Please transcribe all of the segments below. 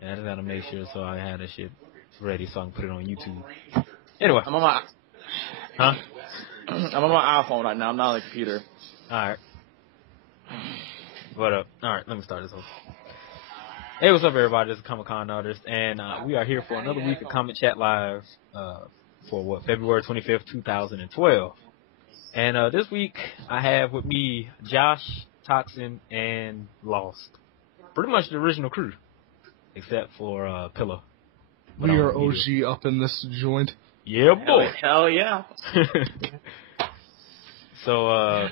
Yeah, I just gotta make sure so I had that shit ready so I can put it on YouTube. Anyway. I'm on my Huh? I'm on my iPhone right now. I'm not on the computer. Alright. What up? Alright, let me start this off. Hey, what's up, everybody? This is Comic Con Artist, and we are here for another week of Comic Chat Live for February 25th, 2012. And this week, I have with me Josh, Toxin, and Lost. Pretty much the original crew, except for Pillow. We are OG up in this joint. Yeah, boy. Hell yeah. So,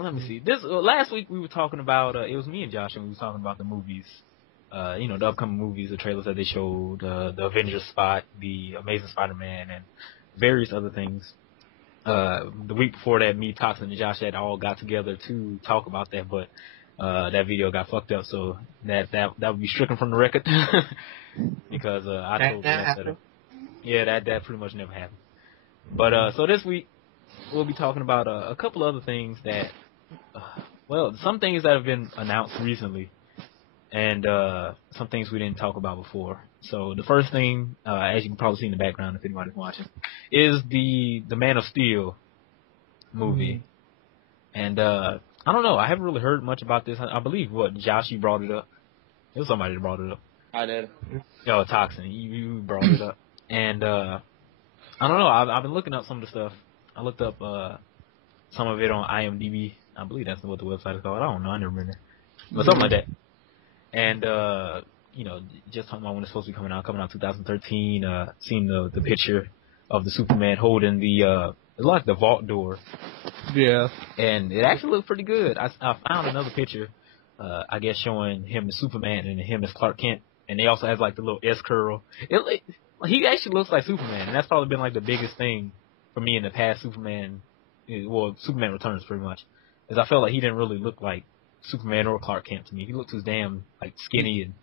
let me see. Last week we were talking about it was me and Josh, and we were talking about the movies. The upcoming movies, the trailers that they showed, the Avengers spot, the Amazing Spider-Man, and various other things. The week before that, me, Toxin, and Josh had all got together to talk about that, but that video got fucked up, so that would be stricken from the record because I told them that pretty much never happened. But so this week we'll be talking about a couple other things that, some things that have been announced recently, and some things we didn't talk about before. So the first thing, as you can probably see in the background if anybody's watching, is the Man of Steel movie. And I don't know, I haven't really heard much about this. I believe Josh, you brought it up. It was somebody that brought it up. I did. Oh, Toxin, you brought it up. And I don't know, I've been looking up some of the stuff. I looked up some of it on IMDb. I believe that's what the website is called. I don't know, I never been there. But something like that. And, just talking about when it's supposed to be coming out 2013, seeing the picture of the Superman holding it's like the vault door. Yeah. And it actually looks pretty good. I found another picture, I guess showing him as Superman and him as Clark Kent. And they also has like the little S curl. He actually looks like Superman, and that's probably been like the biggest thing for me in the past Superman Returns pretty much, is I felt like he didn't really look like Superman or Clark Kent to me. He looked too damn like skinny and.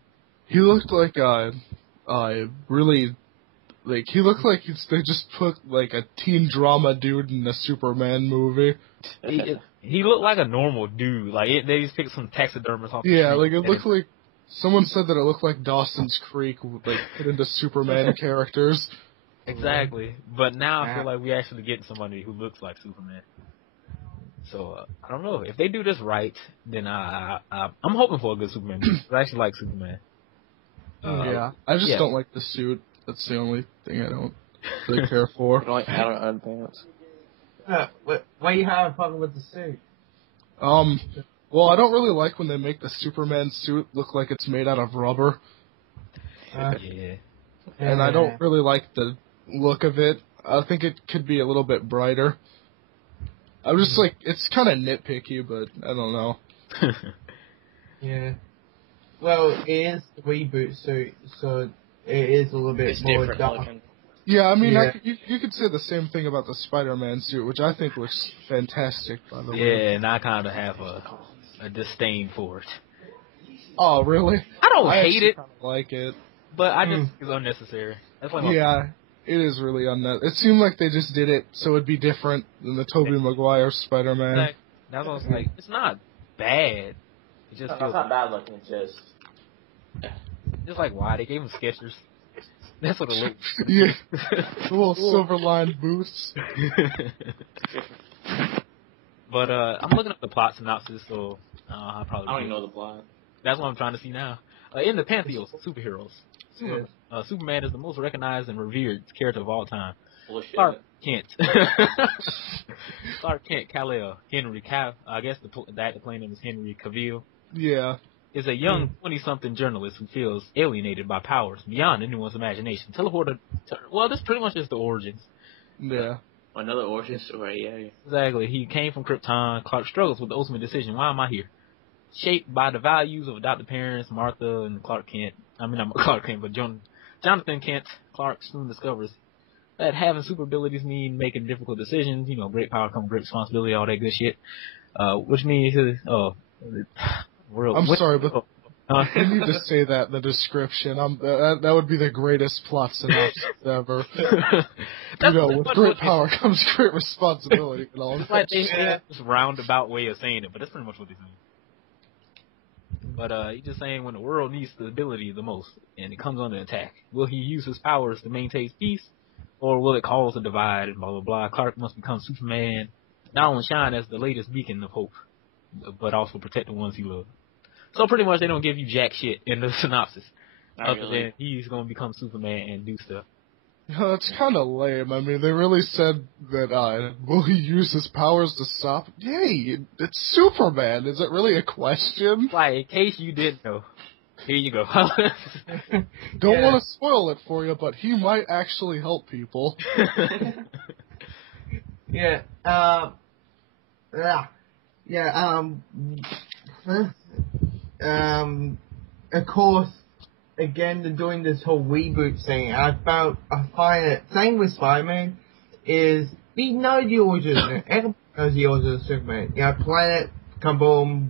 He looked like he looked like they just put like a teen drama dude in a Superman movie. He looked like a normal dude. Like they just picked some taxidermists off the street. Yeah, like it looked like someone said that it looked like Dawson's Creek, like put into Superman characters. Exactly, but now I feel like we actually getting somebody who looks like Superman. So I don't know if they do this right. Then I'm hoping for a good Superman movie. I actually like Superman. I just don't like the suit. That's the only thing I don't really care for. I don't understand. Why you have a problem with the suit? Well, I don't really like when they make the Superman suit look like it's made out of rubber. And I don't really like the look of it. I think it could be a little bit brighter. I'm just like, it's kind of nitpicky, but I don't know. Yeah. Well, it is a reboot suit, so it is a little bit more dark. Yeah, I mean, you could say the same thing about the Spider-Man suit, which I think looks fantastic, by the way. Yeah, and I kind of have a disdain for it. Oh, really? I don't hate it. I like it. But I just think it's unnecessary. That's like it is really unnecessary. It seemed like they just did it so it'd be different than the Tobey Maguire Spider-Man. That's what I was like. It's not bad. It just feels not bad looking. It's just like why they gave him Skechers. That's what it looks. Yeah, the little silver-lined boots. But I'm looking at the plot synopsis, so I don't even know the plot. That's what I'm trying to see now. In the pantheon of superheroes, Superman is the most recognized and revered character of all time. Bullshit. Clark Kent, Kal-El, Henry Cavill. I guess the plain name is Henry Cavill. Yeah. Is a young 20-something journalist who feels alienated by powers beyond anyone's imagination. This pretty much is the origins. Yeah. Another origin story, yeah. Exactly. He came from Krypton. Clark struggles with the ultimate decision. Why am I here? Shaped by the values of adopted parents, Martha and Clark Kent. I mean, not Clark Kent, but Jonathan Kent. Clark soon discovers that having super abilities mean making difficult decisions. Great power comes great responsibility, all that good shit. Which means, I'm sorry, but you need to say that in the description. That would be the greatest plot synopsis ever. With great power comes great responsibility and all that. It's like they have this roundabout way of saying it, but that's pretty much what they say. But he's just saying when the world needs stability the most and it comes under attack, will he use his powers to maintain peace, or will it cause a divide and blah blah blah? Clark must become Superman, not only shine as the latest beacon of hope, but also protect the ones he loves. So pretty much they don't give you jack shit in the synopsis, other than he's gonna become Superman and do stuff. No, that's kind of lame. I mean, they really said that, will he use his powers to stop? Yay, it's Superman. Is it really a question? Like, in case you didn't know, here you go. Don't want to spoil it for you, but he might actually help people. Yeah, of course, again, they're doing this whole reboot thing. I find it, same with Spider-Man, is we know the origin, everybody knows the origin of Superman. You know, planet, kaboom,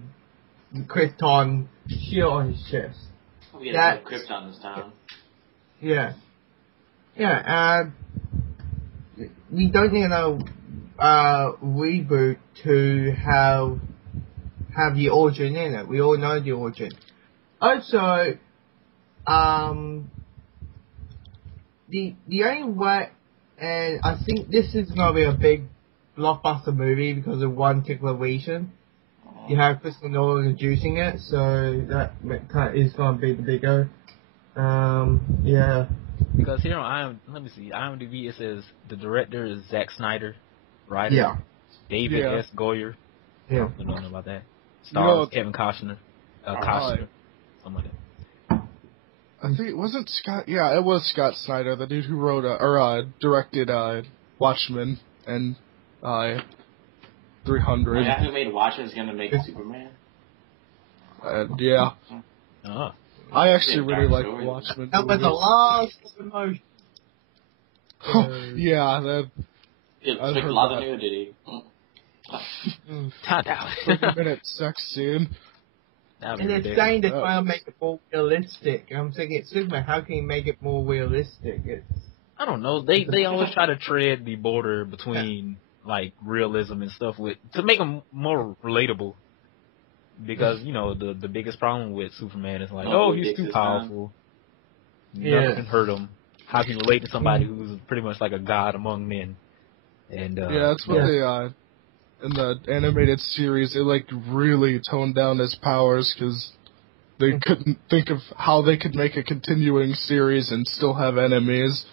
Krypton, shield on his chest. We had to put Krypton this time. Yeah. Yeah, we don't need no reboot to have the origin in it. We all know the origin. Also, the only way, and I think this is gonna be a big blockbuster movie because of one particular reason. You have Christopher Nolan introducing it, so that is gonna be the bigger. Yeah. Because here on IMDb it says the director is Zack Snyder, writer David S. Goyer. Yeah. I don't know about that. Stars Kevin Costner, something like that. I think it wasn't Scott. Yeah, it was Scott Snyder, the dude who wrote directed Watchmen and 300. The guy who made Watchmen is gonna make Superman. Yeah. Uh-huh. I actually really like Watchmen. That was a lot of emotion. Yeah, that. Did Vic Lava knew, did he? Top down. 30-minute sex scene. And it's saying to try and make it more realistic. I'm thinking, Superman, how can you make it more realistic? I don't know. They always try to tread the border between like realism and stuff to make them more relatable. Because the biggest problem with Superman is like, he's too powerful. Nothing can hurt him. How can you relate to somebody who's pretty much like a god among men? And that's what they in the animated series, they like really toned down his powers because they couldn't think of how they could make a continuing series and still have enemies,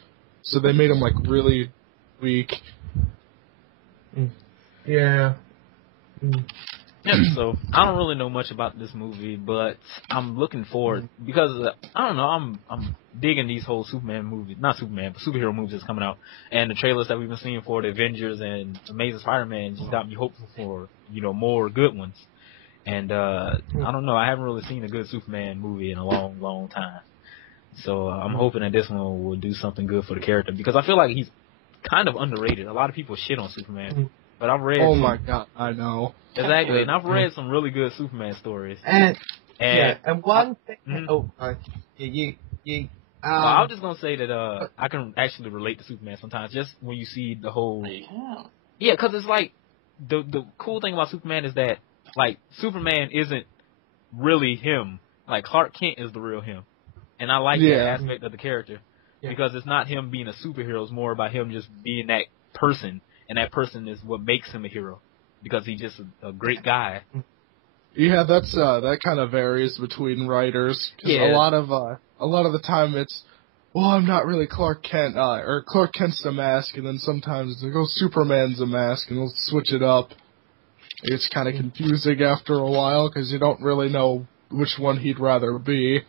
so they made him like really weak. Yeah, so I don't really know much about this movie, but I'm looking forward because I don't know, I'm digging these whole Superman movies, not Superman, but superhero movies that's coming out, and the trailers that we've been seeing for the Avengers and Amazing Spider-Man just got me hopeful for more good ones. And I don't know, I haven't really seen a good Superman movie in a long time, so I'm hoping that this one will do something good for the character because I feel like he's kind of underrated. A lot of people shit on Superman. But I've read. Oh my god, I know. Exactly, and I've read some really good Superman stories. And one thing. I was just gonna say that I can actually relate to Superman sometimes. Just when you see the whole. Yeah, because it's like the cool thing about Superman is that like Superman isn't really him. Like Clark Kent is the real him, and I like that aspect of the character because it's not him being a superhero. It's more about him just being that person. And that person is what makes him a hero, because he's just a great guy. Yeah, that's that kind of varies between writers. Cause a lot of the time it's, well, I'm not really Clark Kent, or Clark Kent's the mask, and then sometimes they go Superman's a mask, and they'll switch it up. It's kind of confusing after a while because you don't really know which one he'd rather be.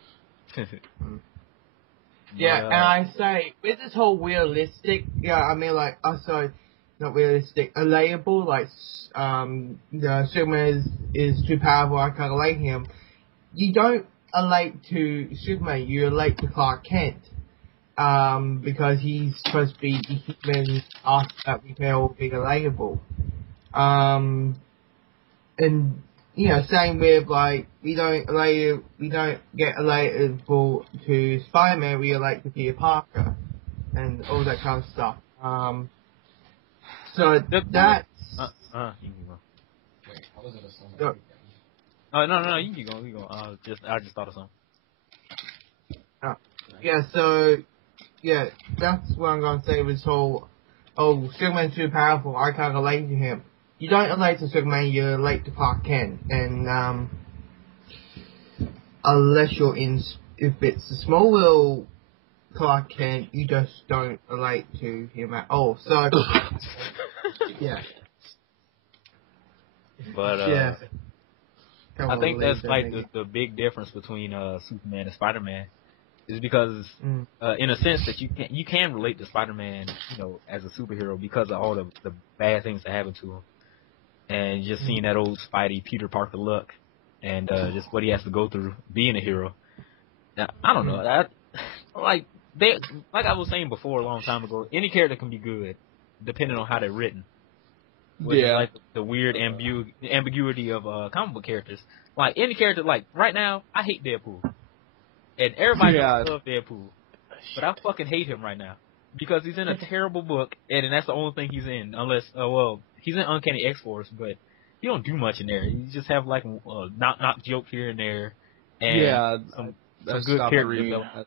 And I say with this whole realistic, not realistic, relatable, like, Superman is too powerful, I can't relate him. You don't relate to Superman, you relate to Clark Kent, because he's supposed to be the human after that we can all be relatable. And, same with, like, we don't get relatable to Spider-Man, we relate to Peter Parker, and all that kind of stuff. So that's. Oh no, you keep going. I just thought of something. That's what I'm gonna say with this whole, Superman's too powerful, I can't relate to him. You don't relate to Superman, you relate to Clark Kent, and unless you're if it's a Smallville Clark Kent, you just don't relate to him at all. So, yeah. But yeah. I think that's like the big difference between Superman and Spider-Man is because in a sense that you can relate to Spider-Man, as a superhero because of all the bad things that happen to him, and just seeing that old Spidey Peter Parker look, and just what he has to go through being a hero. Now, I don't know that like I was saying before a long time ago, any character can be good depending on how they're written. Which is like the weird ambiguity of comic book characters. Like any character, like right now, I hate Deadpool, and everybody loves Deadpool, but I fucking hate him right now because he's in a terrible book, and that's the only thing he's in. Unless, he's in Uncanny X-Force, but he don't do much in there. You just have like knock joke here and there, and some good character development.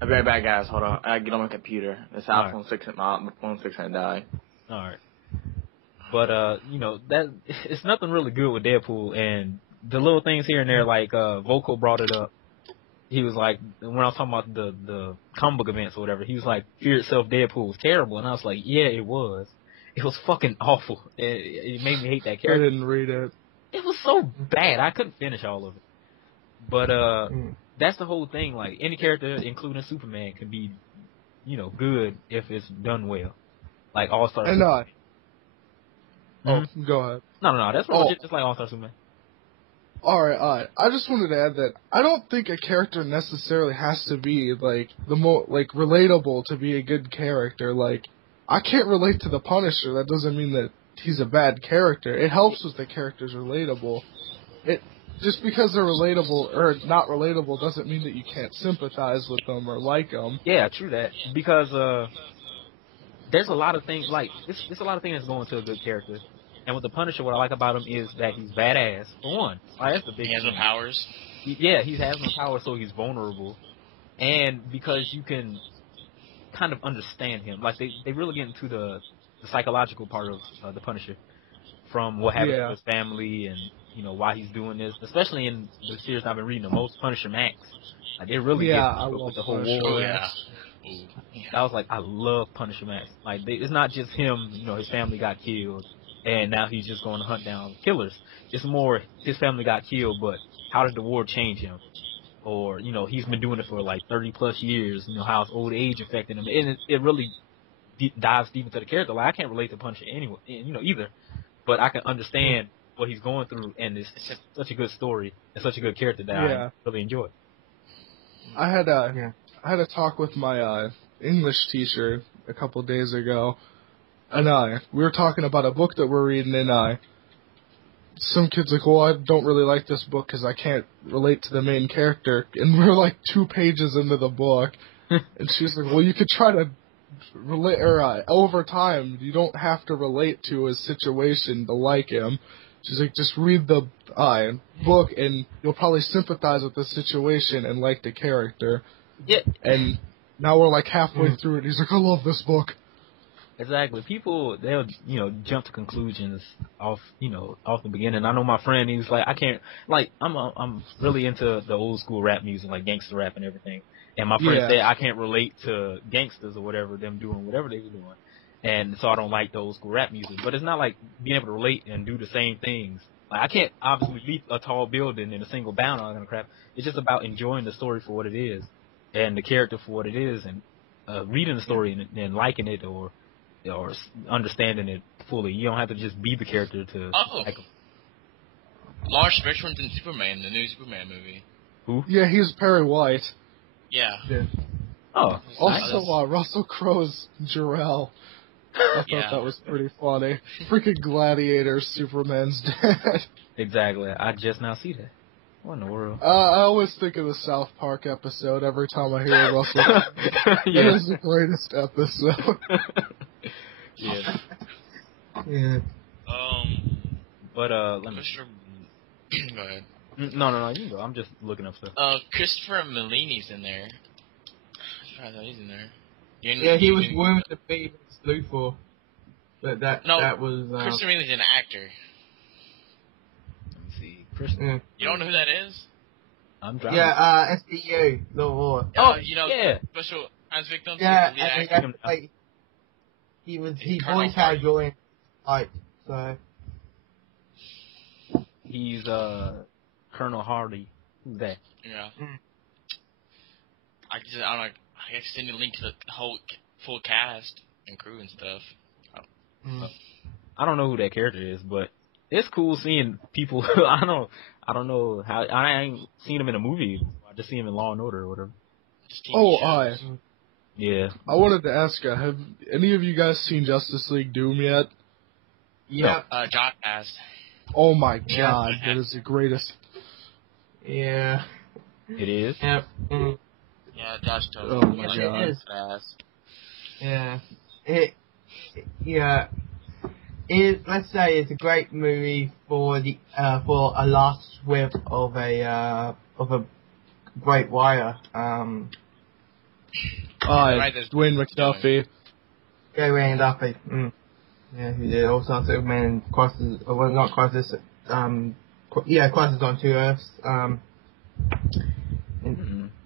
I'll be right back, guys. Hold on. I get on my computer. This iPhone 6 my phone 6 had died. All right. But, that it's nothing really good with Deadpool, and the little things here and there, like, Volko brought it up. He was like, when I was talking about the comic book events or whatever, he was like, Fear Itself Deadpool was terrible, and I was like, yeah, it was. It was fucking awful. It made me hate that character. I didn't read it. It was so bad, I couldn't finish all of it. But, that's the whole thing, like, any character, including Superman, can be, good if it's done well. Like All-Star Superman. Go ahead. No, that's just like All-Star Superman. Alright. I just wanted to add that I don't think a character necessarily has to be, like, relatable to be a good character. Like, I can't relate to the Punisher. That doesn't mean that he's a bad character. It helps if the character's relatable. Just because they're relatable or not relatable doesn't mean that you can't sympathize with them or like them. Yeah, true that. Because, there's a lot of things, like, there's a lot of things that's going to a good character. And with the Punisher, what I like about him is that he's badass, for one. Like, that's the big thing. He has no powers? He has no powers, so he's vulnerable. And because you can kind of understand him. Like, they really get into the psychological part of the Punisher. From what happened to his family and, why he's doing this. Especially in the series I've been reading, the most Punisher Max. Like, they really get into the whole war. Oh, yeah. I was like, I love Punisher Max. Like, it's not just him, his family got killed, and now he's just going to hunt down killers. It's more, his family got killed, but how did the war change him? Or, he's been doing it for like 30 plus years, how his old age affected him. And it really dives deep into the character. Like, I can't relate to Punisher anyway, either. But I can understand what he's going through, and it's just such a good story and such a good character that I really enjoy. I had a talk with my English teacher a couple days ago, and we were talking about a book that we're reading, and some kid's like, well, I don't really like this book because I can't relate to the main character, and we're like 2 pages into the book, and she's like, well, you could try to relate, or over time, you don't have to relate to his situation to like him. She's like, just read the book, and you'll probably sympathize with the situation and like the character. Yeah. And now we're like halfway through it. He's like, I love this book. Exactly. People, they'll, jump to conclusions off the beginning. I know my friend, he was like, I can't, like, I'm really into the old school rap music, like gangster rap and everything. And my friend said I can't relate to gangsters or whatever, them doing whatever they were doing. And so I don't like the old school rap music. But it's not like being able to relate and do the same things. Like, I can't obviously leap a tall building in a single bound and all that kind of crap. It's just about enjoying the story for what it is. And the character for what it is, and reading the story and liking it or understanding it fully. You don't have to just be the character to like him. Lawrence Fishburne's in Superman, the new Superman movie. Who? Yeah, he's Perry White. Yeah. Oh. Also, Russell Crowe's Jor-El. I thought that was pretty funny. Freaking Gladiator, Superman's dad. Exactly. I just now see that. What in the world? I always think of the South Park episode every time I hear Russell. It is the greatest episode. Yeah. Yeah. But let me. Go ahead. No, you can go. I'm just looking up stuff. Christopher Melini's in there. I thought he's in there. Yeah, he was willing to be Luthor, but that was. Christopher Melini's an actor. Let me see. Christian. Yeah. You don't know who that is? I'm driving. Yeah, SVU, Lord. Yeah. Special as victims. Yeah, the lead and actor. he Colonel voiced Hal Jordan, like so. He's Colonel Hardy. Who's that? Yeah. I don't know. I guess send a link to the whole full cast and crew and stuff. I don't know who that character is, but it's cool seeing people. I don't know how. I ain't seen him in a movie. I just see him in Law and Order or whatever. Yeah. I wanted to ask, have any of you guys seen Justice League Doom yet? Yeah. Josh asked. Oh my god, that is the greatest. Yeah. It is. Yep. Yeah, Josh told Oh me. my Yeah, god. it is. Yeah. Let's say it's a great movie for a last whip of a great wire. Dwayne Right, McDuffie. Yeah, Ryan Duffy. Yeah, who did also Superman Crisis, well, not Crisis, Crisis on Two Earths. I'm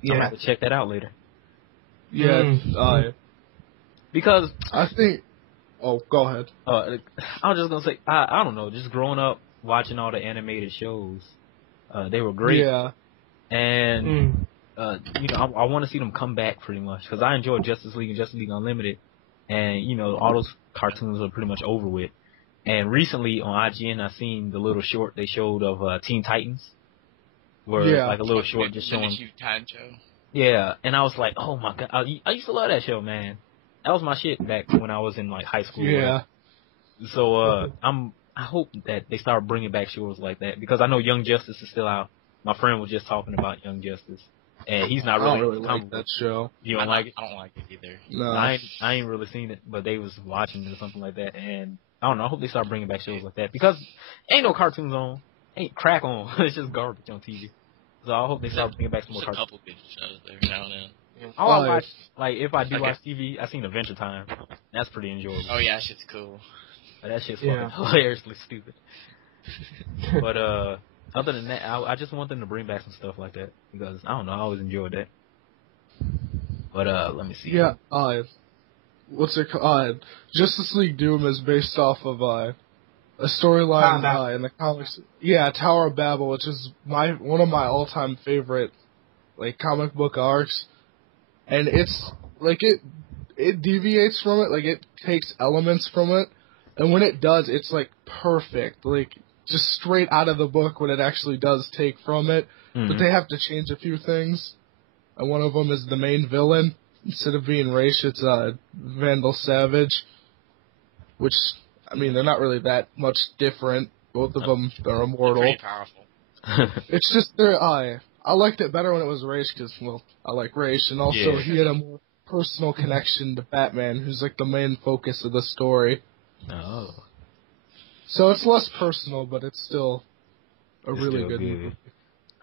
gonna have to check that out later. Yeah, Because I think. Oh, go ahead. I was just gonna say I don't know. Just growing up watching all the animated shows, they were great. Yeah. And I want to see them come back pretty much because I enjoyed Justice League and Justice League Unlimited, and all those cartoons are pretty much over with. And recently on IGN, I seen the little short they showed of Teen Titans, where like a little short just showing. Time show. Yeah, and I was like, oh my god, I used to love that show, man. That was my shit back when I was in like high school. Yeah. So I hope that they start bringing back shows like that because I know Young Justice is still out. My friend was just talking about Young Justice, and he's not I don't really like that show. You don't like it? I don't like it either. No. I ain't really seen it, but they was watching it or something like that, and I don't know. I hope they start bringing back shows like that because ain't no cartoons on, ain't crack on. It's just garbage on TV. So I hope they start bringing back some more There's a cartoons. couple good shows there now and then. All I watch, like if I do watch TV, I seen Adventure Time. That's pretty enjoyable. Oh yeah, that shit's cool. But that shit's fucking hilariously stupid. But other than that, I just want them to bring back some stuff like that because I don't know, I always enjoyed that. But let me see. Yeah, what's it called? Justice League Doom is based off of a storyline in the comics. Yeah, Tower of Babel, which is one of my all-time favorite like comic book arcs, and it's like it deviates from it, like it takes elements from it, and when it does, it's like perfect, like just straight out of the book what it actually does take from it. But they have to change a few things, and one of them is the main villain. Instead of being Raish, it's Vandal Savage, which, I mean, they're not really that much different. Both of them, they're immortal. Pretty powerful. It's just, I liked it better when it was Raish, because, well, I like Raish, and also he had a more personal connection to Batman, who's like the main focus of the story. Oh. So it's less personal, but it's still a really good movie.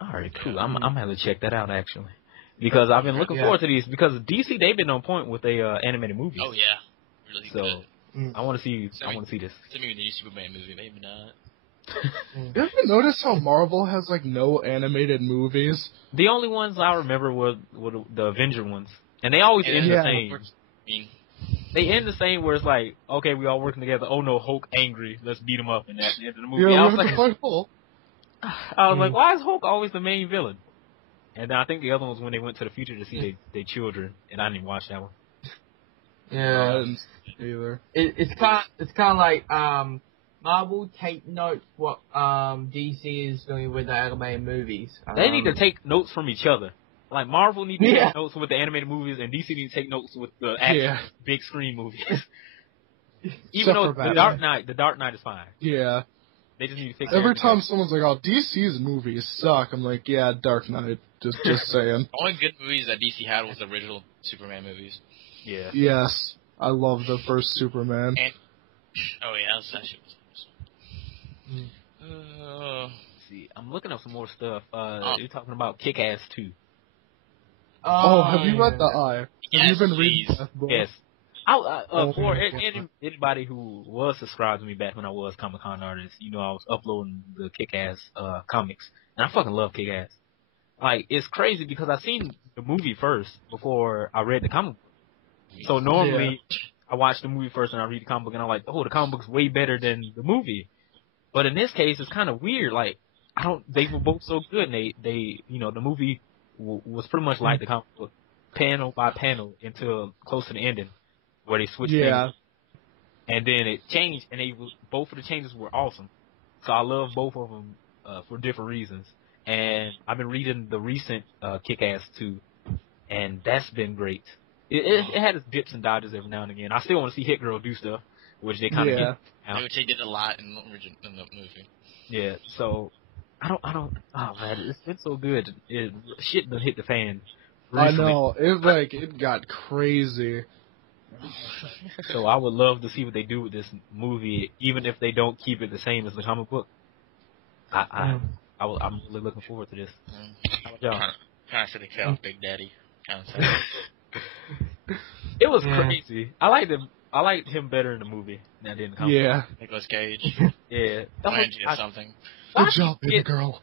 Alright, cool. I'm gonna have to check that out, actually. Because I've been looking forward to these, because DC, they've been on point with their animated movies. Oh yeah. Really good. I want to see this. Send me the new Superman movie, maybe not. You ever notice how Marvel has like no animated movies? The only ones I remember were the Avenger ones, and they always end the same. They end the same where it's like, okay, we all working together. Oh no, Hulk angry. Let's beat him up, and that's the end of the movie. Yeah, I was like, why is Hulk always the main villain? And then I think the other one was when they went to the future to see their children, and I didn't watch that one. Yeah, I didn't either. It's kind of like Marvel take note what DC is doing with the animated movies. They need to take notes from each other. Like Marvel need to take notes with the animated movies, and DC need to take notes with the actual big screen movies. Even though the Dark Knight is fine. Yeah. They just need to fix every time someone's like, "Oh, DC's movies suck," I'm like, "Yeah, Dark Knight." Just saying. The only good movies that DC had was the original Superman movies. Yeah. Yes, I love the first Superman. And, oh yeah, that shit was awesome. see. I'm looking up some more stuff. You're talking about Kick-Ass 2. Oh, have you read Have Yes, you been please. reading that book? Yes. For my God. anybody who was subscribed to me back when I was Comic-Con artist, I was uploading the Kick-Ass comics, and I fucking love Kick-Ass. Like, it's crazy because I seen the movie first before I read the comic book. So normally, I watch the movie first and I read the comic book, and I'm like, oh, the comic book's way better than the movie. But in this case, it's kind of weird. Like, they were both so good, and the movie was pretty much like the comic book, panel by panel until close to the ending, where they switched things. And then it changed, and both of the changes were awesome. So I love both of them for different reasons. And I've been reading the recent Kick-Ass 2, and that's been great. It had its dips and dodges every now and again. I still want to see Hit Girl do stuff, which they kind of get. Which they did a lot in the movie. Yeah, so I don't. Oh man, it's been so good. Shit done hit the fan. Recently. I know it got crazy. So I would love to see what they do with this movie, even if they don't keep it the same as the comic book. I'm really looking forward to this. How about y'all? Kind of should have killed Big Daddy. Kind of sad. It was crazy. I liked him better in the movie than I did in the comic. Yeah. Nicolas Cage. Yeah. Angie or something. Good job, baby girl.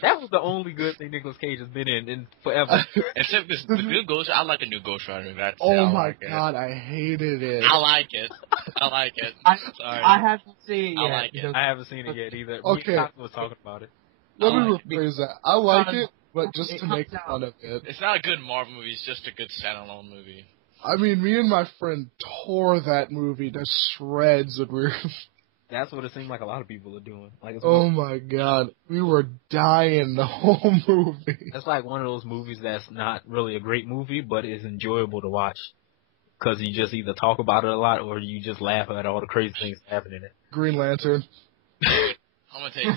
That was the only good thing Nicolas Cage has been in forever. Except the new Ghost. I like the new Ghost Rider. Oh my god, I hated it. I like it. Sorry. I haven't seen it yet. I like it. I haven't seen it yet either. Okay. We was talking about it. Let me rephrase that. I like it, but just to make fun of it. It's not a good Marvel movie. It's just a good standalone movie. I mean, me and my friend tore that movie to shreds when we were... That's what it seemed like a lot of people are doing. Like, oh my god, we were dying the whole movie. It's like one of those movies that's not really a great movie, but is enjoyable to watch. Because you just either talk about it a lot, or you just laugh at all the crazy things happening in it. Green Lantern. I'm gonna tell you,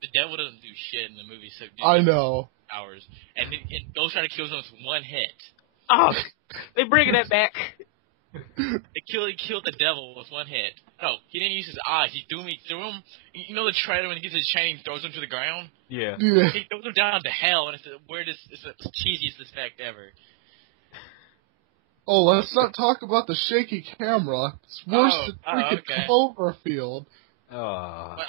the devil doesn't do shit in the movie. So I know. Hours. And Ghost Rider kills him with one hit. Oh, they bringing that back. He killed the devil with one hit. No, he didn't use his eyes. He threw him. You know the trailer when he gets his chain, he throws him to the ground. Yeah. He throws him down to hell, and it's the cheesiest effect ever. Oh, let's not talk about the shaky camera. It's worse than freaking Cloverfield. Oh. But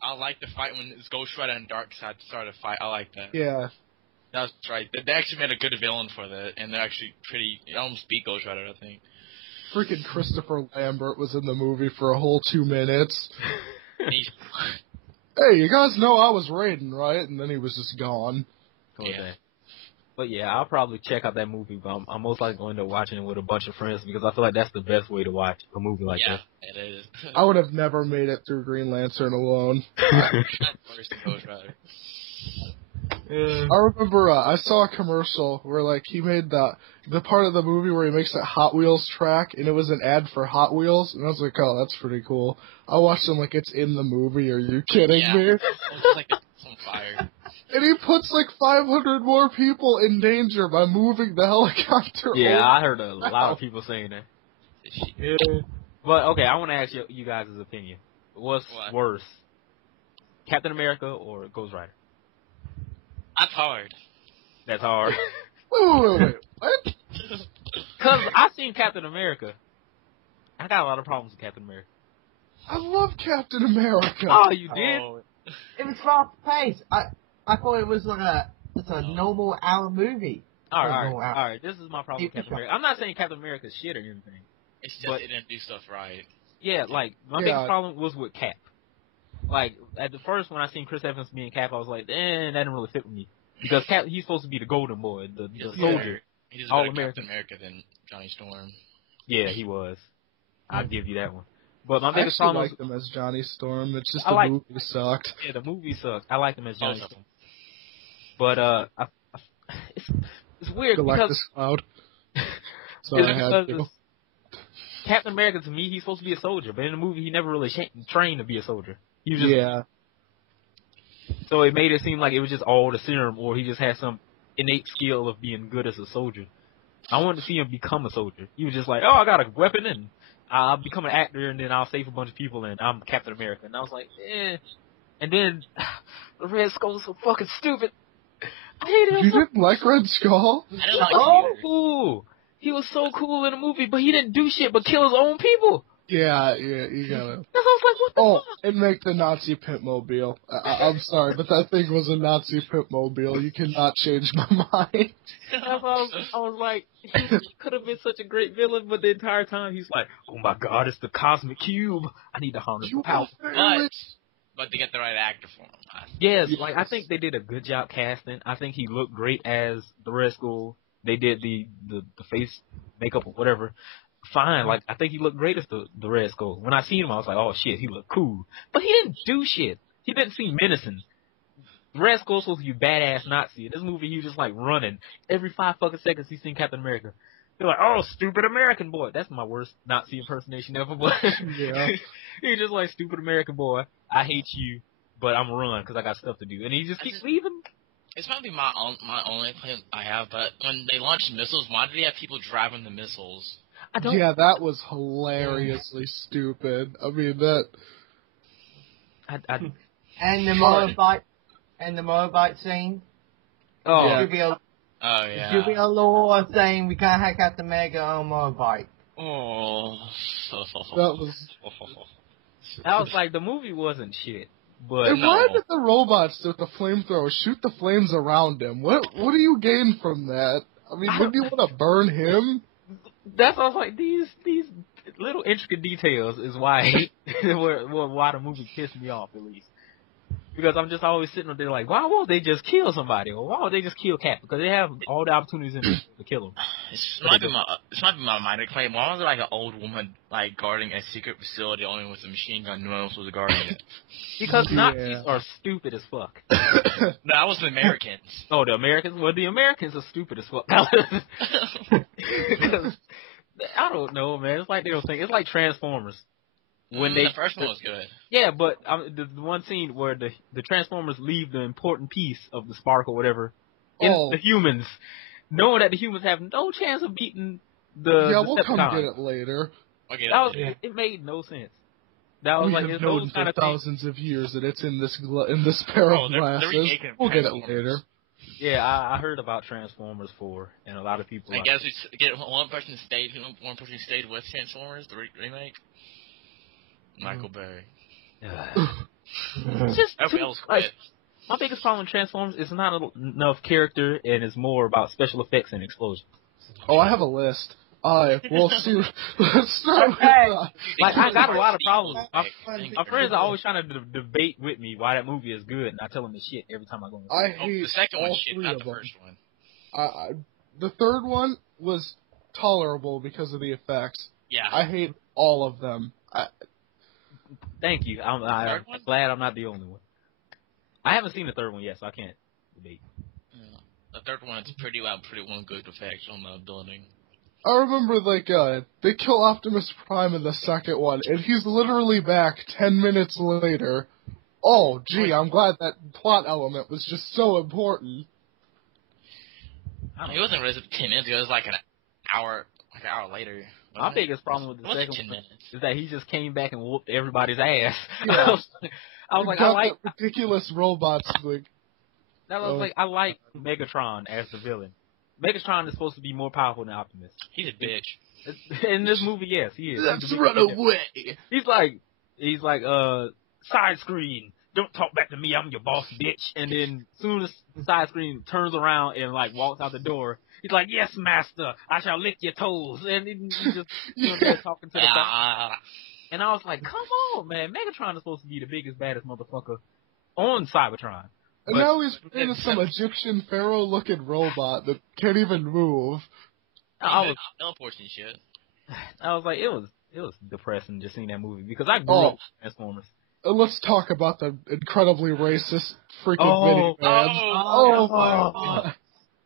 I like the fight when it's Ghost Rider and Darkseid started a fight. I like that. Yeah. That's right. They actually made a good villain for that, and they're actually they almost beat Ghost Rider, I think. Freaking Christopher Lambert was in the movie for a whole 2 minutes. Hey, you guys know I was Raiden, right? And then he was just gone. Yeah. But yeah, I'll probably check out that movie, but I'm most likely going to watching it with a bunch of friends because I feel like that's the best way to watch a movie like that. Yeah, it is. I would have never made it through Green Lantern alone. Worse than Ghost Rider. I remember I saw a commercial where like he made the part of the movie where he makes that Hot Wheels track, and it was an ad for Hot Wheels, and I was like, oh, that's pretty cool. I watched him like it's in the movie. Are you kidding me? It's like it's on fire. And he puts like 500 more people in danger by moving the helicopter. Yeah, over. I heard a lot of people saying that. Yeah. But okay, I want to ask you guys' opinion. What's worse, Captain America or Ghost Rider? That's hard. That's hard. Wait. What? Because I've seen Captain America. I got a lot of problems with Captain America. I love Captain America. Oh, you did? Oh. It was fast paced. I thought it was like a normal hour movie. All right. This is my problem with Captain America. I'm not saying Captain America's shit or anything. It's just it didn't do stuff right. Yeah, like, my biggest problem was with Cap. Like, at the first, when I seen Chris Evans being Cap, I was like, that didn't really fit with me. Because Cap, he's supposed to be the golden boy, the soldier. He's All better American. Captain America than Johnny Storm. Yeah, he was. I'll give you that one. But my I biggest actually problem liked him as Johnny Storm. It's just the movie sucked. Yeah, the movie sucked. I liked him as Johnny Storm. But it's weird Galactus Cloud. Sorry, I had to. Captain America, to me, he's supposed to be a soldier, but in the movie, he never really trained to be a soldier. He was just, so it made it seem like it was just all the serum, or he just had some innate skill of being good as a soldier. I wanted to see him become a soldier. He was just like, oh, I got a weapon, and I'll become an actor, and then I'll save a bunch of people, and I'm Captain America. And I was like, And then the Red Skull was so fucking stupid. I hated him. You didn't like Red Skull? I didn't like Oh, cool. He was so cool in the movie, but he didn't do shit but kill his own people. Yeah, you gotta. That's why I was like, what the fuck? And make the Nazi pimp-mobile. I'm sorry, but that thing was a Nazi pimp-mobile. You cannot change my mind. That's why I was like, he could have been such a great villain, but the entire time he's like, oh my god, it's the Cosmic Cube. I need to harness the power. But they get the right actor for him. Yes, like, I think they did a good job casting. I think he looked great as the Red Skull. They did the face makeup or whatever. Fine, like, I think he looked great as the Red Skull. When I seen him, I was like, oh shit, he looked cool. But he didn't do shit. He didn't seem menacing. The Red Skull's supposed to be badass Nazi. In this movie, he was just like running. Every 5 fucking seconds, he's seen Captain America. They're like, oh, stupid American boy. That's my worst Nazi impersonation ever, but Yeah. he's just like, stupid American boy, I hate you, but I'm gonna run because I got stuff to do. And he just keeps leaving. This might be my only claim I have, but when they launched missiles, why did they have people driving the missiles? Yeah, that was hilariously stupid. I mean, that... And the motorbike scene. Oh, Yeah. There should be a law saying we can't have Captain America on a motorbike. Oh. That was... like, the movie wasn't shit. But And why did the robots with the flamethrower shoot the flames around him? What do you gain from that? I mean, wouldn't you want to burn him? that's why I was like, these little intricate details is why I hate why the movie pissed me off, at least. Because I'm just always sitting there like, why won't they just kill somebody? Or why won't they just kill Cap? Because they have all the opportunities in to kill him. This might be my minor claim. Why was there like an old woman like guarding a secret facility only with a machine gun? No one else was guarding it. Because Nazis are stupid as fuck. No, that was the Americans. Oh, the Americans? Well, the Americans are stupid as fuck. Because, I don't know, man. It's like they don't think. It's like Transformers. When the first one was good. Yeah, but the one scene where the Transformers leave the important piece of the spark or whatever in the humans, knowing that the humans have no chance of beating the we'll come get it later. Okay, it made no sense. That was We like have known for thousands of years that it's in this pair of glasses. We'll get it later. Yeah, I heard about Transformers 4, and a lot of people. I guess we get one person stayed with Transformers, the remake. Michael Bay. It's just my biggest problem with Transformers is not enough character, and it's more about special effects and explosions. Oh, I have a list. We'll see. Let's start with like, I got a lot of problems. My friends are always trying to debate with me why that movie is good, and I tell them the shit every time I go. I hate the second all one shit, three not of the them. first one. The third one was tolerable because of the effects. Yeah. I hate all of them. Thank you. I'm glad I'm not the only one. I haven't seen the third one yet, so I can't debate. Yeah. The third one is pretty one good effects on the building. I remember, they kill Optimus Prime in the second one, and he's literally back 10 minutes later. Oh, gee, I'm glad that plot element was just so important. It wasn't really 10 minutes, it was like an hour later. My biggest problem with the second one is that he just came back and whooped everybody's ass. Yeah. I was like, I like ridiculous robots. I like Megatron as the villain. Megatron is supposed to be more powerful than Optimus. He's a bitch. In this movie, yes, he is. Let's run away. He's like, side screen. Don't talk back to me. I'm your boss, bitch. And then as soon as the side screen turns around and walks out the door, he's like, yes, master. I shall lick your toes. And he's just talking to the guy. And I was like, come on, man. Megatron is supposed to be the biggest, baddest motherfucker on Cybertron. And now he's in some Egyptian pharaoh-looking robot that can't even move. I was teleports and shit. I was like, it was depressing just seeing that movie because I grew up with Transformers. Let's talk about the incredibly racist freaking minivans.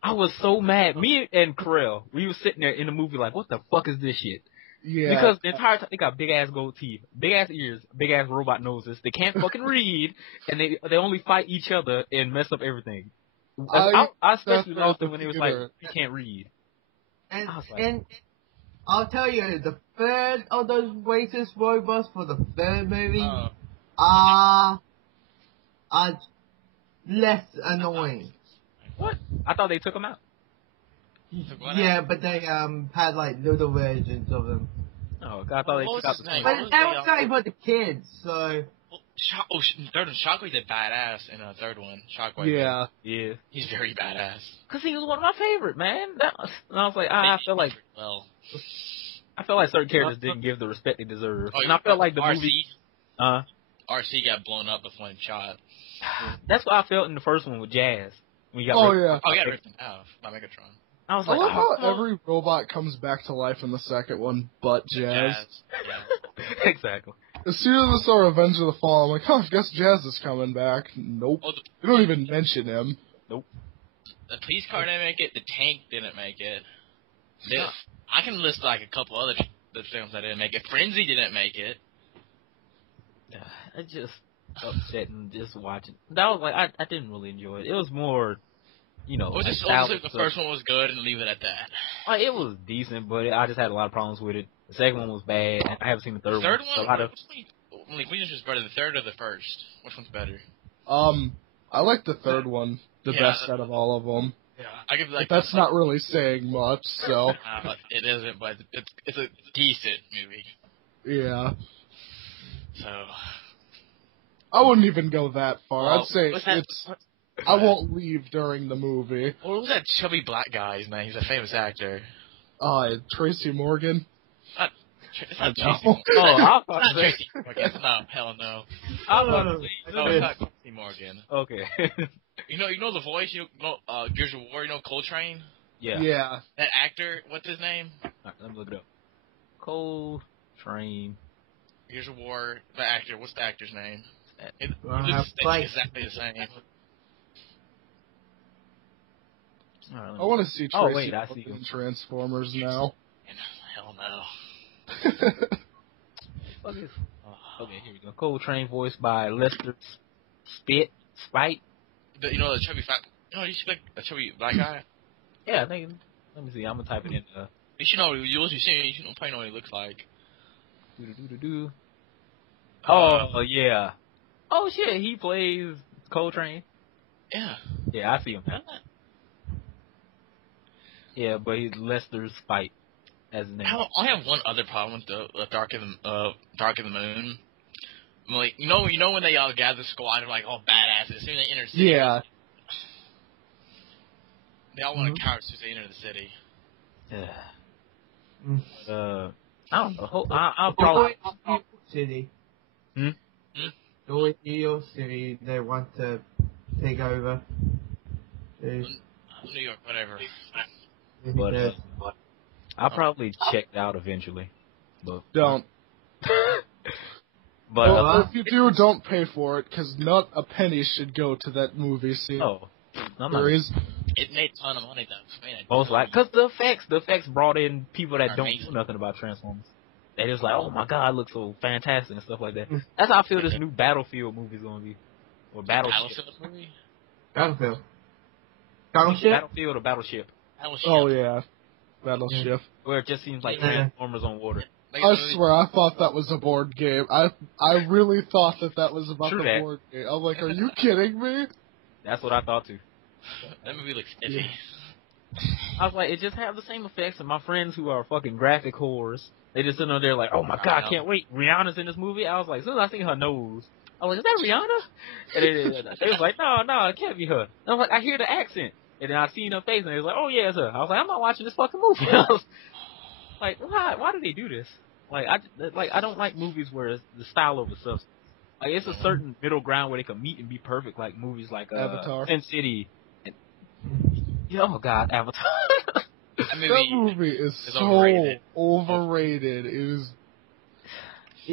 I was so mad. Me and Karel, we were sitting there in the movie like, what the fuck is this shit? Yeah. Because the entire time they got big ass gold teeth, big ass ears, big ass robot noses. They can't fucking read, and they only fight each other and mess up everything. I especially loved it when it was like, you can't read. And I'll tell you, the third of those racist robots for the third movie, are less annoying. What? I thought they took them out. Yeah, but they had like little versions of them. Oh, I thought they What took was out his the name? But What was they the, were saying for the kids, so. Third one, Shockwave's a badass in a third one. Shockwave. Yeah. Yeah. He's very badass. Cause he was one of my favorite, man. And I was like, I felt like Well. certain characters didn't give the respect they deserve. Oh, And I felt like the RC? movie, RC got blown up with one shot. that's what I felt in the first one with Jazz. When he got Oh, ripped- yeah. Oh, he got ripped in half by Megatron. I was I like, love how oh, every robot comes back to life in the second one, but Jazz. Yeah. exactly. As soon as I saw Revenge of the Fall, I'm like, I guess Jazz is coming back. Nope. Oh, They don't even mention him. the police car didn't make it. The tank didn't make it. I can list like a couple other the films that didn't make it. Frenzy didn't make it. It's just upsetting just watching. That was like, I didn't really enjoy it. It was more, you know, We'll just nostalgic the stuff. first one was good and leave it at that. It was decent, but I just had a lot of problems with it. The second one was bad, and I haven't seen the third, Third one. one? So a lot of, Which one is better, the third or the first? Which one's better? I like the third one the Yeah, best out of all of them. Yeah, I give like But that's not really saying much, so it isn't, but it's a decent movie. yeah. So I wouldn't even go that far. Well, I'd say what's that- it's. I won't leave during the movie. what was that chubby black guy's name? He's a famous actor. Tracy Morgan. It's not No. Tracy. Oh, I It's not Tracy Morgan. No, hell no. No, it's not Tracy Morgan. okay. You know the voice. You know, Gears of War. You know Coltrane. yeah. Yeah. That actor. What's his name? Alright, let me look it up. Cold Train. Gears of War. The actor. What's the actor's name? It have looks like- exactly the same. Alright, let me- I want to see Tracy Oh, wait, I see Morgan him. in Transformers now. Hell no. What is? Okay, here we go. Cold Train, voiced by Lester Spite. You know the chubby fat. You know, you should like a chubby black guy. Yeah, I think. Let me see. I'm gonna type it in. You should know. You should probably know what he looks like. Do. Oh yeah. Oh shit, he plays Cold Train. Yeah. Yeah, I see him. Yeah, but he's Lester Spite as his name. I have one other problem with the Dark of the Moon. Like you know when they all gather the squad and like all badasses as soon as they enter the city. Yeah. They all want to couch as soon as they enter the city. Yeah. I don't know. I'll probably. New York City. Hmm? New York City, they want to take over. New York, whatever. But I'll probably check it out eventually. But Don't. But Well, If you do, don't pay for it, because not a penny should go to that movie scene. oh, I'm not. There is. It made a ton of money though. Man, Most like, cause the effects brought in people that don't Amazing. know nothing about Transformers. They just like, oh my god, it looks so fantastic and stuff like that. That's how I feel this new Battlefield movie's gonna be, or Battleship. Battlefield movie. Battlefield. Battleship? Battlefield or Battleship, Battleship. Oh yeah. Battleship. where it just seems like Yeah. Transformers on water. Like, I literally- swear, I thought that was a board game. I really thought that was about True the that. board game. I'm like, are you kidding me? That's what I thought too. that movie looks iffy. I was like, it just have the same effects, and my friends who are fucking graphic whores, they just sitting there like, oh my god, I can't wait, Rihanna's in this movie. I was like, as soon as I seen her nose, I was like, is that Rihanna? And they was like, no, it can't be her. And I was like, I hear the accent. And then I seen her face, and they was like, oh yeah, it's her. I was like, I'm not watching this fucking movie. I was like, why do they do this? Like, I don't like movies where it's the style over substance. Like, it's a certain middle ground where they can meet and be perfect, like movies like Avatar. Sin City. And, oh god, Avatar. That That movie is so overrated. overrated. It is.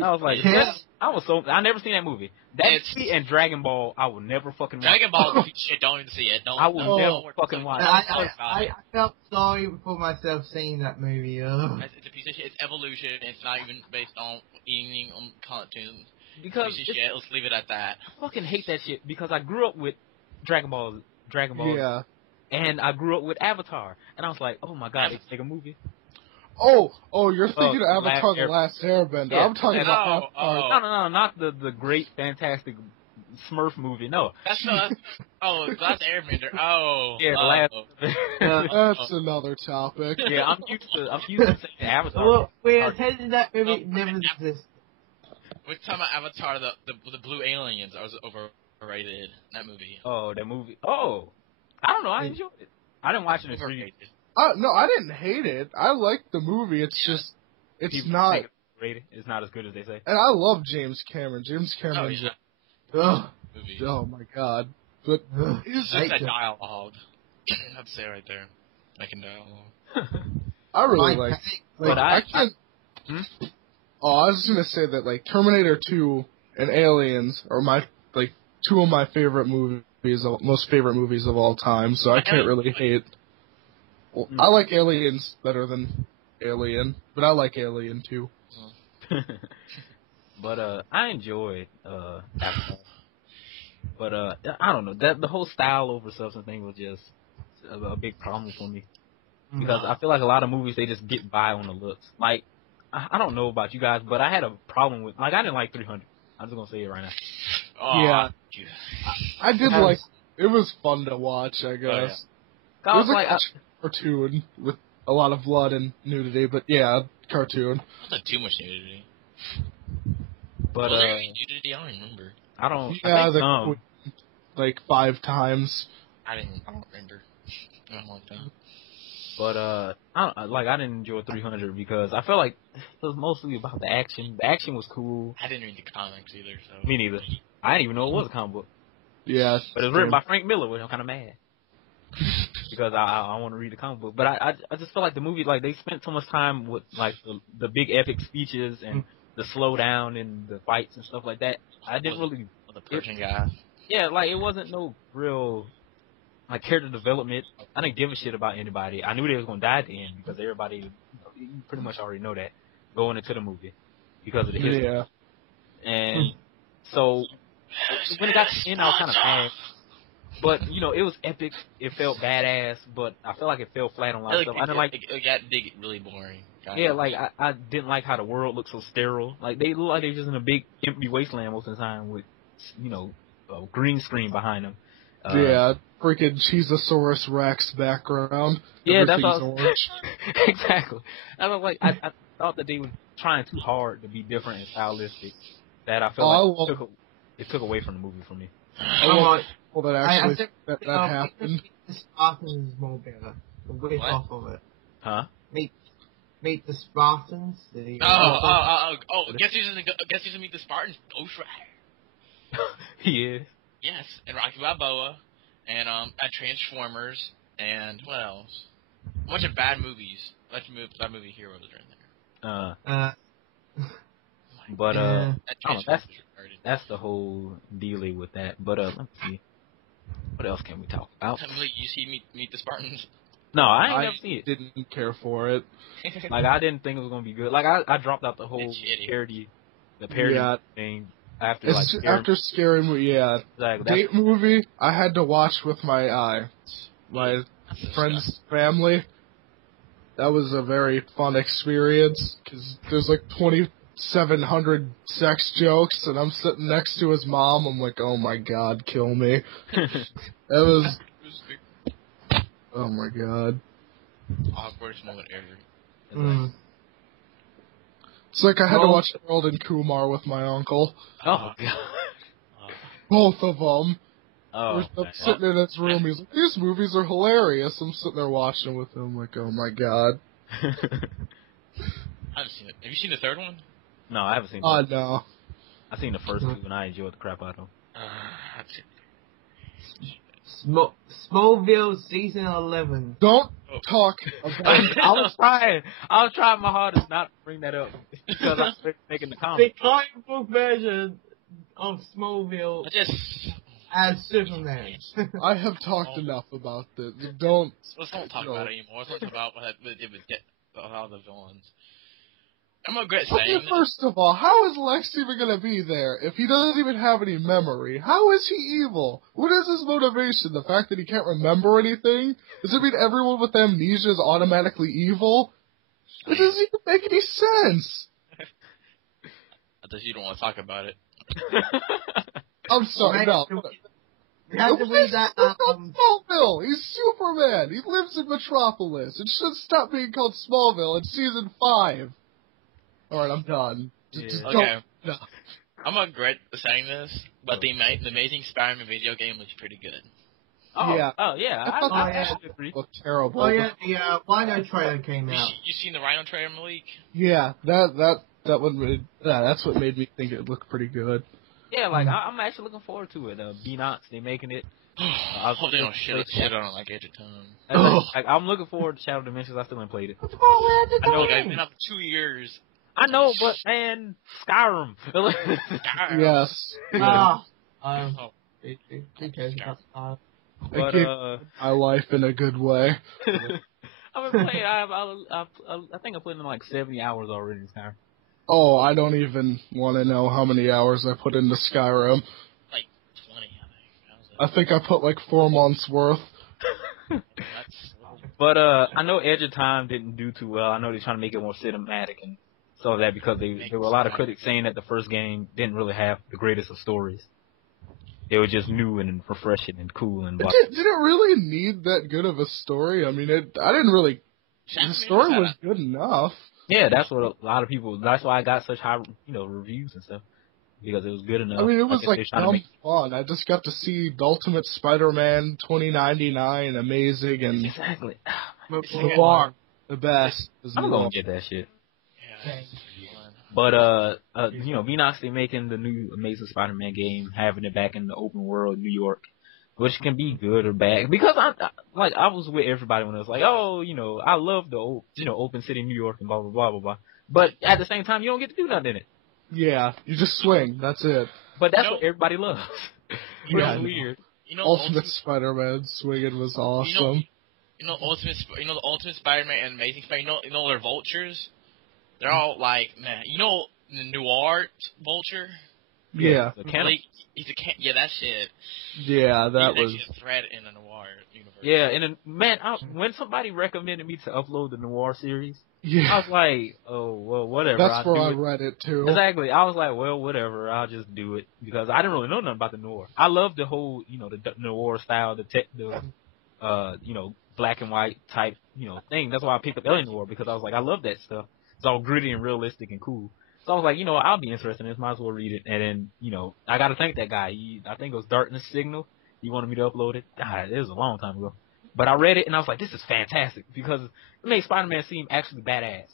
I was like, Yes. I never seen that movie. That It's- movie and Dragon Ball, I would never fucking watch. Dragon Ball shit. Don't even see it. Don't. I will don't- never don't fucking watch don't it. talk about it. I felt sorry for myself seeing that movie. Ugh. It's a piece of shit. It's evolution. It's not even based on anything on cartoons. Because Piece of it's- shit. Let's leave it at that. I fucking hate that shit because I grew up with Dragon Ball, Yeah. and I grew up with Avatar, and I was like, oh my god, they can make a movie. Oh, you're thinking Oh, of Avatar: The Last Airbender. Yeah. I'm talking And- about Oh, Avatar. No, not the great, fantastic Smurf movie. No. That's Last Airbender. Oh. Yeah, the last. That's another topic. Yeah, I'm used to saying Avatar. Well, we attended that movie never existed. We're talking about Avatar, the blue aliens. I was overrated. That movie. Oh, that movie. Oh, I don't know. I enjoyed it. I didn't watch it in 3D. Overrated. No, I didn't hate it. I liked the movie. It's just, it's People not. think it's not as good as they say. And I love James Cameron. James Oh, Cameron's. yeah. Movie. Oh my god. But Just that dialogue. I'd say right there. Making dialogue. I really like. But I can't. Oh, I was just gonna say that like Terminator 2 and Aliens are my two of my favorite movies, most favorite movies of all time. So I can't really hate. Well, I like Aliens better than Alien, but I like Alien too. But I enjoyed Avatar. But I don't know, that the whole style over substance thing was just a big problem for me, because I feel like a lot of movies, they just get by on the looks. Like, I don't know about you guys, but I had a problem with, like, I didn't like 300. I'm just gonna say it right now. Oh, Yeah. I did like. It was fun to watch, I guess. I It was was like like, a cartoon with a lot of blood and nudity, but yeah, cartoon. Not too much nudity. but Was there any nudity? I don't remember. I don't. Yeah, I think, like 5 times. I don't remember. I don't like that. But I didn't enjoy 300 because I felt like it was mostly about the action. The action was cool. I didn't read the comics either, so. Me neither. I didn't even know it was a comic book. Yeah. But it was written by Frank Miller, which I'm kind of mad. Because I want to read the comic book. But I just feel like the movie, like, they spent so much time with, like, the big epic speeches and the slowdown and the fights and stuff like that. I didn't really... The Persian guy. Yeah, like, it wasn't no real, like, character development. I didn't give a shit about anybody. I knew they was going to die at the end because everybody, you pretty much already know that going into the movie because of the history. Yeah. And so when it got to the end, I was kind of mad. But, you know, it was epic. It felt badass, but I felt like it fell flat on a lot of stuff. I didn't like... It got really boring. Yeah, like, I didn't like how the world looked so sterile. Like, they look like they were just in a big empty wasteland most of the time with, you know, a green screen behind them. Yeah, freaking Cheezosaurus Rex background. Yeah, that's Everything's all. orange. Exactly. I was like, I thought that they were trying too hard to be different and stylistic. That I felt it took away from the movie for me. Well, that actually that happened. The Spartans is more better. The whip off of it. Huh? Meet the Spartans. Guess who's gonna meet the Spartans? Ghost Rider. He is. Yes, and Rocky Balboa, and Transformers, and what else? A bunch of bad movies. Bad movie heroes are in there. But That that's the whole dealie with that. But let me see. What else can we talk about? You see Meet the Spartans? No, I ain't never seen it. Didn't care for it. Like, I didn't think it was gonna be good. Like, I dropped out the whole parody thing after Scary Movie. Yeah, exactly. date movie. I had to watch with my friend's family. That was a very fun experience because there's like 2,700 sex jokes, and I'm sitting next to his mom. I'm like, oh my god, kill me. That was. Oh my god. Awkwardest moment ever. It's like I had to watch Harold and Kumar with my uncle. Oh god. Both of them. Oh. I'm sitting in his room. He's like, these movies are hilarious. I'm sitting there watching with him, like, oh my god. I haven't seen it. Have you seen the third one? No, I haven't seen. No. I've seen the first two, and I enjoyed the crap out of them. I've seen Smallville season 11. Don't talk about it. I was trying my hardest not to bring that up because I was making the The comment. comic book version of Smallville as Superman. I have talked enough about this. Don't. Let's not talk about it anymore. Let's talk about what it was about the villains. I'm gonna regret saying Okay, first of all, how is Lex even going to be there if he doesn't even have any memory? How is he evil? What is his motivation? The fact that he can't remember anything? Does it mean everyone with amnesia is automatically evil? It doesn't even make any sense. I thought you don't want to talk about it. I'm sorry, no. You have to read that. Smallville. He's Superman. He lives in Metropolis. It should stop being called Smallville in season 5. All right, I'm done. Just Okay. No. I'm gonna regret saying this, but the Amazing Spider-Man video game looks pretty good. Oh, Yeah. Oh, yeah. I agree. Look terrible. Oh yeah, the Rhino trailer came out. You seen the Rhino trailer, Malik? Yeah, that one made, that's what made me think it looked pretty good. Yeah, like, I'm actually looking forward to it. Beanox, they making it. I hope they don't shit on it like Edge of Time. Like, I'm looking forward to Shadow Dimensions. I still haven't played it. What's wrong with I know, the they've been up for 2 years. I know, but man, Skyrim. Yes. Oh. I But keep my life in a good way. I've been playing. I think I put in like 70 hours already this time. Oh, I don't even want to know how many hours I put into Skyrim. Like 20, I think. I think I put like 4 months worth. But I know Edge of Time didn't do too well. I know they're trying to make it more cinematic and stuff like that because there were a lot of critics saying that the first game didn't really have the greatest of stories. They were just new and refreshing and cool and. Did it really need that good of a story? I mean, I didn't really. The story was good enough. Yeah, that's what a lot of people. That's why I got such high, reviews and stuff because it was good enough. I mean, it was like dumb fun. I just got to see the Ultimate Spider-Man 2099, amazing, and exactly. The best. I'm gonna get that shit. Yeah. But Beanox, they making the new Amazing Spider-Man game, having it back in the open world, New York, which can be good or bad. Because I was with everybody when it was like, oh, I love the open city New York and blah blah blah blah blah. But at the same time, you don't get to do nothing in it. Yeah, you just swing. That's it. But that's what everybody loves. It's weird. Ultimate Spider-Man swinging was awesome. The Ultimate Spider-Man and Amazing Spider-Man. You know, they're vultures. They're all like, man, the Noir vulture? Yeah. Yeah, that shit. Yeah, that was a threat in the Noir universe. Yeah, and man, when somebody recommended me to upload the Noir series, yeah. I was like, oh, well, whatever. That's where I read it, too. Exactly. I was like, well, whatever. I'll just do it because I didn't really know nothing about the Noir. I love the whole, the Noir style, the black and white type, thing. That's why I picked up Alien Noir because I was like, I love that stuff. It's all gritty and realistic and cool. So I was like, I'll be interested in this. Might as well read it. And then, I got to thank that guy. I think it was Darkness Signal. He wanted me to upload it. God, it was a long time ago. But I read it and I was like, this is fantastic because it made Spider-Man seem actually badass.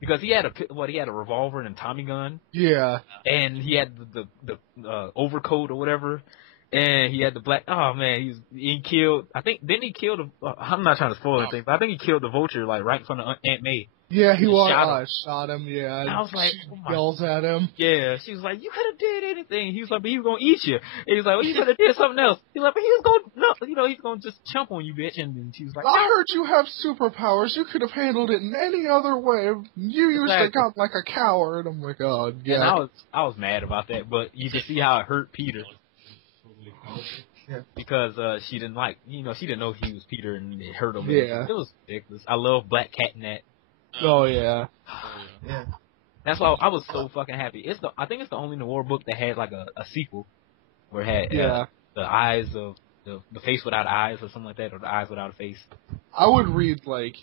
Because he had a revolver and a Tommy gun. Yeah. And he had the overcoat or whatever. And he had the black. Oh man, he killed. I think didn't he kill the? I'm not trying to spoil anything, but I think he killed the Vulture like right in front of Aunt May. Yeah, he shot him. Yeah, and I was like, she yells at him. Yeah, she was like, "You could have did anything." He was like, "But he was gonna eat you." And he was like, "Well, you could have did something else." He was like, "But he was gonna, he's gonna just chump on you, bitch." And then she was like, "I heard you have superpowers. You could have handled it in any other way. You used to come like a coward." I'm like, "Oh, yeah." And I was mad about that, but you can see how it hurt Peter. Yeah. Because she didn't she didn't know he was Peter and it hurt him. Yeah. It was ridiculous. I love Black Cat in that. Oh yeah. Yeah. That's why I was so fucking happy. I think it's the only Noir book that had like a sequel where it had the eyes of the face without eyes or something like that, or the eyes without a face. I would read like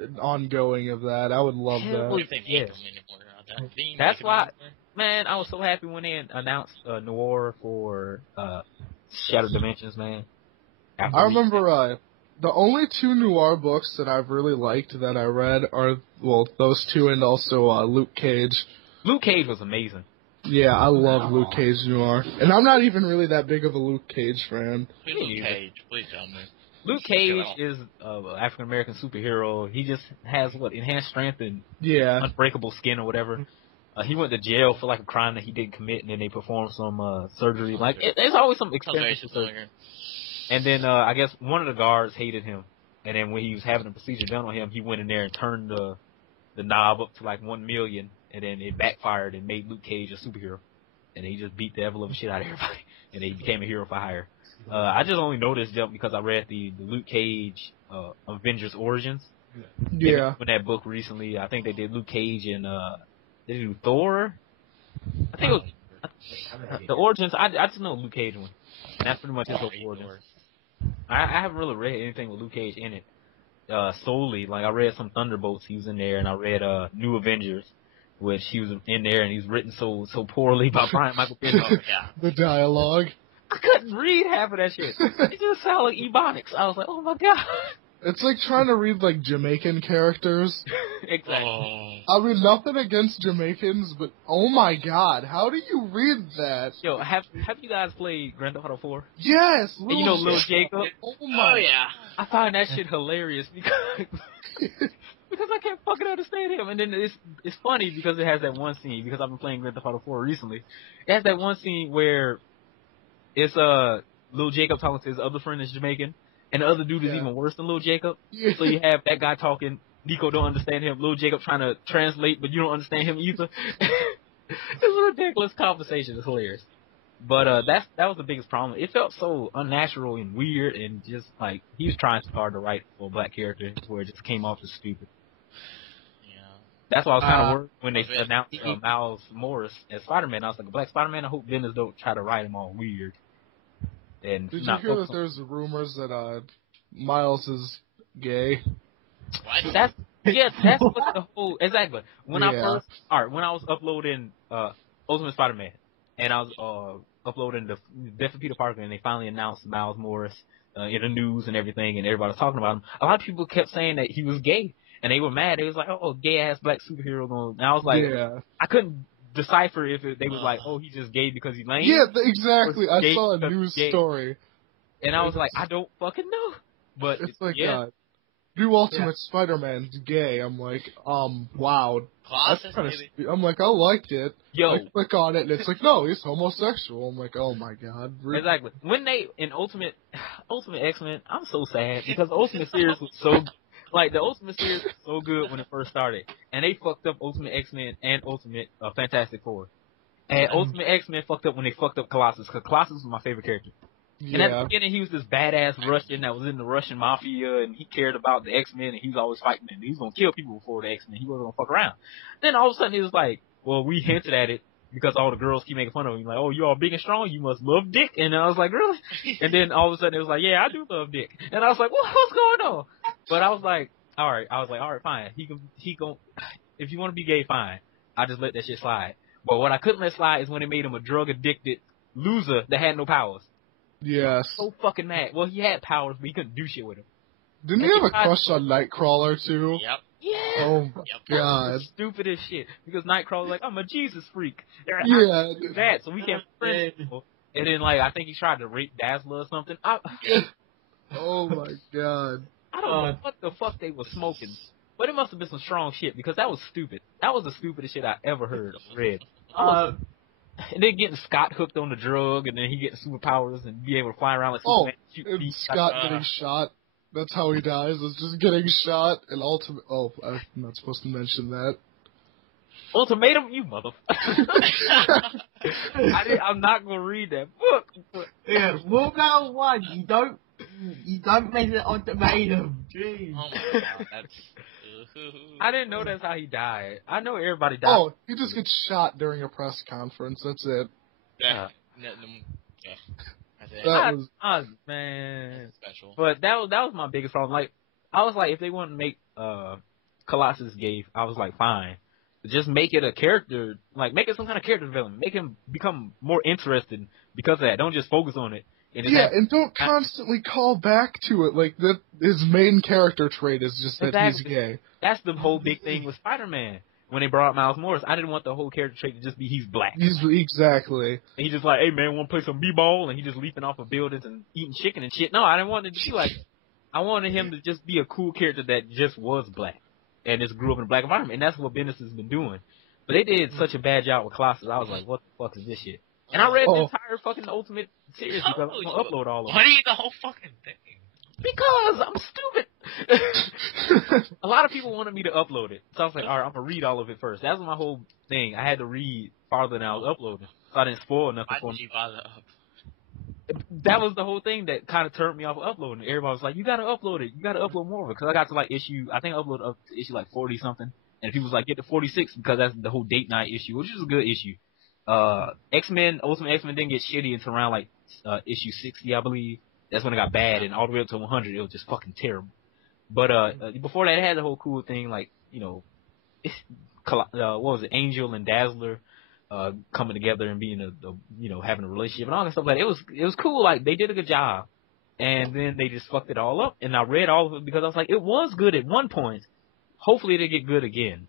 an ongoing of that. I would love that. Yes. That's why, man, I was so happy when they announced Noir for Shadow Dimensions, man. I remember the only 2 Noir books that I've really liked that I read are, those 2 and also Luke Cage. Luke Cage was amazing. Yeah, I love Luke Cage Noir. And I'm not even really that big of a Luke Cage fan. Luke Cage, please tell me. Luke Cage is an African-American superhero. He just has, enhanced strength and unbreakable skin or whatever. He went to jail for like a crime that he didn't commit, and then they performed some surgery. Like there's always some experimental surgery. And then I guess one of the guards hated him, and then when he was having a procedure done on him, he went in there and turned the knob up to like 1 million, and then it backfired and made Luke Cage a superhero, and he just beat the ever-living shit out of everybody, and he became a hero for hire. I just only know this jump because I read the Luke Cage Avengers Origins. Yeah. In that book recently, I think they did Luke Cage and. They do Thor. I think it was The origins, I just know Luke Cage one. And that's pretty much his whole origins. I haven't really read anything with Luke Cage in it. Solely, like I read some Thunderbolts, he was in there, and I read New Avengers, which he was in there, and he's written so poorly by Brian Michael Bendis. Yeah. The dialogue. I couldn't read half of that shit. It just sounded like Ebonics. I was like, oh my god. It's like trying to read like Jamaican characters. Exactly. I mean, nothing against Jamaicans, but oh my god, how do you read that? Yo, have you guys played Grand Theft Auto 4? Yes, And you know Lil Jacob? Oh my. Oh yeah. I find that shit hilarious because I can't fucking understand him. And then it's funny because it has that one scene, because I've been playing Grand Theft Auto 4 recently. It has that one scene where it's Lil Jacob talking to his other friend that's Jamaican, and the other dude is even worse than Lil Jacob. Yeah. So you have that guy talking, Nico don't understand him, Lil Jacob trying to translate, but you don't understand him either. It's a ridiculous conversation. It's hilarious. But that was the biggest problem. It felt so unnatural and weird, and just like he was trying so hard to write for a black character, where it just came off as stupid. Yeah. That's why I was kind of worried when they announced Miles Morris as Spider-Man. I was like, a black Spider-Man. I hope Bendis don't try to write him all weird. And did you hear that there's rumors that Miles is gay? What? That's what the whole exactly. When I was uploading Ultimate Spider-Man, and I was uploading the Death of Peter Parker, and they finally announced Miles Morris in the news and everything, and everybody was talking about him. A lot of people kept saying that he was gay, and they were mad. They was like, "Oh, gay ass black superhero going." And I was like, I couldn't decipher if they was like, "Oh, he's just gay because he's lame." Yeah, exactly. I saw a news story, and I was like, I don't fucking know. But it's like, new Ultimate Spider-Man's gay. I'm like, wow. I'm like, I liked it. Yo. I click on it, and it's like, no, he's homosexual. I'm like, oh my god. Really? Exactly. When they, in Ultimate X-Men, I'm so sad, because the Ultimate series was so, like, the Ultimate series was so good when it first started. And they fucked up Ultimate X-Men and Ultimate Fantastic Four. And Ultimate X-Men fucked up when they fucked up Colossus, because Colossus was my favorite character. And at the beginning, he was this badass Russian that was in the Russian mafia, and he cared about the X-Men, and he was always fighting them. He was going to kill people before the X-Men. He wasn't going to fuck around. Then all of a sudden, he was like, well, we hinted at it because all the girls keep making fun of him. Like, oh, you all big and strong, you must love dick. And I was like, really? And then all of a sudden, it was like, yeah, I do love dick. And I was like, what's going on? But I was like, all right, fine. He gon' if you want to be gay, fine. I just let that shit slide. But what I couldn't let slide is when they made him a drug-addicted loser that had no powers. Yes. So fucking mad. Well, he had powers, but he couldn't do shit with them. Didn't he have a crush on Nightcrawler, too? Yep. Yeah. Oh, my god. Stupid as shit. Because Nightcrawler's like, I'm a Jesus freak. Yeah. That, so we can't friend people. And then, like, I think he tried to rape Dazzler or something. Oh, my god. I don't know what the fuck they were smoking. But it must have been some strong shit, because that was stupid. That was the stupidest shit I ever heard or read. And then getting Scott hooked on the drug, and then he getting superpowers and be able to fly around like Superman. And Scott getting shot. That's how he dies, is just getting shot. And Ultimate... Oh, I'm not supposed to mention that. Ultimatum? You motherfucker. I'm not going to read that book. But... Yeah, rule number one, you don't mention ultimatum. Jeez. Oh my god, that's... I didn't know that's how he died. I know everybody died. Oh, he just gets shot during a press conference. That's it. Yeah. That was man. Special. But that was my biggest problem. Like, I was like, if they want to make Colossus gay, I was like, fine. Just make it a character, like, make it some kind of character development. Make him become more interested because of that. Don't just focus on it. And don't constantly call back to it. Like, that his main character trait is just that he's gay. That's the whole big thing with Spider-Man. When they brought out Miles Morris, I didn't want the whole character trait to just be he's black. Exactly. And he's just like, hey, man, want to play some b-ball? And he just leaping off of buildings and eating chicken and shit. No, I didn't want it to be like I wanted him to just be a cool character that just was black and just grew up in a black environment. And that's what Bendis has been doing. But they did such a bad job with Colossus. I was like, what the fuck is this shit? And I read the entire fucking Ultimate series because I'm going to upload all of them. Why do you need the whole fucking thing? Because I'm stupid. A lot of people wanted me to upload it. So I was like, all right, I'm going to read all of it first. That was my whole thing. I had to read farther than I was uploading. So I didn't spoil nothing for me. Why did you bother up? That was the whole thing that kind of turned me off of uploading. Everybody was like, you got to upload it. You got to upload more of it. Because I got to like I think I uploaded up to issue like 40 something. And people was like, get to 46 because that's the whole date night issue, which is a good issue. X-Men, Ultimate X-Men didn't get shitty until around like issue 60, I believe. That's when it got bad, and all the way up to 100, it was just fucking terrible. But before that, it had the whole cool thing, like, you know, what was it, Angel and Dazzler coming together and being you know, having a relationship and all that stuff. Like, it was cool. Like, they did a good job, and then they just fucked it all up. And I read all of it because I was like, it was good at one point. Hopefully, they get good again.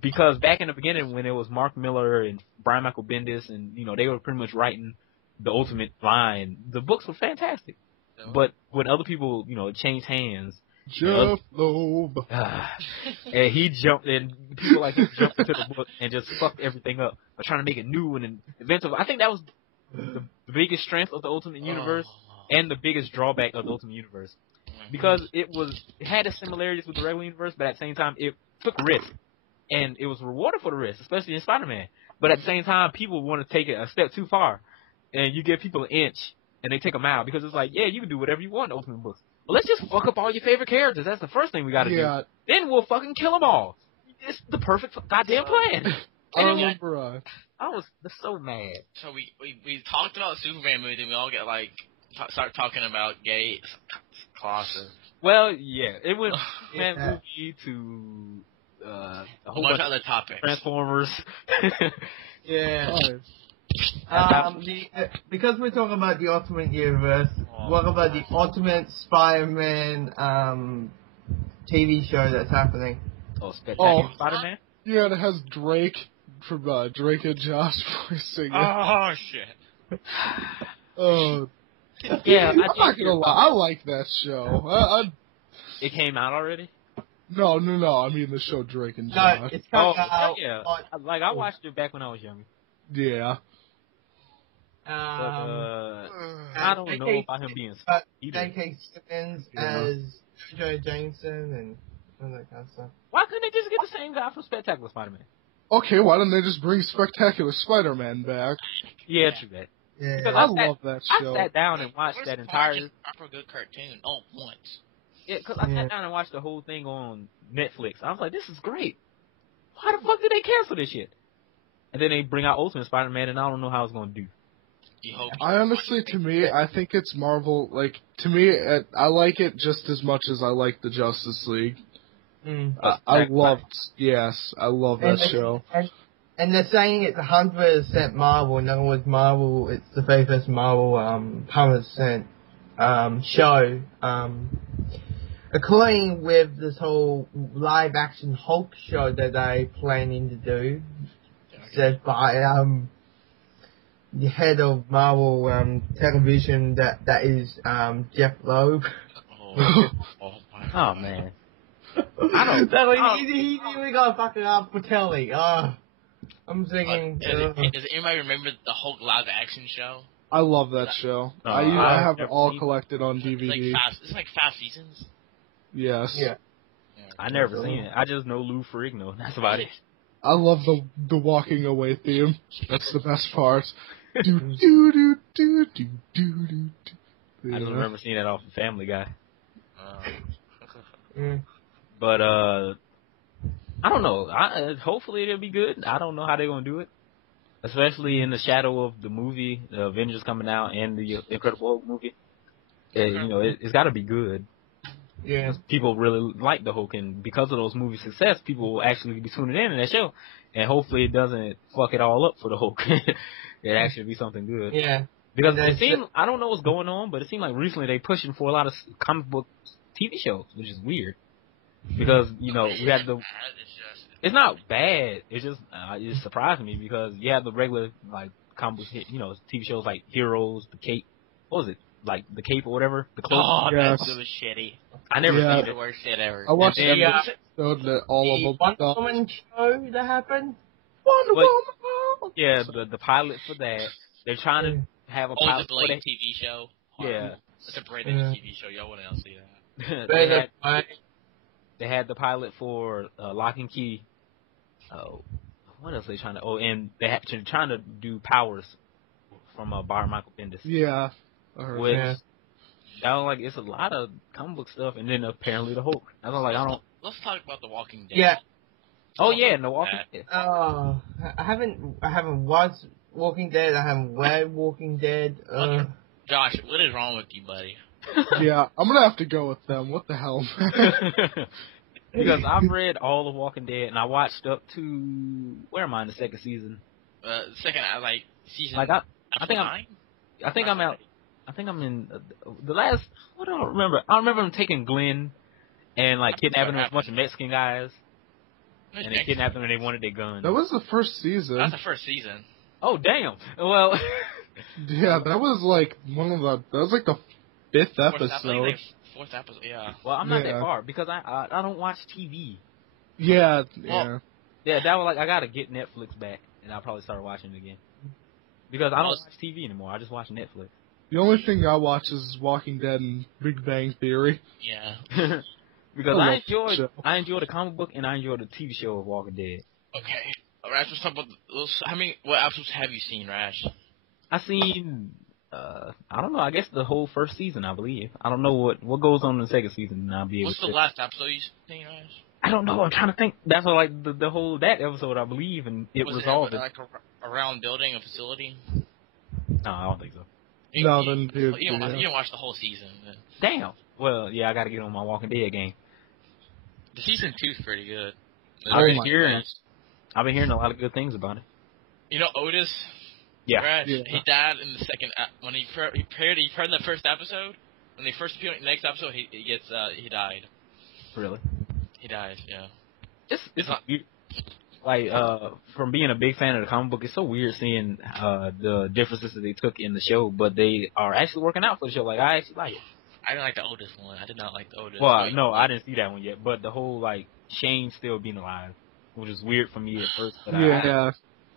Because back in the beginning, when it was Mark Miller and Brian Michael Bendis, and you know, they were pretty much writing the Ultimate line, the books were fantastic. But when other people, you know, changed hands, Jeff Loeb. and he jumped, and people like him jumped into the book and just fucked everything up by trying to make it new and inventive. I think that was the biggest strength of the Ultimate Universe and the biggest drawback of the Ultimate Universe, because it had its similarities with the regular universe, but at the same time it took risks, and it was rewarded for the risk, especially in Spider-Man. But at the same time, people want to take it a step too far, and you give people an inch and they take a mile, because it's like, yeah, you can do whatever you want in Ultimate books. Well, let's just fuck up all your favorite characters. That's the first thing we got to do. Then we'll fucking kill them all. It's the perfect goddamn plan. I remember. I was so mad. So we talked about the Superman movie, and we all get like start talking about gay Colossus. Well, yeah, it went from Superman movie to a whole bunch of other topics. Transformers. Yeah. Because we're talking about the Ultimate Universe, what about the Ultimate Spider-Man TV show that's happening? Spectacular Spider-Man? Yeah, it has Drake from Drake and Josh voicing it. Oh, shit. Yeah, I'm not gonna lie, I like that show. It came out already? No, I mean the show Drake and Josh. No, it's coming out. Yeah. Like, I watched it back when I was young. Yeah. But, I don't know about him being either. J.K. Simmons as Joe Jameson and all that kind of stuff. Why couldn't they just get the same guy from Spectacular Spider-Man? Okay, why didn't they just bring Spectacular Spider-Man back? Yeah, true that. Yeah, Because I love that show. I sat down and watched that entire... proper good cartoon. Oh, once. Yeah, because I sat down and watched the whole thing on Netflix. I was like, this is great. Why the fuck did they cancel this shit? And then they bring out Ultimate Spider-Man, and I don't know how it's going to do. I honestly, to me, I think it's Marvel, like, to me, I like it just as much as I like the Justice League. I love that show. And they're saying it's 100% Marvel. In other words, Marvel, it's the very first Marvel 100% show. According with this whole live-action Hulk show that they're planning to do, said by the head of Marvel Television, that is Jeff Loeb. Oh man. He really got fucking up for telly. I'm thinking. Does anybody remember the Hulk live action show? I love that show. I have it all collected on DVD. It's like 5 seasons. Yes. Yeah. I never seen it. I just know Lou Ferrigno. That's about it. I love the walking away theme. That's the best part. Do do do do do do do. I just remember seeing that off of Family Guy. Mm. But I don't know. Hopefully it'll be good. I don't know how they're gonna do it, especially in the shadow of the movie, the Avengers coming out, and the Incredible Hulk movie. You know, it's got to be good. Yeah. People really like the Hulk, and because of those movies' success, people will actually be tuning in that show. And hopefully it doesn't fuck it all up for the Hulk. It actually be something good. Yeah. Because it seemed, I don't know what's going on, but it seemed like recently they pushing for a lot of comic book TV shows, which is weird. Because, you know, we had it's not bad. It's just, it surprised me because you have the regular, like, comic book, you know, TV shows like Heroes, The Cape. What was it? Like, The Cape or whatever? The Cloak. Oh, that was shitty. I never seen it. The worst shit ever. I watched every episode that all of them. Wonder Woman show that happened? Wonder Woman! Yeah, the pilot for that. They're trying to have a pilot the Blade for that. TV show. Yeah. It's a British TV show. Y'all wouldn't else see that. They had the pilot for Lock and Key. What else are they trying to? Oh, and they're trying to do Powers from Brian Michael Bendis. Yeah. Which I was like, it's a lot of comic book stuff, and then apparently the Hulk. I was like, Let's talk about The Walking Dead. Yeah. Oh yeah, no Walking Dead. I haven't watched Walking Dead. I haven't read Walking Dead. Josh, what is wrong with you, buddy? Yeah, I'm gonna have to go with them. What the hell? Because I've read all of Walking Dead and I watched up to where am I in the second season? Second, season. Like I think I'm out. I think I'm in the last. What do I remember? I remember them taking Glenn and like kidnapping him with a bunch of Mexican guys. And they kidnapped them and they wanted their guns. That was the first season. That's the first season. Oh damn! Well. Yeah, that was like that was like the fifth episode. Fourth episode, yeah. Well, I'm not that far because I don't watch TV. Yeah, yeah. Yeah, that was like I gotta get Netflix back and I'll probably start watching it again. Because I don't watch TV anymore. I just watch Netflix. The only thing I watch is Walking Dead and Big Bang Theory. Yeah. Because I enjoy the comic book and I enjoy the TV show of Walking Dead. Okay. Rash, let's talk about what episodes have you seen, Rash? I seen I don't know, I guess the whole first season, I believe. I don't know what goes on in the second season, and I'll be able What's the last episode you seen, Rash? I don't know, I'm trying to think. That's what, like the whole that episode, I believe, and it resolved it. Like around building a facility? No, I don't think so. You didn't watch the whole season. Then. Damn. Well, yeah, I gotta get on my Walking Dead game. The season 2's pretty good. I've been hearing a lot of good things about it. You know Otis? Yeah. Rash, he died in the second when he heard the first episode. When they first appeared in the next episode, he died. Really? He died. Yeah. It's not weird. Like from being a big fan of the comic book, it's so weird seeing the differences that they took in the show, but they are actually working out for the show. Like I actually like it. I didn't like the Otis one. I did not like the Otis. Well, no, I didn't see that one yet. But the whole like Shane still being alive, which is weird for me at first. But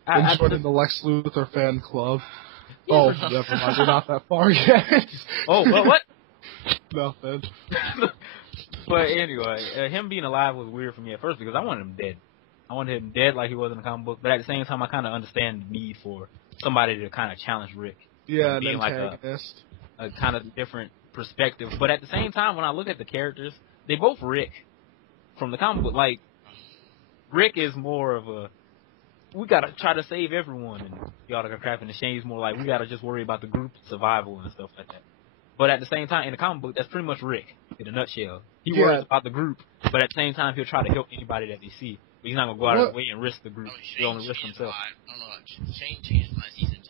I joined the Lex Luthor fan club. Oh, never mind. We're not that far yet. Oh, what? Nothing. But anyway, him being alive was weird for me at first because I wanted him dead. I wanted him dead like he was in the comic book. But at the same time, I kind of understand the need for somebody to kind of challenge Rick. Yeah, being like a kind of different perspective. But at the same time, when I look at the characters, they both Rick from the comic book. Like, Rick is more of a, we gotta try to save everyone, and y'all are crap, and the Shane's more like, we gotta just worry about the group survival and stuff like that. But at the same time, in the comic book, that's pretty much Rick, in a nutshell. He worries about the group, but at the same time, he'll try to help anybody that they see. But he's not gonna go out of his way and risk the group. He'll only risk himself. I don't know, Shane changed my season 2.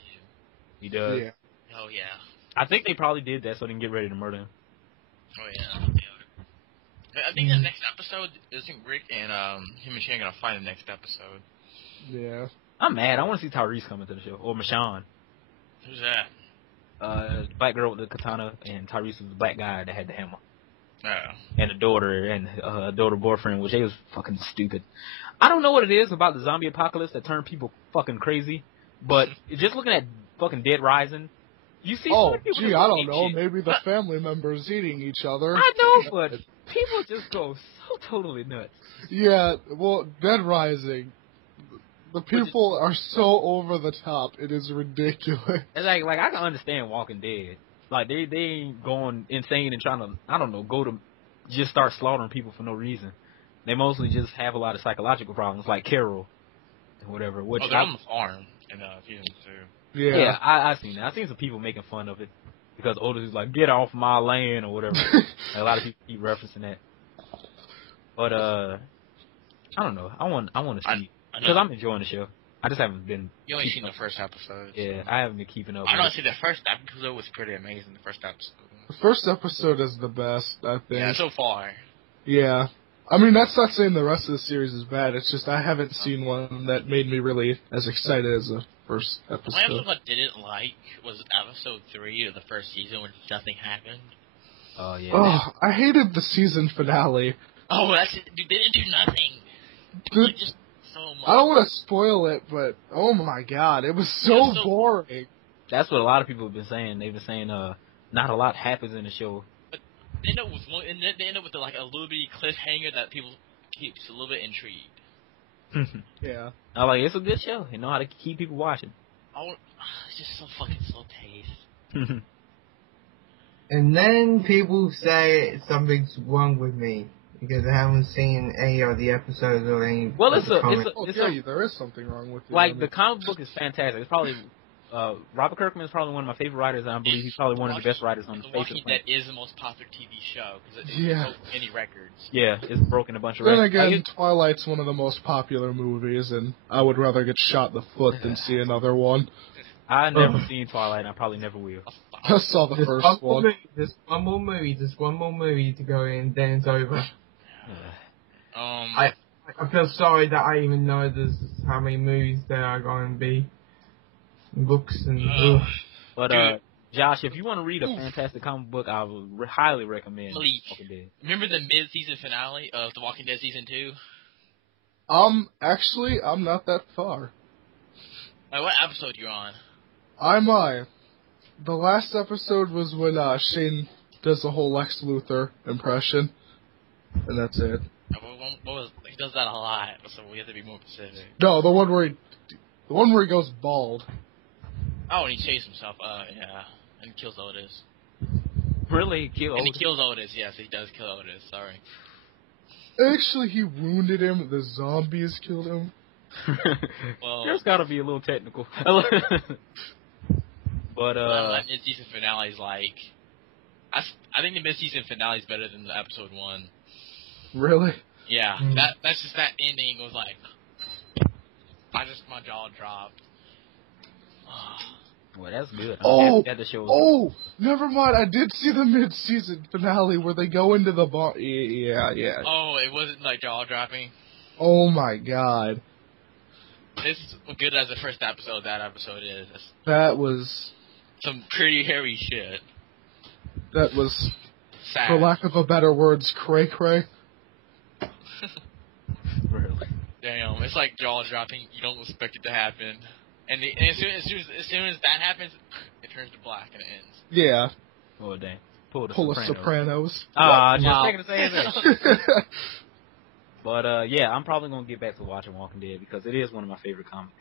He does? Yeah. Oh, yeah. I think they probably did that so they can get ready to murder him. Oh, yeah. I think the next episode, isn't Rick and him and Shane gonna fight in the next episode? Yeah. I'm mad. I want to see Tyrese come into the show. Or Michonne. Who's that? Black girl with the katana, and Tyrese was the black guy that had the hammer. Oh. And a daughter, and a daughter boyfriend, which they was fucking stupid. I don't know what it is about the zombie apocalypse that turned people fucking crazy, but just looking at fucking Dead Rising, you see so many people I don't know. shit. Maybe the family members eating each other. I know, but people just go so totally nuts. Yeah, well, Dead Rising, the people are so over the top. It is ridiculous. It's like I can understand Walking Dead. Like they ain't going insane and trying to, I don't know, go to just start slaughtering people for no reason. They mostly just have a lot of psychological problems, like Carol and whatever. Which they're on the farm in season 2. Yeah, I seen that. I seen some people making fun of it because Otis is like, "Get off my land" or whatever. A lot of people keep referencing that. But I don't know. I want to see because I'm enjoying the show. I just haven't been. You only seen the first episode. Yeah, I haven't been keeping up. I don't see the first episode was pretty amazing. The first episode. The first episode is the best, I think. Yeah, so far. Yeah. I mean, that's not saying the rest of the series is bad. It's just I haven't seen one that made me really as excited as the first episode. One episode I didn't like was episode 3 of the first season when nothing happened. Oh, yeah. Oh, I hated the season finale. Oh, that's it. Dude, they didn't do nothing. Just so much. I don't want to spoil it, but oh my god, it was so boring. That's what a lot of people have been saying. They've been saying not a lot happens in the show. But they end up with a little bitty cliffhanger that people keeps a little bit intrigued. Yeah. I like it's a good show. They know how to keep people watching. It's just so fucking slow paced. And then people say something's wrong with me. because I haven't seen any of the episodes or any. Well, there is something wrong with you. Like, the comic book is fantastic. It's probably Robert Kirkman is probably one of my favorite writers, and I believe he's probably one of the best writers on the face of the Walking planet. Dead is the most popular TV show because it broke many records. Yeah, it's broken a bunch of records. Then again, Twilight's one of the most popular movies, and I would rather get shot in the foot than see another one. I've never seen Twilight, and I probably never will. I saw the first one. Just one more movie to go in, then it's over. I feel sorry that I even know this how many movies there are going to be. Books and But Josh, if you want to read a fantastic comic book, I would highly recommend Walking Dead. Remember the mid-season finale of The Walking Dead season 2? Actually, I'm not that far. What episode you on? The last episode was when Shane does the whole Lex Luthor impression, and that's it. He does that a lot, so we have to be more specific. No, the one where he goes bald. Oh, and he chased himself. Yeah, and kills Otis. Really, He kills Otis. Yes, he does kill Otis. Sorry. Actually, he wounded him. The zombies killed him. Well, there's got to be a little technical. But that mid-season finale is like, I think the mid-season finale is better than the episode 1. Really? Yeah, that's just that ending was like, my jaw dropped. Well, that's good. Never mind. I did see the mid-season finale where they go into the bar. Yeah. Oh, it wasn't like jaw dropping. Oh my god. It's good as the first episode. That episode is. That was some pretty hairy shit. That was, sad. For lack of a better words, cray-cray. Really? Damn, it's like jaw dropping. You don't expect it to happen. And as soon as that happens, it turns to black and it ends. Yeah. Oh, dang. Pull the Sopranos. Just taking the same thing. But, yeah, I'm probably going to get back to watching Walking Dead because it is one of my favorite comics.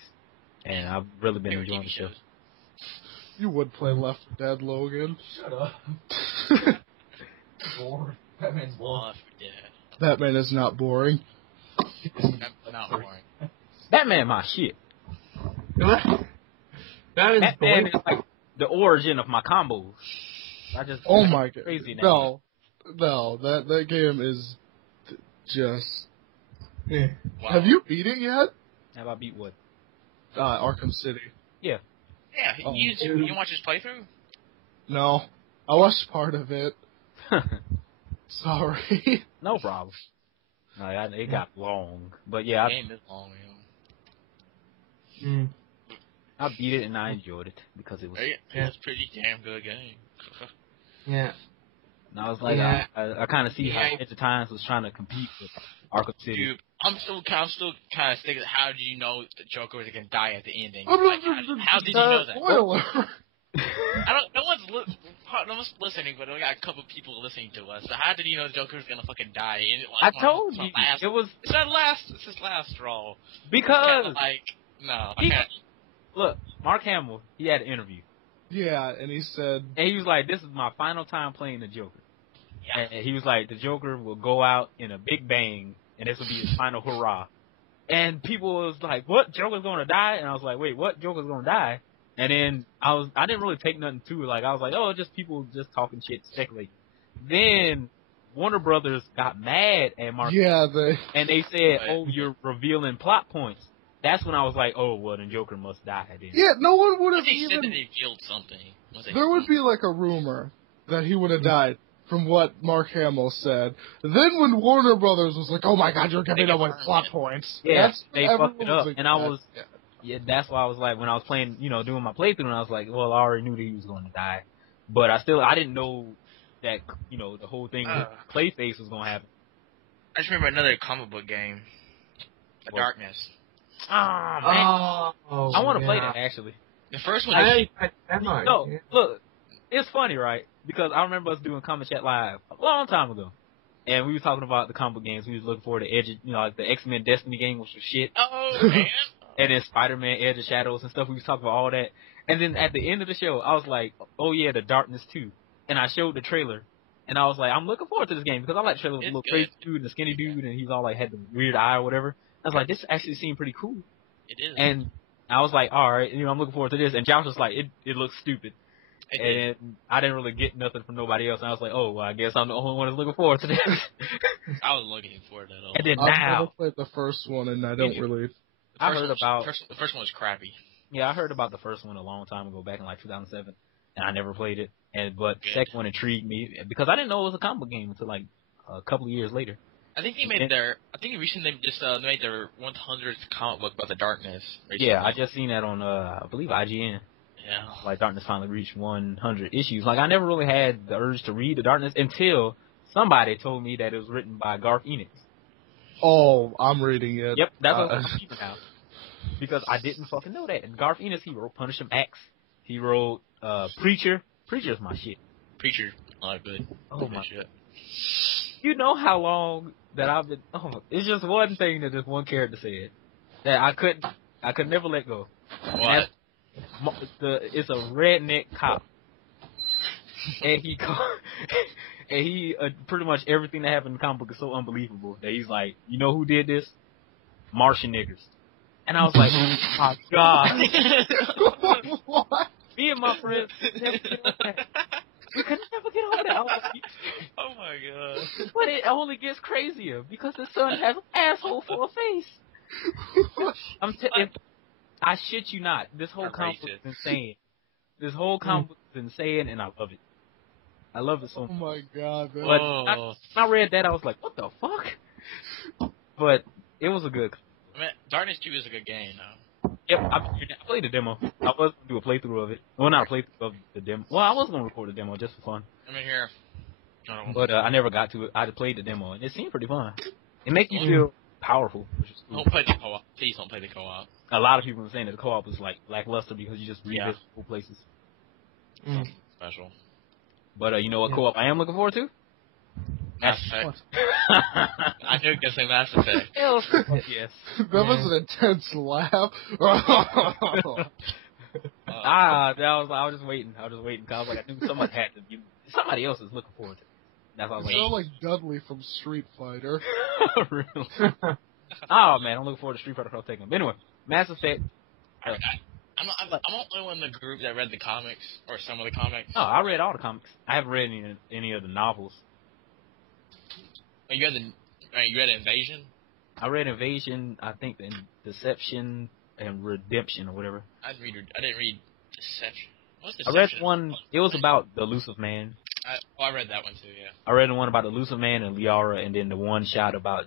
And I've really been enjoying the show. You would play Left 4 Dead, Logan. Shut up. Boring. Batman's boring. Left 4 Dead. Batman is not boring. Not boring. Batman, my shit. Batman is like the origin of my combos. Oh my god! Crazy now. No, that game is just. Yeah. Wow. Have you beat it yet? Have I beat what? Arkham City. Yeah. Yeah. You watch his playthrough? No, I watched part of it. Sorry. No problem. No, it got long, but yeah. The game is long, I beat it and I enjoyed it because it was. It's a pretty damn good game. Yeah. And I was like, I kind of see how Edge of Times was trying to compete with Arkham City. Dude, I'm still kind of thinking. How did you know the Joker was gonna die at the ending? How did you know that? Spoiler. No one's listening, but we got a couple people listening to us. So how did you know the Joker was gonna fucking die? I told you it's his last straw. Because look, Mark Hamill, he had an interview. Yeah, and he said, and he was like, "This is my final time playing the Joker." Yeah. And he was like, "The Joker will go out in a big bang, and this will be his final hurrah." And people was like, "What? Joker's gonna die?" And I was like, "Wait, what? Joker's gonna die?" And then I didn't really take nothing to it. Like I was like, "Oh, just people just talking shit, speculating." Then Warner Brothers got mad at Mark. Yeah, and they said, "Oh, you're revealing plot points." That's when I was like, "Oh, well, then Joker must die." Then. Yeah, no one would have even. They revealed something. There would be like a rumor that he would have died, from what Mark Hamill said. Then when Warner Brothers was like, "Oh my God, you're giving away plot points," yeah, they fucked it up, and I was. Yeah, that's why I was like, when I was playing, doing my playthrough, and I was like, well, I already knew that he was going to die. But I didn't know that, the whole thing with Clayface was going to happen. I just remember another comic book game. The Darkness. Oh, man. I want to play that, actually. The first one look, it's funny, right? Because I remember us doing Comic Chat Live a long time ago. And we were talking about the comic book games. We was looking for the Edge, like the X-Men Destiny game, which was shit. Oh, man. And then Spider-Man, Edge of Shadows and stuff. We was talking about all that. And then at the end of the show, I was like, oh yeah, The Darkness 2. And I showed the trailer. And I was like, I'm looking forward to this game because I like the trailer with the little crazy dude and the skinny dude, and he's all like had the weird eye or whatever. I was like, this actually seemed pretty cool. It is. And I was like, all right, I'm looking forward to this. And Josh was like, it looks stupid. And I didn't really get nothing from nobody else. And I was like, oh, well, I guess I'm the only one that's looking forward to this. I was looking forward to it. And then I've never played the first one, and I don't really. I heard about the first one was crappy. Yeah, I heard about the first one a long time ago, back in like 2007, and I never played it. But the second one intrigued me because I didn't know it was a comic book game until like a couple of years later. I think they made recently they just made their 100th comic book about the Darkness. Recently. Yeah, I just seen that on I believe IGN. Yeah. Like Darkness finally reached 100 issues. Like I never really had the urge to read the Darkness until somebody told me that it was written by Garth Ennis. Oh, I'm reading it. Yep, that's what I'm reading now. Because I didn't fucking know that. And Garth Ennis, he wrote Punisher X. He wrote Preacher. Preacher's my shit. Preacher, good. Oh my shit. You know how long that I've been. It's just one thing that this one character said that I could never let go. What? It's a redneck cop, and he pretty much everything that happened in the comic book is so unbelievable that he's like, you know who did this? Martian niggers. And I was like, oh my god. What? Me and my friends never get over that. We could never get over that. Like, oh my god. But it only gets crazier because the son has an asshole for a face. I shit you not. This whole comic book is insane. This whole comic book is insane, and I love it. I love it so much. Oh my god. Man. But when I read that, I was like, what the fuck? But it was a good. I mean, Darkness 2 is a good game, though. Yep, I played the demo. I was going to do a playthrough of it. Well, not a playthrough of the demo. Well, I was going to record the demo just for fun. I'm in here. But I never got to it. I played the demo, and it seemed pretty fun. It makes you feel powerful, which is cool. Don't play the co-op. Please don't play the co-op. A lot of people are saying that the co-op is like lackluster because you just revisit cool places. Special. But you know what co-op I am looking forward to? Mass Effect. I knew you were going to say Mass Effect. Yes. That was an intense laugh. I was just waiting. Cause I was like, I knew somebody else is looking forward to it. That's what I was You sound like Dudley from Street Fighter. Really? Oh man, I'm looking forward to Street Fighter Cross Tekken. But anyway, Mass Effect. I'm the only one in the group that read the comics, or some of the comics. Oh, I read all the comics. I haven't read any of the novels. Oh, you read Invasion? I read Invasion, I think, and Deception and Redemption or whatever. I didn't read Deception. What's I Deception? read one. It was about the Elusive Man. I read that one too. Yeah. I read the one about the Elusive Man and Liara, and then the one shot about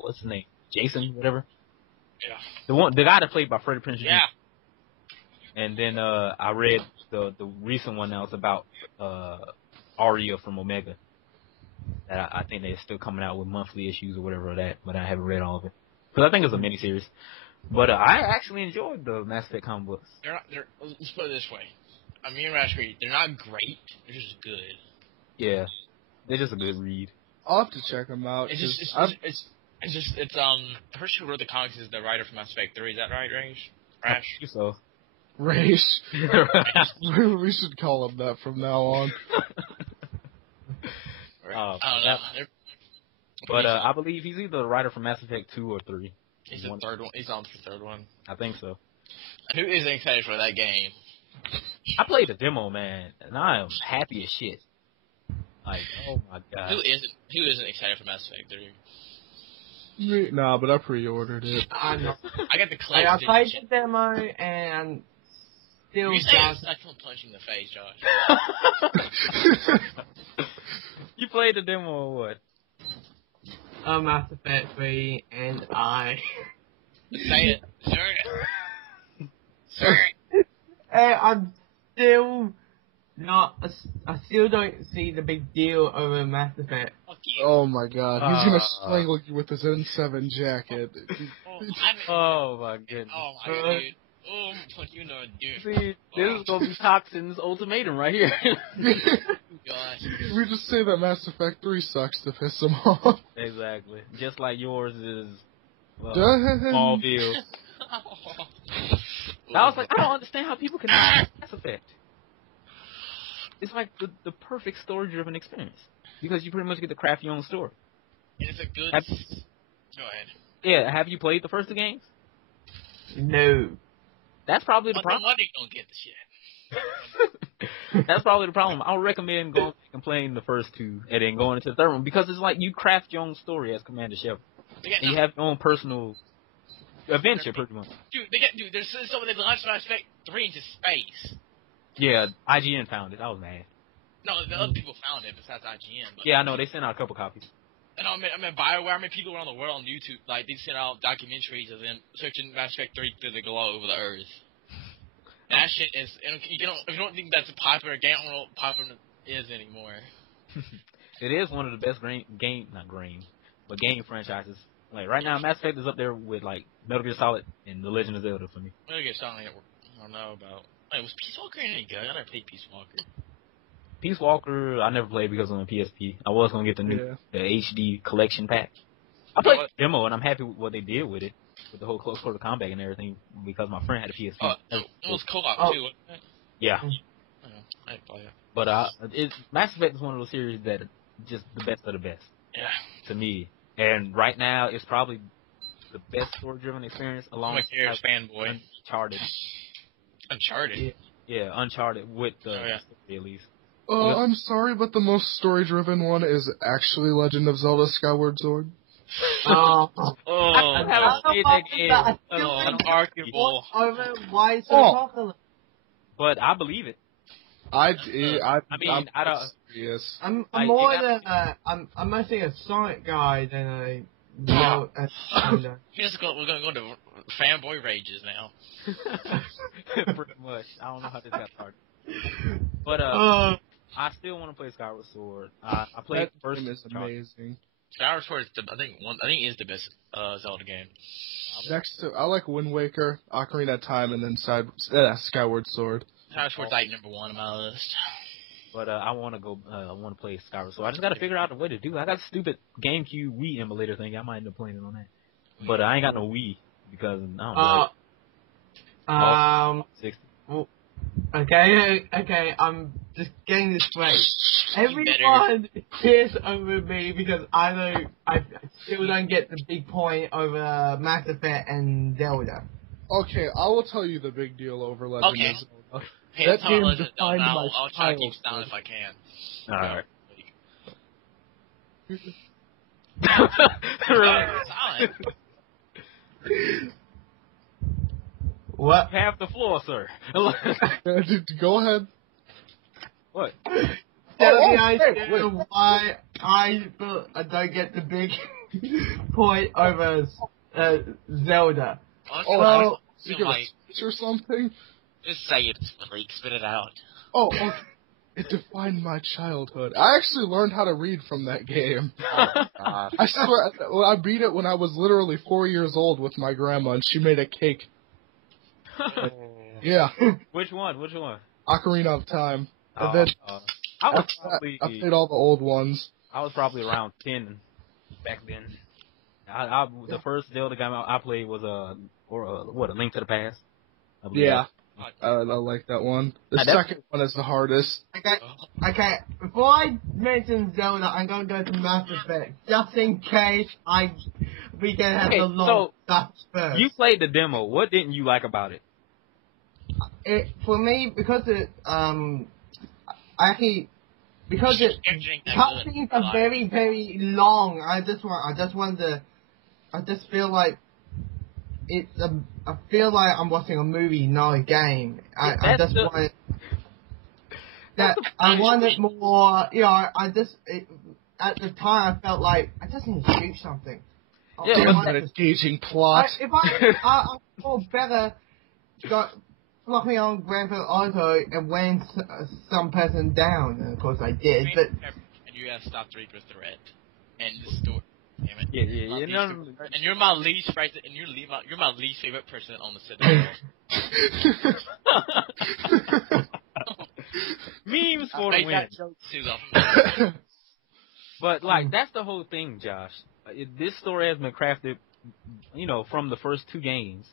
what's his name? Jason, whatever. Yeah. The guy that played by Freddie Prinze Jr. Yeah. And then I read the recent one that was about Aria from Omega. That I think they're still coming out with monthly issues or whatever of that, but I haven't read all of it because I think it's a miniseries. But I actually enjoyed the Mass Effect comic books. Let's put it this way. I mean, they're not great. They're just good. Yeah, they're just a good read. I'll have to check them out. It's the person who wrote the comics is the writer from Mass Effect 3. Is that right, Rash? So. Race. We should call him that from now on. I don't know. But I believe he's either the writer from Mass Effect 2 or 3. He's the third one. He's on the third one. I think so. Who isn't excited for that game? I played the demo, man, and I am happy as shit. Like, oh my god. Who isn't excited for Mass Effect 3? Nah, but I pre-ordered it. I know. I got the clay. I played the demo and still You say does. I feel punch in the face, Josh. You played the demo or what? Mass Effect 3 and I. Say it. Sir. I'm still not. I still don't see the big deal over Mass Effect. Fuck you. Oh my god, he's gonna strangle you with his N7 jacket. Oh my goodness. Oh my god, dude. Oh, fuck you know, dude. See, this is gonna be Toxin's ultimatum right here. Gosh. We just say that Mass Effect 3 sucks to piss him off. Exactly. Just like yours is Dun. Smallville. I was like, I don't understand how people can not like Mass Effect. it's like the perfect story-driven experience because you pretty much get to craft your own story. And it's a good. Go ahead. Yeah, have you played the first 2 games? No. That's probably the problem. Why they don't get the shit? That's probably the problem. I would recommend going and playing the first 2 and then going into the third one because it's like you craft your own story as Commander Shepard. You have your own personal adventure, pretty much. Dude, there's someone that launched Mass Effect 3 into space. Yeah, IGN found it. I was mad. No, the other people found it besides IGN. But yeah, I know. They sent out a couple copies. And I mean, BioWare, people around the world on YouTube, like, they sent out documentaries of them searching Mass Effect 3 through the globe of the Earth. And that shit is, if you don't think that's a popular game, I don't know what popular is anymore. It is one of the best game franchises. Like, right now, Mass Effect is up there with, like, Metal Gear Solid and The Legend of Zelda for me. Metal Gear Solid, I don't know about. Wait, was Peace Walker any good? I never played Peace Walker. Peace Walker, I never played because on the PSP. I was going to get the HD collection pack. I played the demo, and I'm happy with what they did with it, with the whole close quarter combat and everything, because my friend had a PSP. It was co-op, too, wasn't it? Yeah. I didn't play it. But Mass Effect is one of those series that are just the best of the best. Yeah. To me. And right now, it's probably the best story-driven experience along with fanboy. Uncharted? Yeah, Uncharted with the story, at least. I'm sorry, but the most story-driven one is actually Legend of Zelda Skyward Sword. I haven't played that game. Unarguable. Why so popular? But I believe it. I don't. Yes. I'm mostly a Sonic guy than a. We're gonna go to fanboy rages now. Pretty much. I don't know how this got started. But I still want to play Skyward Sword. I played that the first. game is amazing. Skyward Sword is I think is the best Zelda game. Next to, I like Wind Waker, Ocarina of Time, and then Skyward Sword. Skyward Sword's like number 1 on my list. But I want to go. I want to play Skyward Sword. I just got to figure out a way to do it. I got a stupid GameCube Wii emulator thing. I might end up playing it on that. But I ain't got no Wii because I don't know. 60. Okay, I'm just getting this straight. Everyone pissed over me because I still don't get the big point over Mass Effect and Zelda. Okay, I will tell you the big deal over Legend of Zelda. Hey, that game defined my I'll try to keep it down if I can. Alright. What? Half the floor, sir. Go ahead. What? Tell me why I don't get the big point over Zelda. Well, you get a speech or something? Just say it, Malik. Spit it out. Oh, okay. It defined my childhood. I actually learned how to read from that game. I swear, I beat it when I was literally 4 years old with my grandma, and she made a cake. Yeah. Which one? Ocarina of Time. And then I played all the old ones. I was probably around 10 back then. The first Zelda game I played was A Link to the Past. Yeah. I like that one. The second one is the hardest. Okay. Before I mention Zelda, I'm going to go to Mass Effect, just in case we can have the long stuff first. You played the demo. What didn't you like about it? For me, because cutscenes are very, very long. I just feel like I feel like I'm watching a movie, not a game. I wanted more. You know, at the time I felt like I just need to shoot something. Yeah, an engaging plot. If I feel better, lock me on Grand Theft Auto and weighing some person down, and of course I did. But and you have stopped Reaper's threat and the story. Damn it. Yeah. And you're my least favorite. And you're my least favorite person on the set. Memes for the win. But that's the whole thing, Josh. This story has been crafted, from the first 2 games,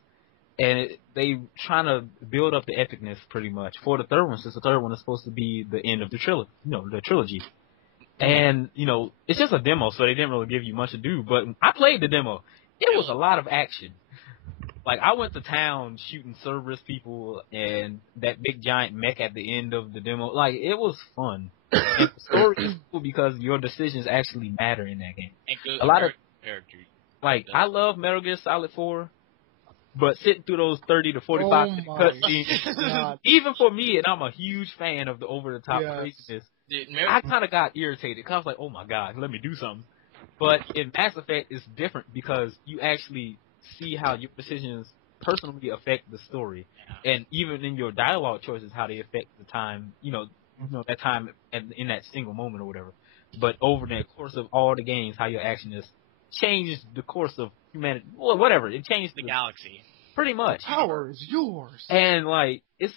and they trying to build up the epicness pretty much for the third one, since the third one is supposed to be the end of the trilogy, the trilogy. And, it's just a demo, so they didn't really give you much to do, but I played the demo. It was a lot of action. Like, I went to town shooting Cerberus people and that big giant mech at the end of the demo. Like, it was fun. And the story is cool because your decisions actually matter in that game. And good a lot of character. Like, I love Metal Gear Solid 4, but sitting through those 30 to 45 minute cutscenes, even for me, and I'm a huge fan of the over-the-top craziness, I kind of got irritated because I was like, oh my god, let me do something. But in Mass Effect, it's different because you actually see how your decisions personally affect the story, and even in your dialogue choices, how they affect the time, that time in that single moment or whatever. But over the course of all the games, how your action is changed the course of humanity, well, whatever. It changed the galaxy. Pretty much. The power is yours. And like it's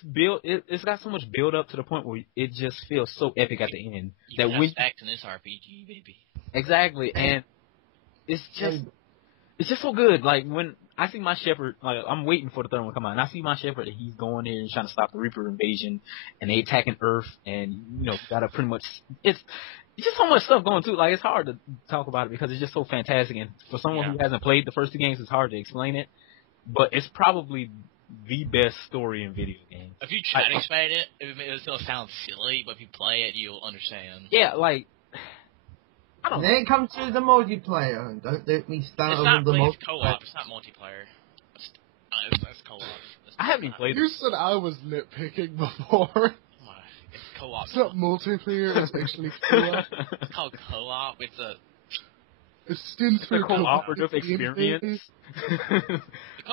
got so much build up to the point where it just feels so epic at the end that when act in this RPG, baby. Exactly, and it's just so good. Like when I see my Shepard, like I'm waiting for the third one to come out, and I see my Shepard and he's going there and trying to stop the Reaper invasion, and they attacking Earth, and gotta pretty much it's just so much stuff going too. Like it's hard to talk about it because it's just so fantastic, and for someone who hasn't played the first two games, it's hard to explain it. But it's probably the best story in video games. If you try to explain it, it'll still sound silly, but if you play it, you'll understand. Yeah, like I don't know. Then it comes to the multiplayer. Don't let me start with the multiplayer. It's co-op. It's not multiplayer. It's co-op. I haven't even played it. You said I was nitpicking before. It's co-op. It's not multiplayer. It's actually co-op. It's called co-op. It stands for cooperative experience.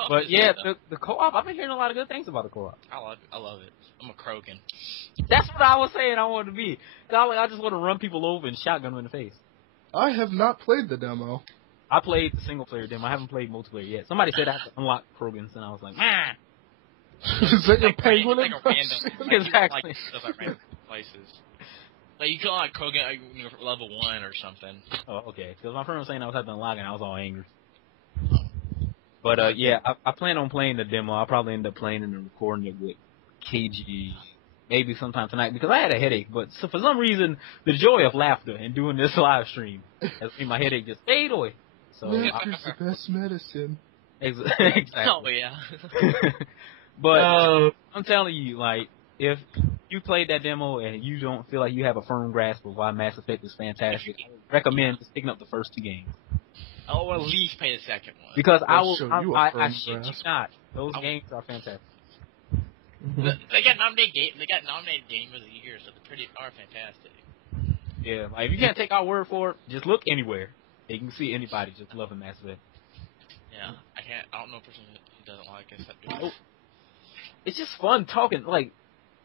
But yeah, the co-op, I've been hearing a lot of good things about the co-op. I love it. I'm a Krogan. That's what I was saying I wanted to be. I just want to run people over and shotgun them in the face. I have not played the demo. I played the single player demo. I haven't played multiplayer yet. Somebody said I have to unlock Krogans, and I was like, man. Is that your penguin? Like a random, exactly. Like stuff at random places. Like you call like Krogan level 1 or something. Oh, okay. Because my friend was saying I was having to unlock it, and I was all angry. But yeah, I plan on playing the demo. I'll probably end up playing it and recording it with KG maybe sometime tonight because I had a headache. But so for some reason, the joy of laughter and doing this live stream has made my headache just fade away. So laughter's the best medicine. Exactly. Oh yeah. But I'm telling you, like, if you played that demo and you don't feel like you have a firm grasp of why Mass Effect is fantastic, I would recommend just picking up the first two games. Or at least play the second one. Because I shit you not. Those games are fantastic. They got nominated Game of the Year, so they are fantastic. Yeah, like if you can't take our word for it, just look anywhere. You can see anybody just loving Mass Effect. Yeah, I don't know a person who doesn't like it except nope. It's just fun talking. Like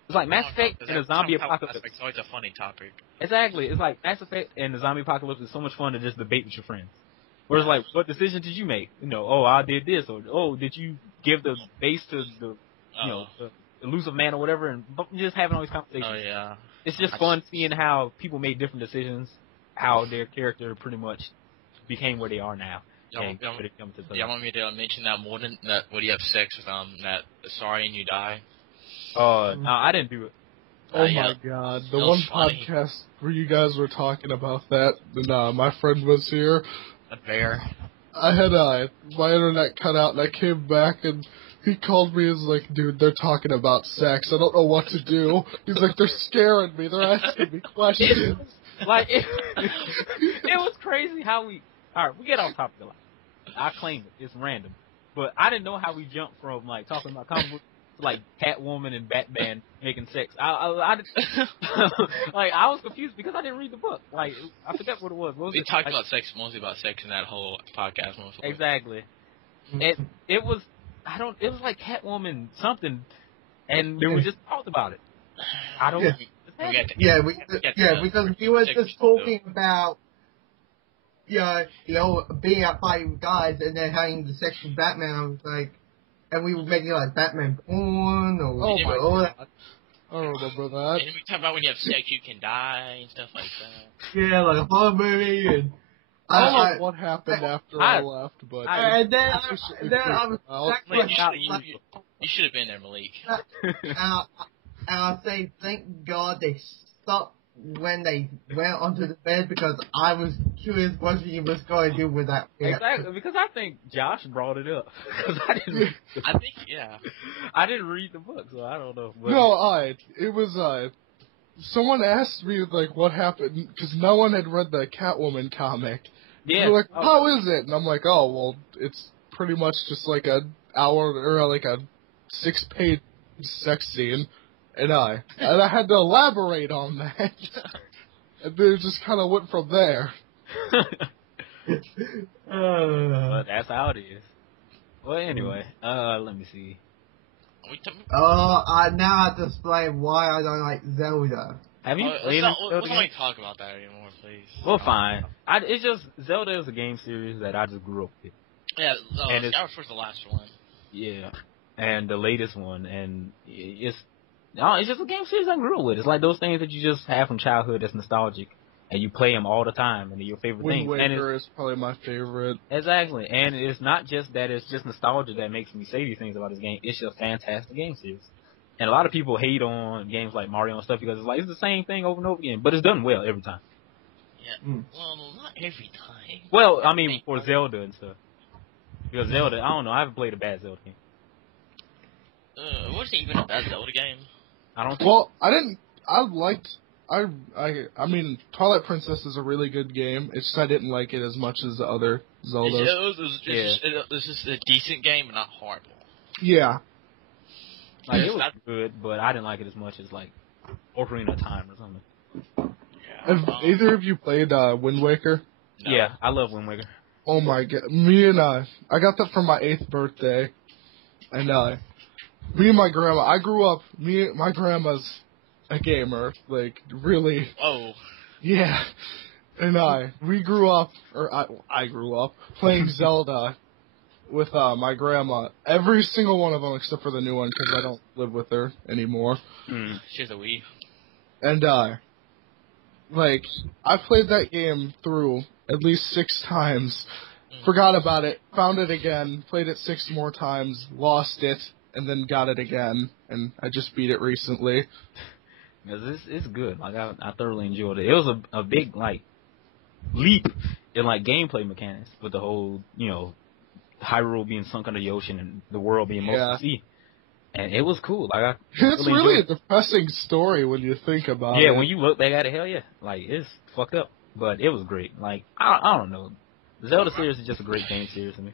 it's like Mass Effect and the zombie apocalypse. It's always a funny topic. Exactly. It's like Mass Effect and the zombie apocalypse is so much fun to just debate with your friends. Whereas, like, what decision did you make? I did this, or did you give the base to the, the elusive man or whatever, and just having all these conversations. Oh yeah. It's just fun seeing how people made different decisions, how their character pretty much became where they are now. Y'all want me to mention that more than that? When you have sex with that sorry and you die? No, I didn't do it. Oh my god, the one funny podcast where you guys were talking about that, and my friend was here. A bear. I had my internet cut out, and I came back, and he called me and was like, dude, they're talking about sex. I don't know what to do. He's like, they're scaring me. They're asking me questions. Like, it was crazy how we get off topic a lot. I claim it. It's random. But I didn't know how we jumped from, like, talking about comic books to, like, Catwoman and Batman making sex. I was confused because I didn't read the book. Like, I forgot what it was. We talked about sex, mostly about sex in that whole podcast. Mostly. Exactly. It was like Catwoman something, and then we just talked about it. I don't. Because we were just talking about, being out fighting guys and then having the sex with Batman. I was like, and we were making like Batman porn or all that. I don't remember that. And we talk about when you have sex, you can die and stuff like that. Yeah, like a horror movie, and I don't know what happened after I left, but and then I was you should have been there, Malik. and I say thank God they stopped when they went onto the bed because I was curious what he was going to do with that. Exactly, because I think Josh brought it up. I didn't read the book, so I don't know. But no, it was someone asked me like what happened because no one had read the Catwoman comic. Yeah. They're like, how is it? And I'm like, oh well, it's pretty much just like an hour or like a 6-page sex scene. And I had to elaborate on that. And then it just kind of went from there. But that's how it is. Well, anyway, let me see. Now I have to explain why I don't like Zelda. Have you played it? Let's not talk about that anymore, please. Well, fine. It's just, Zelda is a game series that I just grew up with. Yeah, Skyward Sword's the last one. Yeah, and the latest one, and it's just a game series I grew up with. It's like those things that you just have from childhood that's nostalgic, and you play them all the time, and they're your favorite things. Wind Waker is probably my favorite. Exactly, and it's not just that it's just nostalgia that makes me say these things about this game. It's just a fantastic game series. And a lot of people hate on games like Mario and stuff because it's like, it's the same thing over and over again, but it's done well every time. Yeah, well, not every time. Well, I mean, for Zelda and stuff. Because Zelda, I don't know, I haven't played a bad Zelda game. Wasn't even a bad Zelda game. I don't think. Well, I mean, Twilight Princess is a really good game. It's just I didn't like it as much as the other Zeldas. It was just a decent game, but not horrible. Yeah. Like, it was good, but I didn't like it as much as, like, Ocarina of Time or something. Yeah, have either of you played Wind Waker? No. Yeah, I love Wind Waker. Oh my god. I got that for my 8th birthday. And, me and my grandma, my grandma's a gamer, like, really. Oh. Yeah. And we grew up, or I grew up, playing Zelda with my grandma. Every single one of them except for the new one, because I don't live with her anymore. She's a Wii. And, like, I played that game through at least 6 times, forgot about it, found it again, played it 6 more times, lost it, and then got it again, and I just beat it recently. Because it's good. Like, I thoroughly enjoyed it. It was a big, like, leap in, like, gameplay mechanics with the whole, Hyrule being sunk under the ocean and the world being mostly sea. And it was cool. Like, it's really a depressing story when you think about it. Yeah, when you look back at it, hell yeah. Like, it's fucked up. But it was great. Like, I don't know. The Zelda series is just a great game series to me.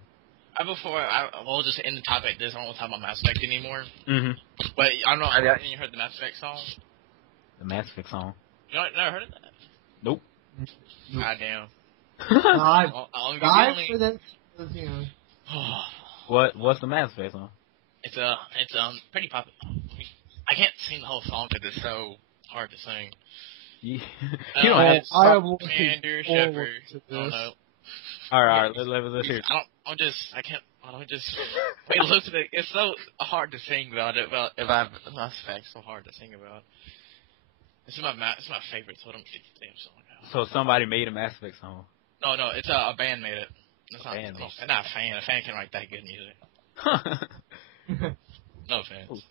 We'll just end the topic at this. I don't want to talk about Mass Effect anymore. Mm-hmm. But I don't know. Have you heard the Mass Effect song? The Mass Effect song? You never heard of that? Nope. Goddamn. What's the Mass Effect song? It's pretty popular. I can't sing the whole song because it's so hard to sing. You don't have. I am Commander Shepard. I don't know. All right, let's hear it. I don't just. Wait, listen to it. It's so hard to sing about it. Mass Effect, so hard to sing about. It's my favorite, so I don't get the damn song out. So somebody made a Mass Effect song. No, it's a band made it. It's not a fan. A fan can write that good music. No offense.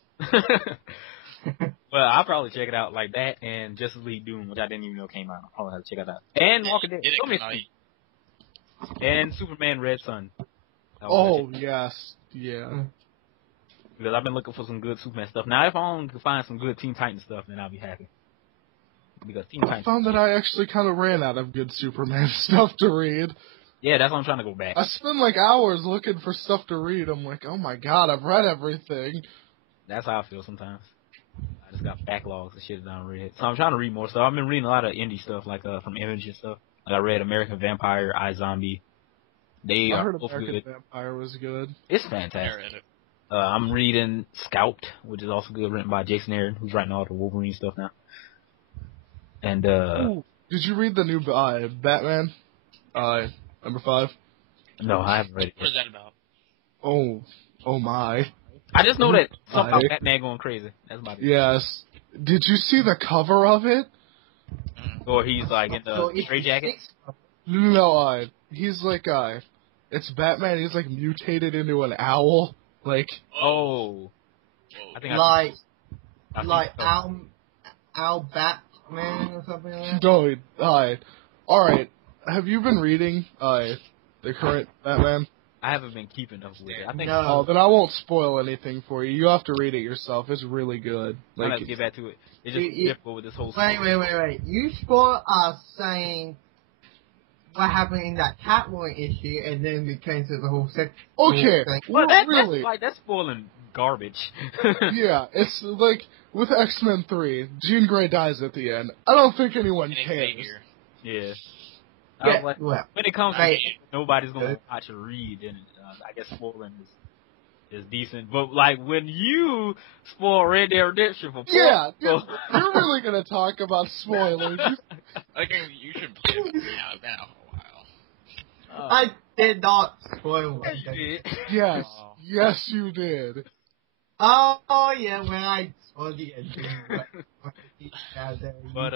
Well, I'll probably check it out like that and Justice League Doom, which I didn't even know came out. I'll probably have to check it out. And Walking Dead. And Superman Red Sun. Oh, yes. Yeah. Because I've been looking for some good Superman stuff. Now, if I only can find some good Teen Titans stuff, then I'll be happy. Because Teen Titans... I found that I actually kind of ran out of good Superman stuff to read. Yeah, that's why I'm trying to go back. I spend like hours looking for stuff to read. I'm like, oh my god, I've read everything. That's how I feel sometimes. I just got backlogs of shit that I don't read. So I'm trying to read more stuff. I've been reading a lot of indie stuff, like from Image and stuff. Like I read American Vampire, iZombie. They I are heard both American good. Vampire was good. It's fantastic. I'm reading Scout, which is also good, written by Jason Aaron, who's writing all the Wolverine stuff now. And Ooh, did you read the new Batman? Number 5? No, I haven't read it. What is that about? Oh my. I just know that something about Batman going crazy. That's my business. Yes. Did you see the cover of it? Or he's like in the straight jacket? No, he's like it's Batman. He's like mutated into an owl. Like Oh. I think like I think like so. Al Batman or something like that. no. All right. Have you been reading the current Batman? I haven't been keeping up with it. I think No. Oh, then I won't spoil anything for you. You have to read it yourself. It's really good. I'm gonna Like, have to get back to it. It's just You- difficult with this whole Wait. You spoiled us saying what happened in that Catwoman issue, and then we came to the whole sex. okay, thing. Well, well, really? that's spoiling garbage. Yeah, it's like with X-Men 3, Jean Grey dies at the end. I don't think anyone And cares. Xavier. Yeah. Yeah, Like, well, when it comes to Right. it, nobody's gonna watch or read, and I guess spoiling is decent. But like when you spoil Red Dead Redemption for Yeah, Paul, you're really gonna talk about spoilers. I think you should play it now for a while. I did not spoil Yeah, it. you did. Yes, Oh. yes, you did. Oh yeah, when I saw the ending. But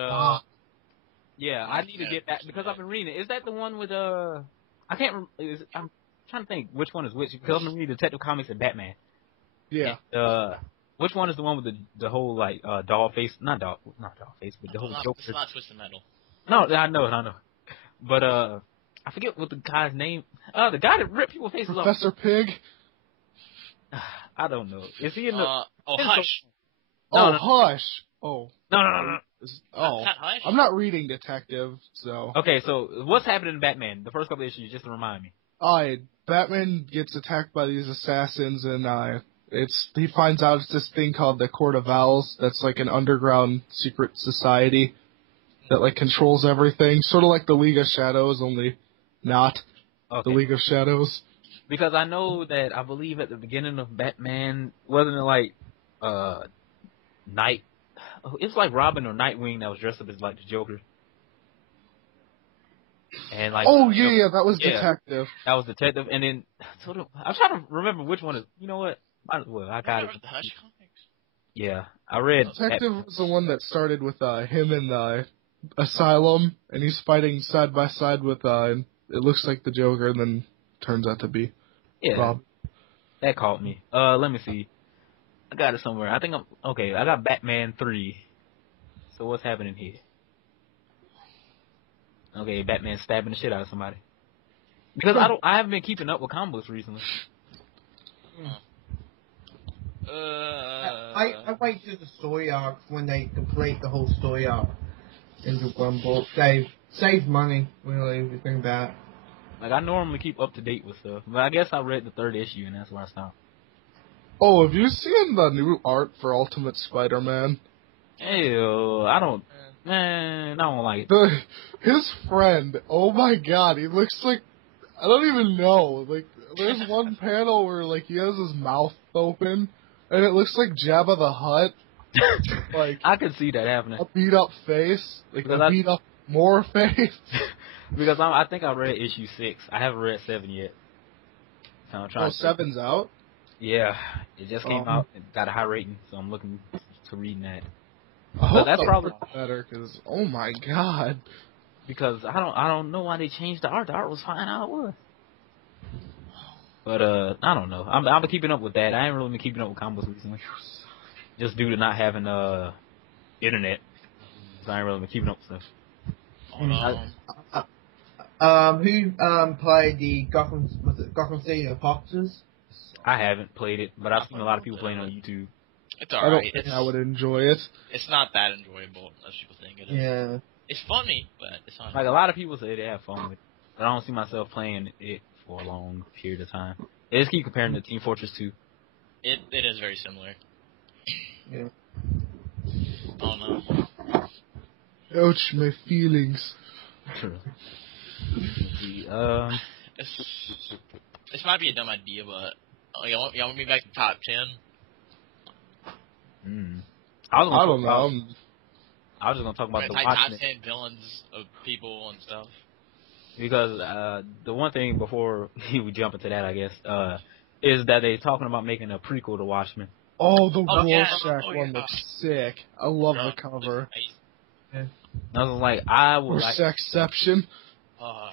yeah, I need to get that because I've been reading it. Is that the one with I can't. I'm trying to think which one is which because I've been reading Detective Comics and Batman. Yeah. Which one is the one with the whole like doll face? Not doll face, but the whole Joker. It's not Twisted Metal. No, I know. But I forget what the guy's name. The guy that ripped people's faces off. Professor Pig. I don't know. Is he in the? Hush. No, Oh, no. Hush. Oh. No. Oh. Not Hush. I'm not reading Detective, so. Okay, so what's happening in Batman? The first couple of issues, just to remind me. Batman gets attacked by these assassins, and he finds out it's this thing called the Court of Owls. That's like an underground secret society that like controls everything, sort of like the League of Shadows, only not Okay. the League of Shadows. Because I know that I believe at the beginning of Batman, wasn't it like Night? It's like Robin or Nightwing that was dressed up as like the Joker. And like Oh yeah, that was yeah. Detective. that was Detective, and then I'm trying to remember which one is. You know what? I got it. The Hush comics. Yeah, I read Detective was the one that started with him in the Asylum, and he's fighting side by side with it looks like the Joker, and then turns out to be Yeah, Rob. that caught me. Let me see. I got it somewhere. I think I'm okay. I got Batman 3. So what's happening here? Okay, Batman stabbing the shit out of somebody. Because I haven't been keeping up with comic books recently. I wait to the story arc when they complete the whole story arc into one book. Save money, really, if you think about it. Like I normally keep up to date with stuff, but I guess I read the 3rd issue and that's where I stopped. Oh, have you seen the new art for Ultimate Spider-Man? Ew, I don't like it. His friend, oh my god, he looks like, I don't even know, like, there's one panel where, like, he has his mouth open, and it looks like Jabba the Hutt, like, I could see that happening. a beat-up face, like, Because a beat-up more face. Because I think I read issue 6. I haven't read 7 yet. So I'm trying. 7's out? Yeah, it just came out and got a high rating, so I'm looking to reading that. I hope that's they probably- work better, because, oh my god. Because I don't know why they changed the art. The art was fine how it was. But I don't know. I've been keeping up with that. I ain't really been keeping up with comic books recently. Just due to not having internet. So I ain't really been keeping up with stuff. Who played the Gotham City of Foxes? I haven't played it, but I've seen a lot of people playing on YouTube. It's I don't alright. think I would enjoy it. It's not that enjoyable as people think it is. Yeah. It's funny, but it's not. Like a lot of people say they have fun with it, but I don't see myself playing it for a long period of time. They just keep comparing it to Team Fortress 2. It is very similar. Yeah. Oh no. Ouch, my feelings. This might be a dumb idea, but y'all want me back to top 10? I don't know. I was just gonna talk about the Like top Watchmen 10 villains of people and stuff. because the one thing before we jump into that, I guess, is that they're talking about making a prequel to Watchmen. Oh, the Oh, yeah. Rorschach Oh, one yeah. looks sick. I love the Bro, cover. it's And I was like, I would like. Rorschachception. I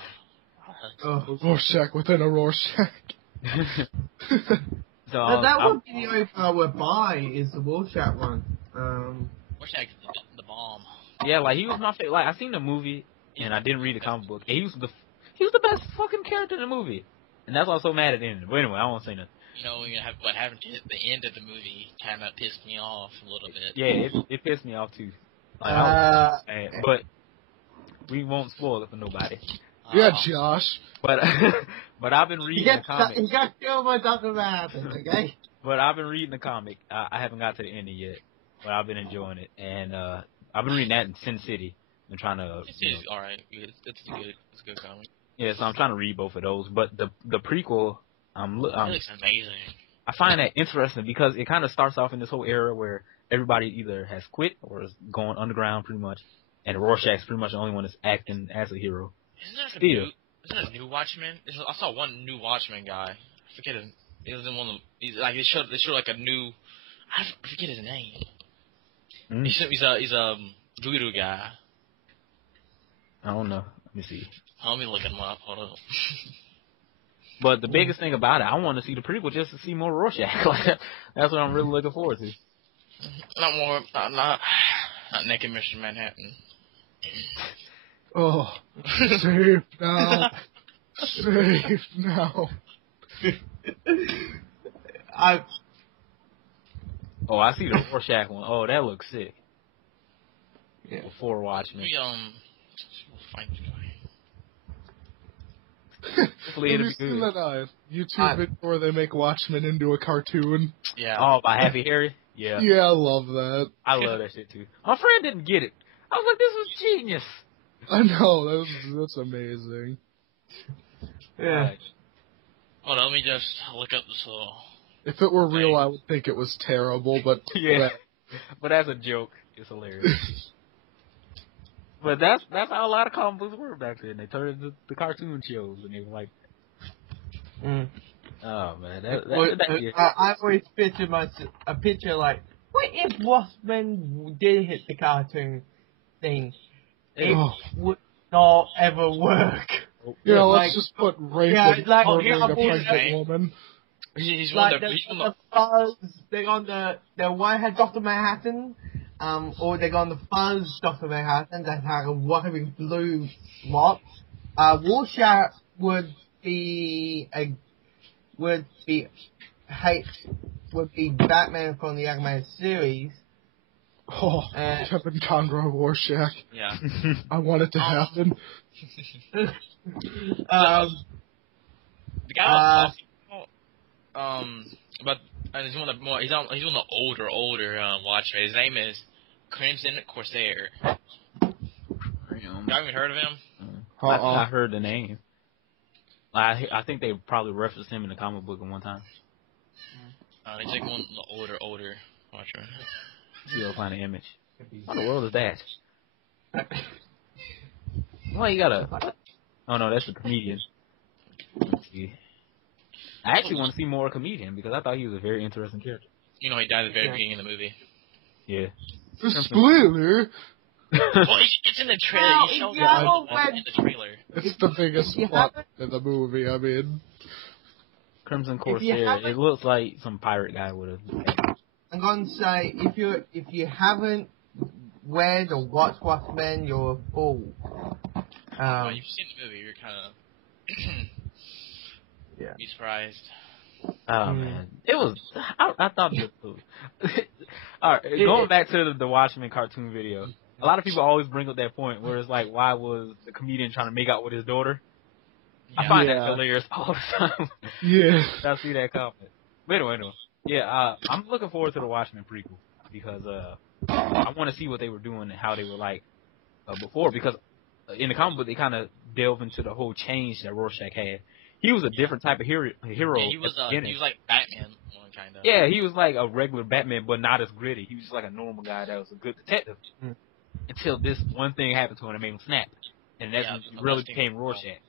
Rorschach within a Rorschach. So that would be the only I would buy is the Rorschach one. Rorschach's the bomb. Yeah, like he was my favorite. Like I seen the movie and I didn't read the comic book. And he was the best fucking character in the movie, and that's why I'm so mad at the end. But anyway, I won't say nothing. You know, what happened at the end of the movie kind of pissed me off a little bit. Yeah, it pissed me off too. Like, but we won't spoil it for nobody. Yeah, Josh. But I've been reading the comic. You got to kill my talking about it, okay? But I've been reading the comic. I haven't got to the ending yet, but I've been enjoying it, and I've been reading that in Sin City. I'm trying to. It's alright. It's a good comic. Yeah, so I'm trying to read both of those. But the prequel, it looks amazing. I find that interesting because it kind of starts off in this whole era where everybody either has quit or is going underground pretty much, and Rorschach's pretty much the only one that's acting as a hero. Isn't there a new Watchman? I saw one new Watchman guy. I forget his. He was in one of them. They showed like a new. I forget his name. He's a voodoo guy. I don't know. Let me see. Let me look him up. Hold on. But the biggest thing about it, I want to see the prequel just to see more Rorschach. Like, that's what I'm really looking forward to. Not Naked Mr. Manhattan. Oh, safe now. Safe now. I see the Rorschach one. Oh, that looks sick. Yeah. Before Watchmen. Find this guy. Hopefully it'll be good. That YouTube video where they make Watchmen into a cartoon? Yeah. Oh, by Happy Harry? Yeah. Yeah, I love that. I love that shit too. My friend didn't get it. I was like, this was genius. I know, that's amazing. Yeah. Right. Hold on, let me just look up this little... If it were real, I would think it was terrible, but... Yeah. But as a joke, it's hilarious. But that's how a lot of comic books were back then. They turned into the cartoon shows, and they were like... Oh, man. I always picture a picture like, what if Watchmen did hit the cartoon thing? It would not ever work. Yeah, like, let's just put rape and murdering a pregnant woman. He's like one of the Fuzz, they got the one had Dr. Manhattan, or they got the Fuzz Dr. Manhattan that had a whatever blue lock. Rorschach would be Batman from the animated series. Oh, Kevin Conroy Rorschach. Yeah. I want it to happen. The guy but he's one of the more he's one of the older Watchmen. His name is Crimson Corsair. You haven't even heard of him? I heard the name. I think they probably referenced him in the comic book at one time. He's like one of the older Watchmen. See, I'll find an image. What in the world is that? Well, you gotta... Oh, no, that's the comedian. I actually want to see more comedian because I thought he was a very interesting character. You know, he died at the very beginning of the movie. Yeah. Spoiler! Well, it's in the trailer. You showed in the trailer. It's the biggest plot in the movie, I mean. Crimson Corsair. It looks like some pirate guy would have... I'm going to say, if you haven't read or watched Watchmen, you're a fool. Well, you've seen the movie, you're kind of... Yeah. Be surprised. Oh, man. It was... I thought this was... Alright, going back to the Watchmen cartoon video. A lot of people always bring up that point where it's like, why was the comedian trying to make out with his daughter? Yeah. I find that hilarious all the time. Yeah. I see that comment. But anyway. Yeah, I'm looking forward to the Watchmen prequel because I want to see what they were doing and how they were like before. Because in the comic book, they kind of delve into the whole change that Rorschach had. He was a different type of hero. Yeah, he was like Batman, kind of. Yeah, he was like a regular Batman, but not as gritty. He was just like a normal guy that was a good detective. Until this one thing happened to him and made him snap, and that's when he really became Rorschach.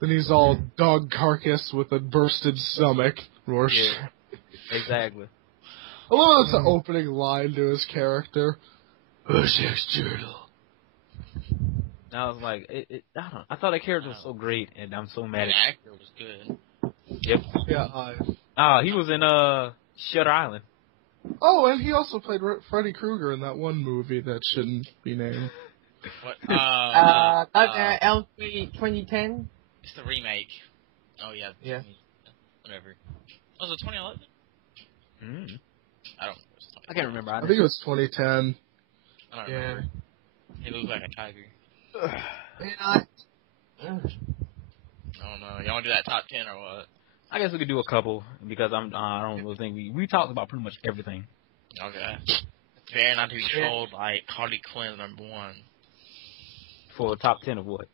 Then he's all dog carcass with a bursted stomach. Rorschach. Yeah. Exactly. I love that's the opening line to his character. Rorschach's journal. And I was like, I don't know. I thought that character was so great, and I'm so mad The at actor was good. Yep. Yeah. He was in Shutter Island. Oh, and he also played Freddy Krueger in that one movie that shouldn't be named. What? L3 2010? It's the remake. Oh, yeah. Yeah. Whatever. Was it 2011? I don't know. I can't remember. I think it was 2010. I don't remember. He looked like a tiger. Yeah. I don't know. Y'all want to do that top 10 or what? I guess we could do a couple because I don't really think we talked about pretty much everything. Okay. Fair not to be trolled like Harley Quinn #1. For a top 10 of what?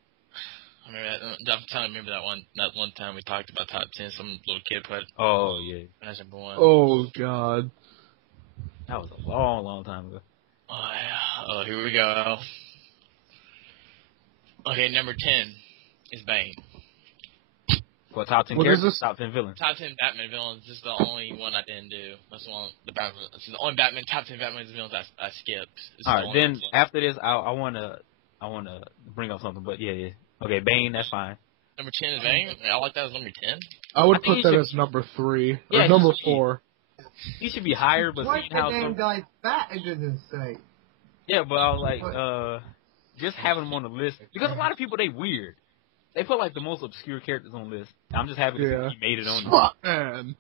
I remember that, I'm trying to remember that one time we talked about top 10. Some little kid put. Oh yeah. That's #1. Oh God. That was a long time ago. Oh yeah. Oh, here we go. Okay, number 10 is Bane. For top 10 What characters, is this? top 10 villains. Top 10 Batman villains. This is the only one I didn't do. That's the one. This is the only top 10 Batman villains I skipped. All right, then after this, I wanna bring up something, but yeah. Okay, Bane, that's fine. Number 10 is Bane. I like that as number 10. I would I think put that as number 3 Yeah, or number he should be. 4. He should be higher, but Why seeing how the damn some, guy's fat, I didn't say. yeah, but I was like, just having him on the list because a lot of people they weird. They put like the most obscure characters on the list. I'm just happy to see he made it on Fuck, man.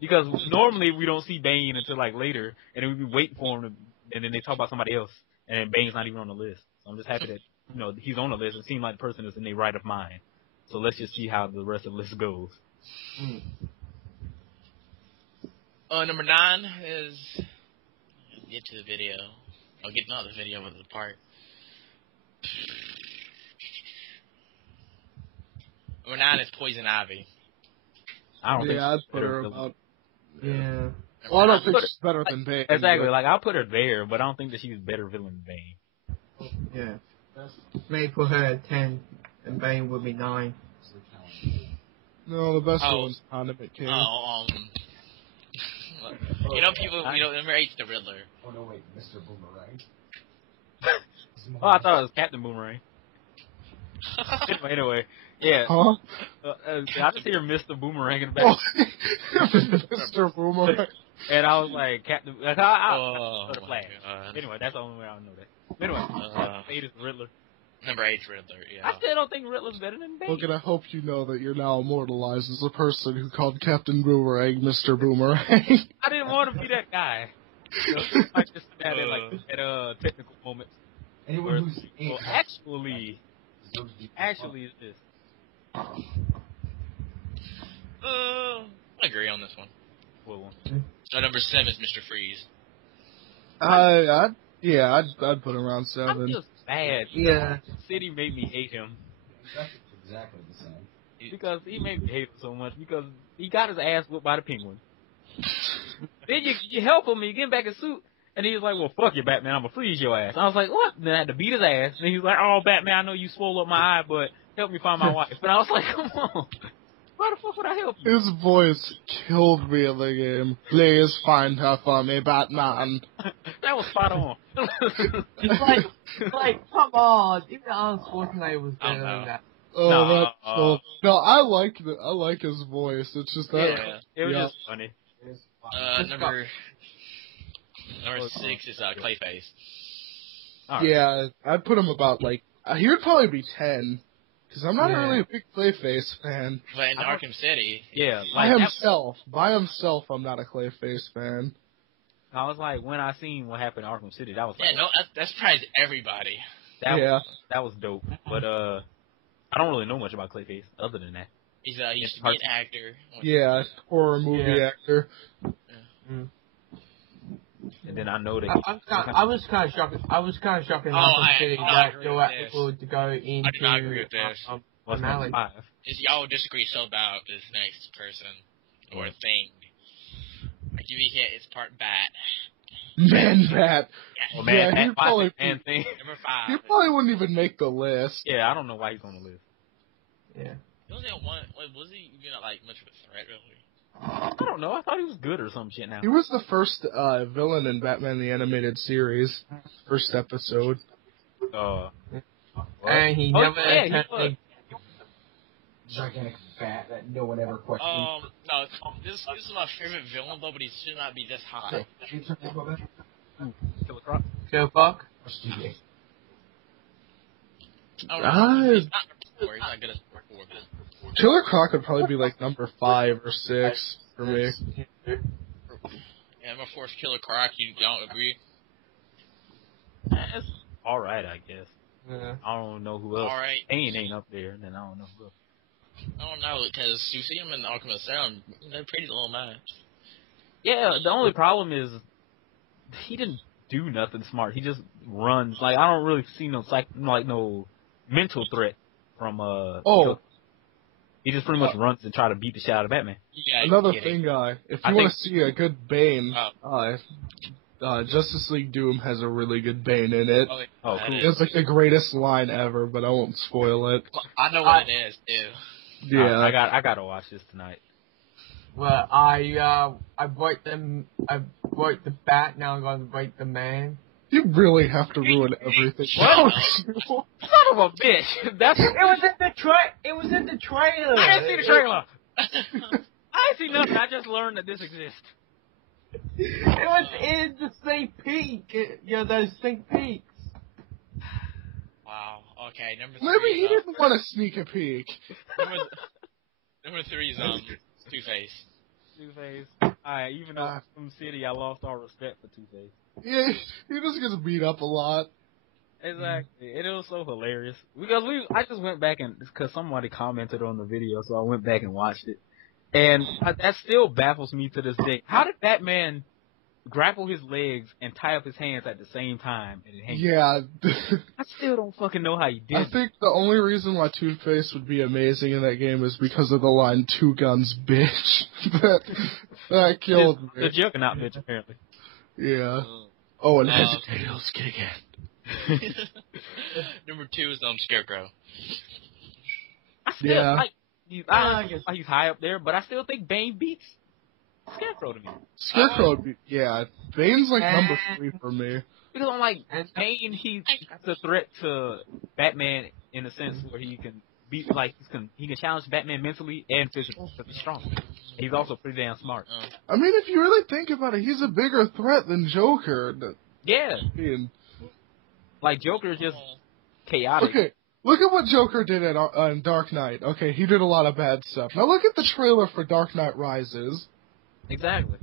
because normally we don't see Bane until like later, and then we be waiting for him, and then they talk about somebody else, and then Bane's not even on the list. So I'm just happy that he's on the list. It seems like the person is in their right of mind. So let's just see how the rest of the list goes. Number 9 is get to the video. Not the video, but the part. Number 9 is Poison Ivy. I don't think I'd she's put better her than- about. Yeah. Well, I don't think she's better than Bane. Exactly. but- Like I'll put her there, but I don't think that she's a better villain than Bane. Yeah. Maybe put her at 10, and Bane would be 9. No, the best Oh. one's Condiment King. People, number 8's the Riddler. Oh no, wait, Mr. Boomerang. Oh, I thought it was Captain Boomerang. anyway, yeah. Huh? I just hear Mr. Boomerang in the Oh, back, Mr. Boomerang. and I was like, Captain. Like, I Oh, know the my Flash. God. Anyway, that's the only way I know that. Anyway, 8 is Riddler. Number 8's Riddler, yeah. I still don't think Riddler's better than Bane. Look, and I hope you know that you're now immortalized as a person who called Captain Boomerang Mr. Boomerang. I didn't want to be that guy. I just that at technical moments. Anyone who's Well, actually, it's this. I agree on this one. What one? So number 7 is Mr. Freeze. I'd put him around I'm 7. just sad. Yeah. City made me hate him That's exactly the same. because he made me hate him so much because he got his ass whooped by the Penguin. Then you help him and you get him back in suit. And he was like, well, fuck you, Batman. I'm going to freeze your ass. I was like, what? And then I had to beat his ass. And he was like, oh, Batman, I know you swole up my eye, but help me find my wife. But I was like, come on. Why the fuck would I help you? His voice killed me in the game. Please find her for me, Batman. That was spot on. It's like, come on. Even Arnold Schwarzenegger was better than that. Oh, no, I like his voice. It's just that. Yeah, it was just funny. Number 6 is Clayface. All right. Yeah, I'd put him about he would probably be 10. Because I'm not really a big Clayface fan. But in Arkham City, Yeah, By like himself, I'm not a Clayface fan. I was like, when I seen what happened in Arkham City, that was like, that surprised everybody. that was dope. But I don't really know much about Clayface other than that. He used to be an actor. Yeah, horror movie actor. And then I know that I was kind of shocked. I was kind of shocked in Arkham City that they were able to go into. I do not agree with this. was number 5. Y'all disagree so bad with this next person or thing. I give you a hint, it's part bat. Man-Bat. Oh, man, he'd probably man thing. Number 5. he probably wouldn't even make the list. Yeah, I don't know why he's on the list. Yeah. Was he even like much of a threat really? I don't know. I thought he was good or some shit now. He was the first villain in Batman the Animated Series. First episode. And he never attempted. Gigantic bat that no one ever questioned. No, this is my favorite villain though, but he should not be this high. Killer Croc. Killer Croc? I don't know. He's not number 4. He's not good at number 4. Killer Croc would probably be like number 5 or 6 for me. Yeah, number 4 is Killer Croc. You don't agree? That's alright, I guess. Yeah. I don't know who else. Alright. Bane ain't up there, then I don't know who else. I don't know, because you see him in Arkham Asylum, they're pretty little match. Yeah, the only problem is he didn't do nothing smart. He just runs. Like, I don't really see no no mental threat from he just pretty much runs and try to beat the shit out of Batman. Yeah, Another thing, if you want to see a good Bane, Justice League Doom has a really good Bane in it. Oh, cool. It's like the greatest line ever, but I won't spoil it. I know what it is, too. Yeah, I gotta watch this tonight. Well, I wrote the bat, now I'm gonna write the man. you really have to ruin everything. What? Son of a bitch! It was in the trailer! I didn't see the trailer! I didn't see nothing, I just learned that this exists. It was in the sneak peek! Those sneak peeks. Wow, okay, number 3. Maybe he didn't want to sneak a peek. Number 3 is, Two-Face. Two-Face. Alright, even though from City, I lost all respect for Two-Face. Yeah, he just gets beat up a lot. Exactly. And it was so hilarious. Because I just went back because somebody commented on the video, so I went back and watched it. And that still baffles me to this day. How did Batman grapple his legs and tie up his hands at the same time? And hang Yeah. I still don't fucking know how he did I think the only reason why Two-Face would be amazing in that game is because of the line, 2 guns, bitch. that killed me. The Juggernaut bitch, apparently. Yeah. Oh, and Hesitator's kick it. Number 2 is, Scarecrow. I still, he's high up there, but I still think Bane beats Scarecrow to me. Scarecrow, Bane's like number 3 for me. Because I'm like, Bane, he's a threat to Batman in a sense where he can beat, like, he can challenge Batman mentally and physically because he's strong. He's also pretty damn smart. I mean, if you really think about it, he's a bigger threat than Joker. Yeah. Like, Joker is just chaotic. Okay, look at what Joker did on Dark Knight. Okay, he did a lot of bad stuff. Now look at the trailer for Dark Knight Rises. Exactly.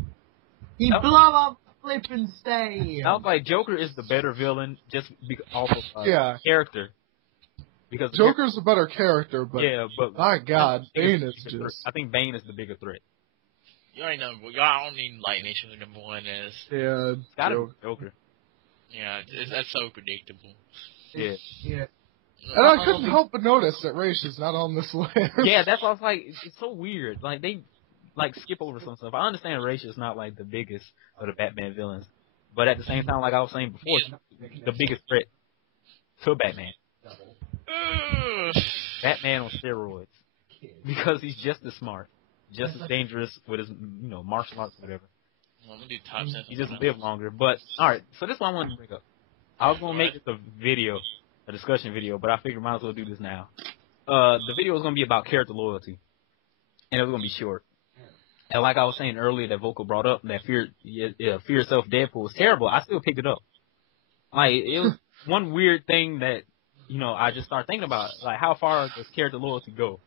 He blew up flippin' stage. I was like, Joker is the better villain just off of character. Because Joker's a better character, but my God, Bane is just. I think Bane is the bigger threat. You already know. Y'all don't need like make sure number 1 is. Yeah, it's gotta be Joker. Yeah, that's so predictable. Yeah. Yeah. And I couldn't help but notice that Raish is not on this list. Yeah, that's why I was like, it's so weird. Like they skip over some stuff. I understand Raish is not like the biggest of the Batman villains, but at the same time, like I was saying before, it's the biggest threat to Batman. Batman on steroids. Because he's just as smart. Just as dangerous with his, martial arts or whatever. Well, I'm gonna do top 10. He just live longer. But, alright, so this is what I wanted to bring up. I was going to make this a discussion video, but I figured I might as well do this now. The video was going to be about character loyalty. And it was going to be short. And like I was saying earlier, that Vocal brought up, that Fear Itself Deadpool was terrible. I still picked it up. Like, it was one weird thing that, I just started thinking about. Like, how far does character loyalty go?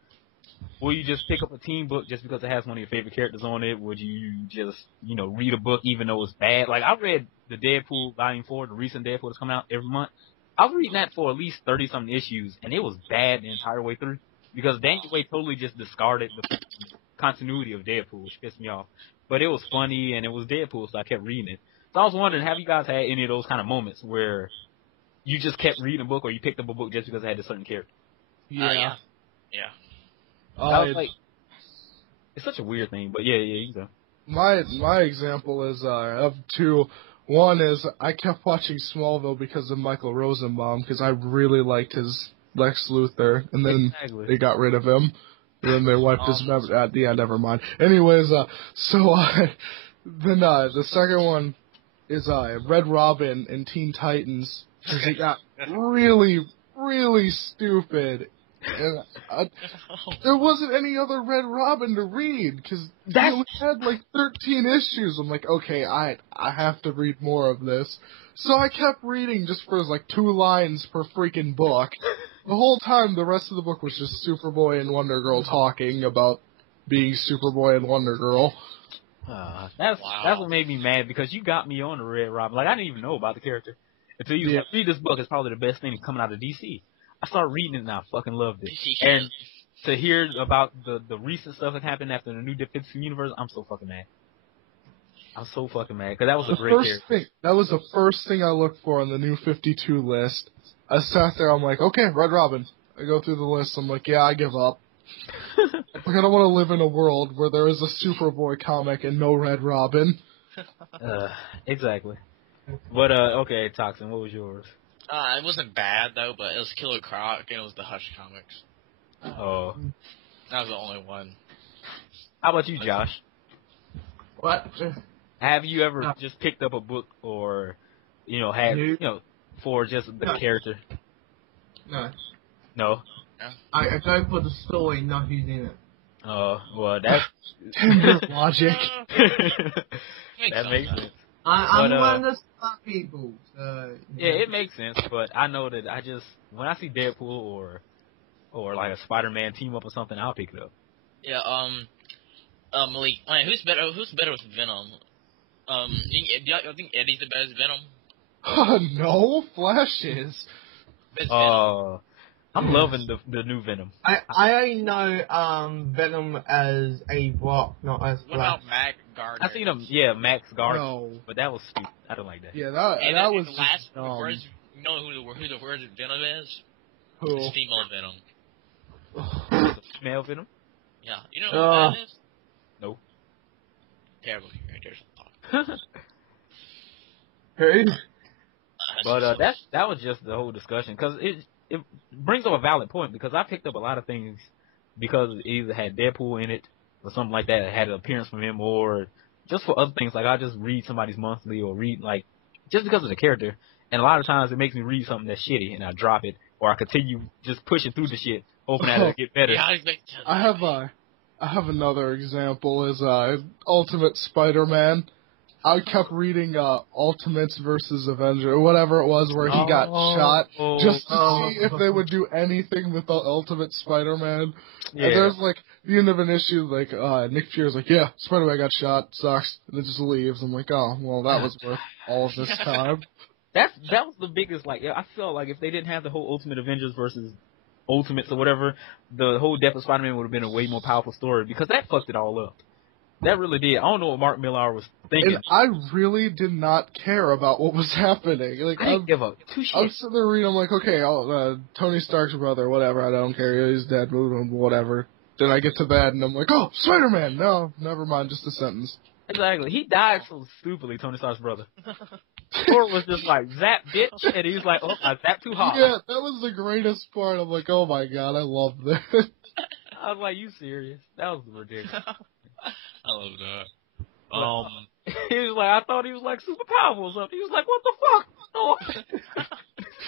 Will you just pick up a team book just because it has one of your favorite characters on it? Would you just, read a book even though it's bad? Like, I read the Deadpool Volume 4, the recent Deadpool that's coming out every month. I was reading that for at least 30-something issues, and it was bad the entire way through. Because Daniel Way totally just discarded the continuity of Deadpool, which pissed me off. But it was funny, and it was Deadpool, so I kept reading it. So I was wondering, have you guys had any of those kind of moments where you just kept reading a book or you picked up a book just because it had a certain character? Yeah. I was like, it's such a weird thing, but yeah, you go. My example is I have 2. One is I kept watching Smallville because of Michael Rosenbaum because I really liked his Lex Luthor, and then they got rid of him, and then they wiped his memory. Yeah, never mind. Anyways, then the second one is Red Robin in Teen Titans because he got really really stupid. And there wasn't any other Red Robin to read, because we had like 13 issues. I'm like, okay, I have to read more of this. So I kept reading just for like 2 lines per freaking book. The whole time, the rest of the book was just Superboy and Wonder Girl talking about being Superboy and Wonder Girl. That's what made me mad, because you got me on the Red Robin. Like, I didn't even know about the character until you said, read this book. It's probably the best thing coming out of DC. I started reading it and I fucking loved it. And to hear about the recent stuff that happened after the new Defensive Universe, I'm so fucking mad. I'm so fucking mad, because that was a great character. That was the first thing I looked for on the new 52 list. I sat there, I'm like, okay, Red Robin. I go through the list, I'm like, yeah, I give up. Like, I don't want to live in a world where there is a Superboy comic and no Red Robin. Exactly. But, okay, Toxin, what was yours? It wasn't bad, though, but it was Killer Croc, and it was the Hush comics. Oh. That was the only one. How about you, Josh? What? Have you ever just picked up a book or, for just the character? No. No? I go for the story, not who's in it. Oh, well, that's... logic. That makes sense. I'm one of the smart people. Yeah, it makes sense, but I know that when I see Deadpool or like a Spider-Man team up or something, I'll pick it up. Yeah, Malik, who's better with Venom? Do y'all think Eddie's the best Venom? No, Flash is. Best Venom. I'm loving the new Venom. I only know Venom as a Rock, not as Flash. What about Max Gardner? I seen him, Max Gardner. No. But that was stupid. I don't like that. Yeah, that was the last dumb. words. You know who the word Venom is? Who? It's female Venom. Female Venom? Yeah. You know who that is? No. Terrible. There's a Who? But that was just the whole discussion, because it brings up a valid point, because I picked up a lot of things because it either had Deadpool in it or something like that, had an appearance from him, or just for other things. Like, I just read somebody's monthly or read, like, just because of the character. And a lot of times it makes me read something that's shitty and I drop it, or I continue just pushing through the shit, hoping that it'll get better. Yeah, I have another example is Ultimate Spider-Man. I kept reading Ultimates versus Avenger, or whatever it was, where he got shot, just to see if they would do anything with the Ultimate Spider-Man. Yeah. And there's like the end of an issue, like Nick Fury's like, yeah, Spider-Man got shot, sucks, and then just leaves. I'm like, oh, well, that was worth all of this time. That was the biggest, like, I felt like if they didn't have the whole Ultimate Avengers versus Ultimates or whatever, the whole Death of Spider-Man would have been a way more powerful story, because that fucked it all up. That really did. I don't know what Mark Millar was thinking. And I really did not care about what was happening. Like, I didn't give up. I'm sitting there reading, I'm like, okay, Tony Stark's brother, whatever, I don't care, he's dead, whatever. Then I get to that, and I'm like, oh, Spider-Man! No, never mind, just a sentence. Exactly. He died so stupidly, Tony Stark's brother. Thor was just like, zap, bitch, and he was like, oh, I zapped too hard. Yeah, that was the greatest part. I'm like, oh my god, I love this. I was like, you serious? That was ridiculous. I love that. He was like, I thought he was like super powerful or something. He was like, what the fuck? Oh.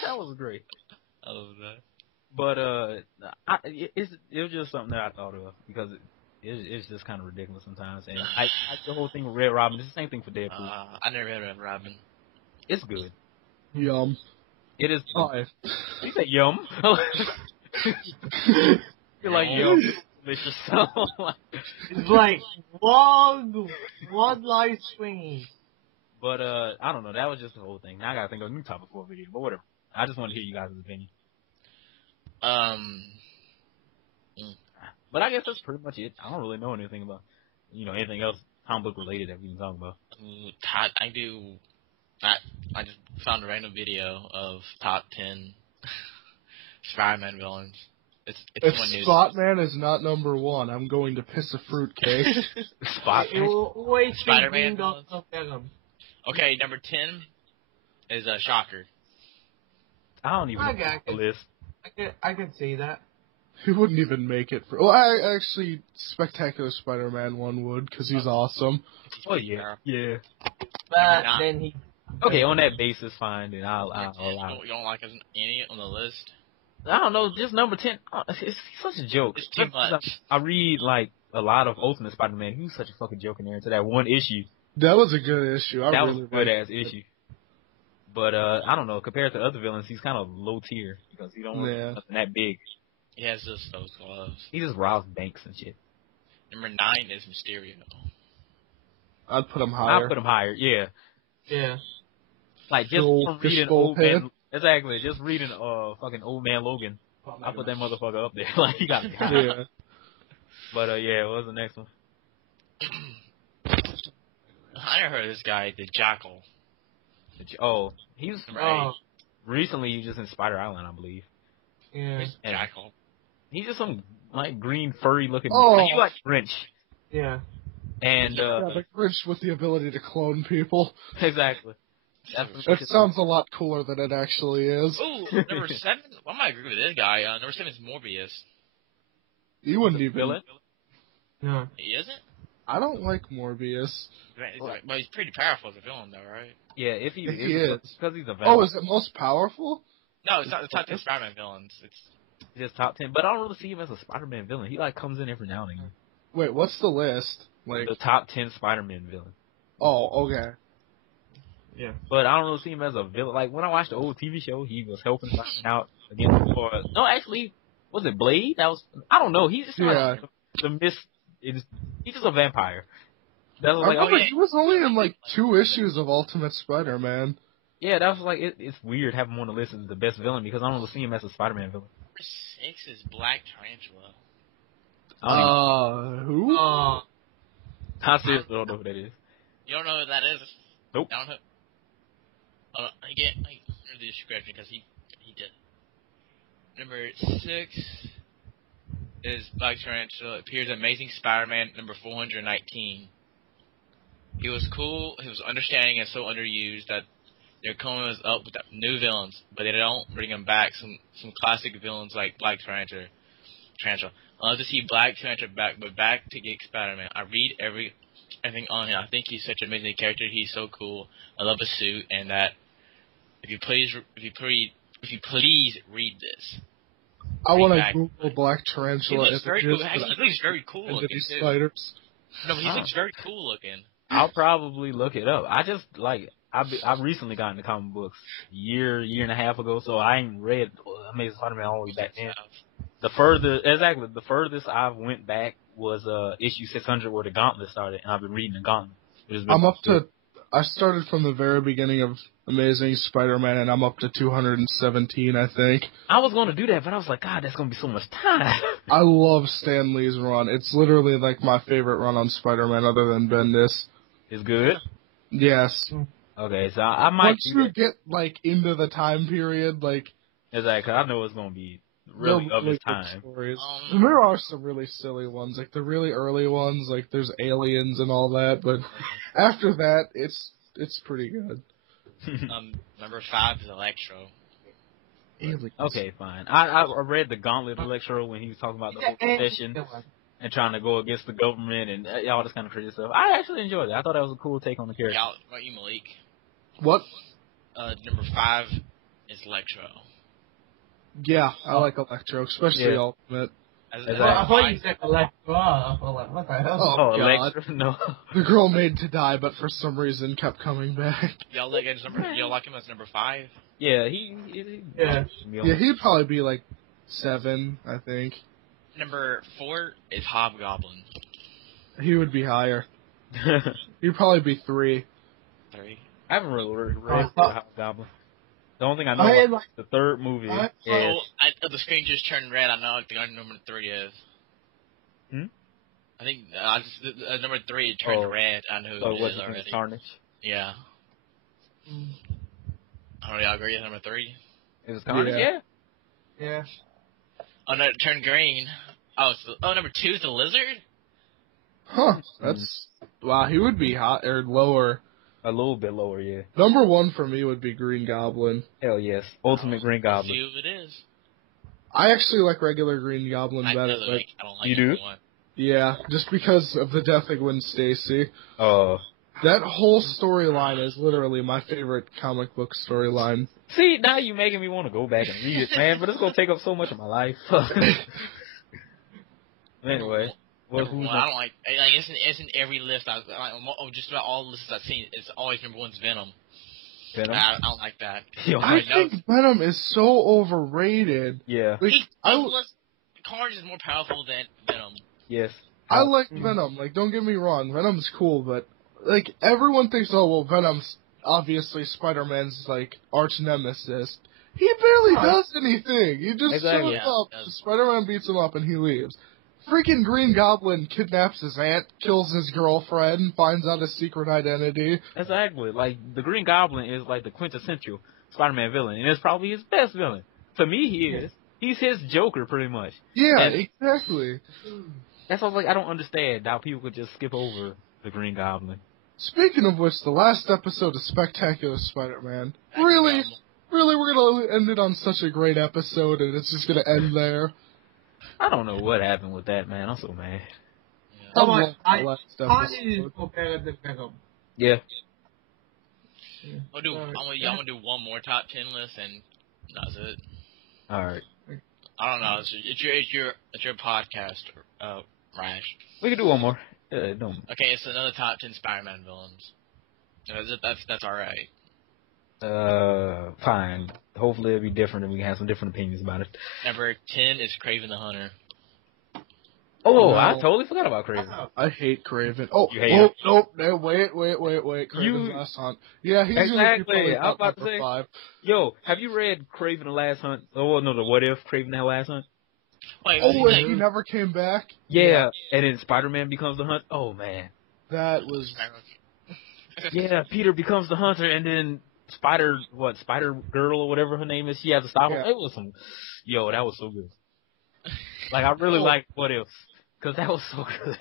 That was great. I love that. But it was just something that I thought of, because it's just kind of ridiculous sometimes. And I the whole thing with Red Robin. It's the same thing for Deadpool. I never read Red Robin. It's good. Yum. It is. You say yum. You're like yum. Delicious. It's like one life swinging. But I don't know. That was just the whole thing. Now I gotta think of a new topic for a video. But whatever. I just want to hear you guys' opinion. But I guess that's pretty much it. I don't really know anything about, anything else comic book related that we can talk about. I just found a random video of top 10 Spider-Man villains. If Spot-Man is not number 1, I'm going to piss a fruitcake. Spot-Man? Spider-Man villains? Okay, number 10 is Shocker. I don't even know the list. I can see that. He wouldn't even make it for... Well, actually, Spectacular Spider-Man 1 would, because he's awesome. Oh, yeah. Yeah. But then he... Okay, on that basis, fine, then I'll allow it. You don't like any on the list? I don't know, just number 10. It's such a joke. It's too much. I read like a lot of Ultimate Spider-Man. He was such a fucking joke in there to that one issue. That was a good issue. That was a good ass issue. But I don't know. Compared to other villains, he's kind of low tier because he don't want nothing that big. He has just those gloves. He just robs banks and shit. Number 9 is Mysterio. I'd put him higher. I'd put him higher. Yeah. Yeah. Like just from reading Old Man. Exactly. Just reading fucking Old Man Logan. I put that motherfucker up there. Like he got me high. Yeah. But yeah, what was the next one? I never heard of this guy, the Jackal. Oh, he was recently. He was just in Spider Island, I believe. Yeah. Jackal. He's just some like green furry looking. Oh. Like, you like Grinch. Yeah. And the Grinch with the ability to clone people. Exactly. That sounds a lot cooler than it actually is. Ooh, number 7. I might agree with this guy. Number 7 is Morbius. You wouldn't even. Villain? No. He isn't? I don't like Morbius. But he's pretty powerful as a villain, though, right? Yeah, if he is. Because he's a villain. Oh, is it most powerful? No, it's not the top 10 Spider-Man villains. It's just top 10. But I don't really see him as a Spider-Man villain. He like comes in every now and again. Wait, what's the list? Like the top 10 Spider-Man villain. Oh, okay. Yeah. But I don't really see him as a villain. Like when I watched the old TV show, he was helping Spider-Man out against. No, actually, was it Blade? That was. I don't know. He's just like the mist. He's just a vampire. That was like, he was only in like 2 issues of Ultimate Spider-Man. Yeah, that was like it's weird having him on the list as the best villain because I don't really see him as a Spider-Man villain. number 6 is Black Tarantula. Who? I seriously don't know who that is. You don't know who that is? Nope. I don't know. I get the description because he did. Number 6 is Black Tarantula. Appears in Amazing Spider-Man number 419. He was cool. He was understanding and so underused that they're coming up with new villains, but they don't bring him back. Some classic villains like Black Tarantula. I love to see Black Tarantula back, but back to get Spider-Man. I read everything on him. I think he's such an amazing character. He's so cool. I love his suit, and that. If you please read this. I want to Google Black Tarantula. He looks very cool. Actually, he looks very cool looking too. Spiders. No, he looks very cool looking. I'll probably look it up. I just like I've recently gotten into comic books year and a half ago, so I ain't read Amazing Spider-Man all the way back then. The furthest I went back was issue 600 where the Gauntlet started, and I've been reading the Gauntlet. I started from the very beginning of Amazing Spider-Man, and I'm up to 217, I think. I was going to do that, but I was like, God, that's going to be so much time. I love Stan Lee's run. It's literally like my favorite run on Spider-Man other than Bendis. It's good? Yes. Okay, so I might. Once you get like into the time period, like exactly, I know it's going to be really of its time. And there are some really silly ones, like the really early ones, like there's aliens and all that, but after that, it's pretty good. Number 5 is Electro. Aliens. Okay, fine. I read the Gauntlet Electro when he was talking about the whole session and trying to go against the government and all this kind of crazy stuff. I actually enjoyed it. I thought that was a cool take on the character. What about you, Malik? What? Number 5 is Electro. Yeah, I like Electro, especially Ultimate. I thought you said Electro. I was like, what the hell? Oh, Electro? No. The girl made to die, but for some reason kept coming back. Y'all like him as number 5? Yeah, he'd probably be like 7, I think. Number 4 is Hobgoblin. He would be higher. He'd probably be 3. 3. I haven't really read Hobgoblin. The only thing I know about the third movie is... The screen just turned red. I know what the number 3 is. I think number 3 turned red. I know who it is already. Carnage? Yeah. I don't know, y'all agree with number 3? It was Carnage, Yeah. Oh, no, it turned green. Number 2 is the Lizard? Huh. That's... Wow, he would be hot or lower. A little bit lower, yeah. Number 1 for me would be Green Goblin. Hell yes. Ultimate Green Goblin. See who it is. I actually like regular Green Goblin better. I don't like you do? one. Yeah, just because of the death of Gwen Stacy. Oh. That whole storyline is literally my favorite comic book storyline. See, now you're making me want to go back and read it, man, but it's going to take up so much of my life. Anyway. I don't like isn't every list just about all the lists I've seen, it's always number one's Venom. Venom? I don't like that. I think Venom is so overrated. Yeah. Like, Carnage is more powerful than Venom. Yes. I like Venom. Like, don't get me wrong, Venom's cool, but like everyone thinks, oh well, Venom's obviously Spider-Man's like arch nemesis. He barely does anything. He just shows up. Spider-Man beats him up, and he leaves. Freaking Green Goblin kidnaps his aunt, kills his girlfriend, finds out his secret identity. Exactly. Like, the Green Goblin is like the quintessential Spider-Man villain, and it's probably his best villain. To me, he is. He's his Joker, pretty much. Yeah, exactly. That's why I was like, I don't understand how people could just skip over the Green Goblin. Speaking of which, the last episode of Spectacular Spider-Man. Really, we're gonna end it on such a great episode, and it's just gonna end there. I don't know what happened with that, man. I'm so mad. Carnage is more better than Venom. Yeah. I'm gonna do one more top 10 list, and that's it. All right. I don't know. It's your podcast, Rash. We can do one more. No. Okay, it's another top 10 Spider-Man villains. That's all right. Fine. Hopefully it'll be different and we can have some different opinions about it. Number 10 is Kraven the Hunter. Oh, I totally forgot about Kraven. I hate Kraven. Oh, you hate him? Nope. Wait. Kraven the Last Hunt. Yeah, he's exactly. I was about to say. 5. Yo, have you read Kraven the Last Hunt? Oh, no, the What If Kraven the Last Hunt? Wait, and he never came back? Yeah, and then Spider-Man becomes the Hunt. Oh, man. That was... Yeah, Peter becomes the hunter, and then Spider Girl or whatever her name is, she has to stop him. It was that was so good. Like, I really like What If, because that was so good.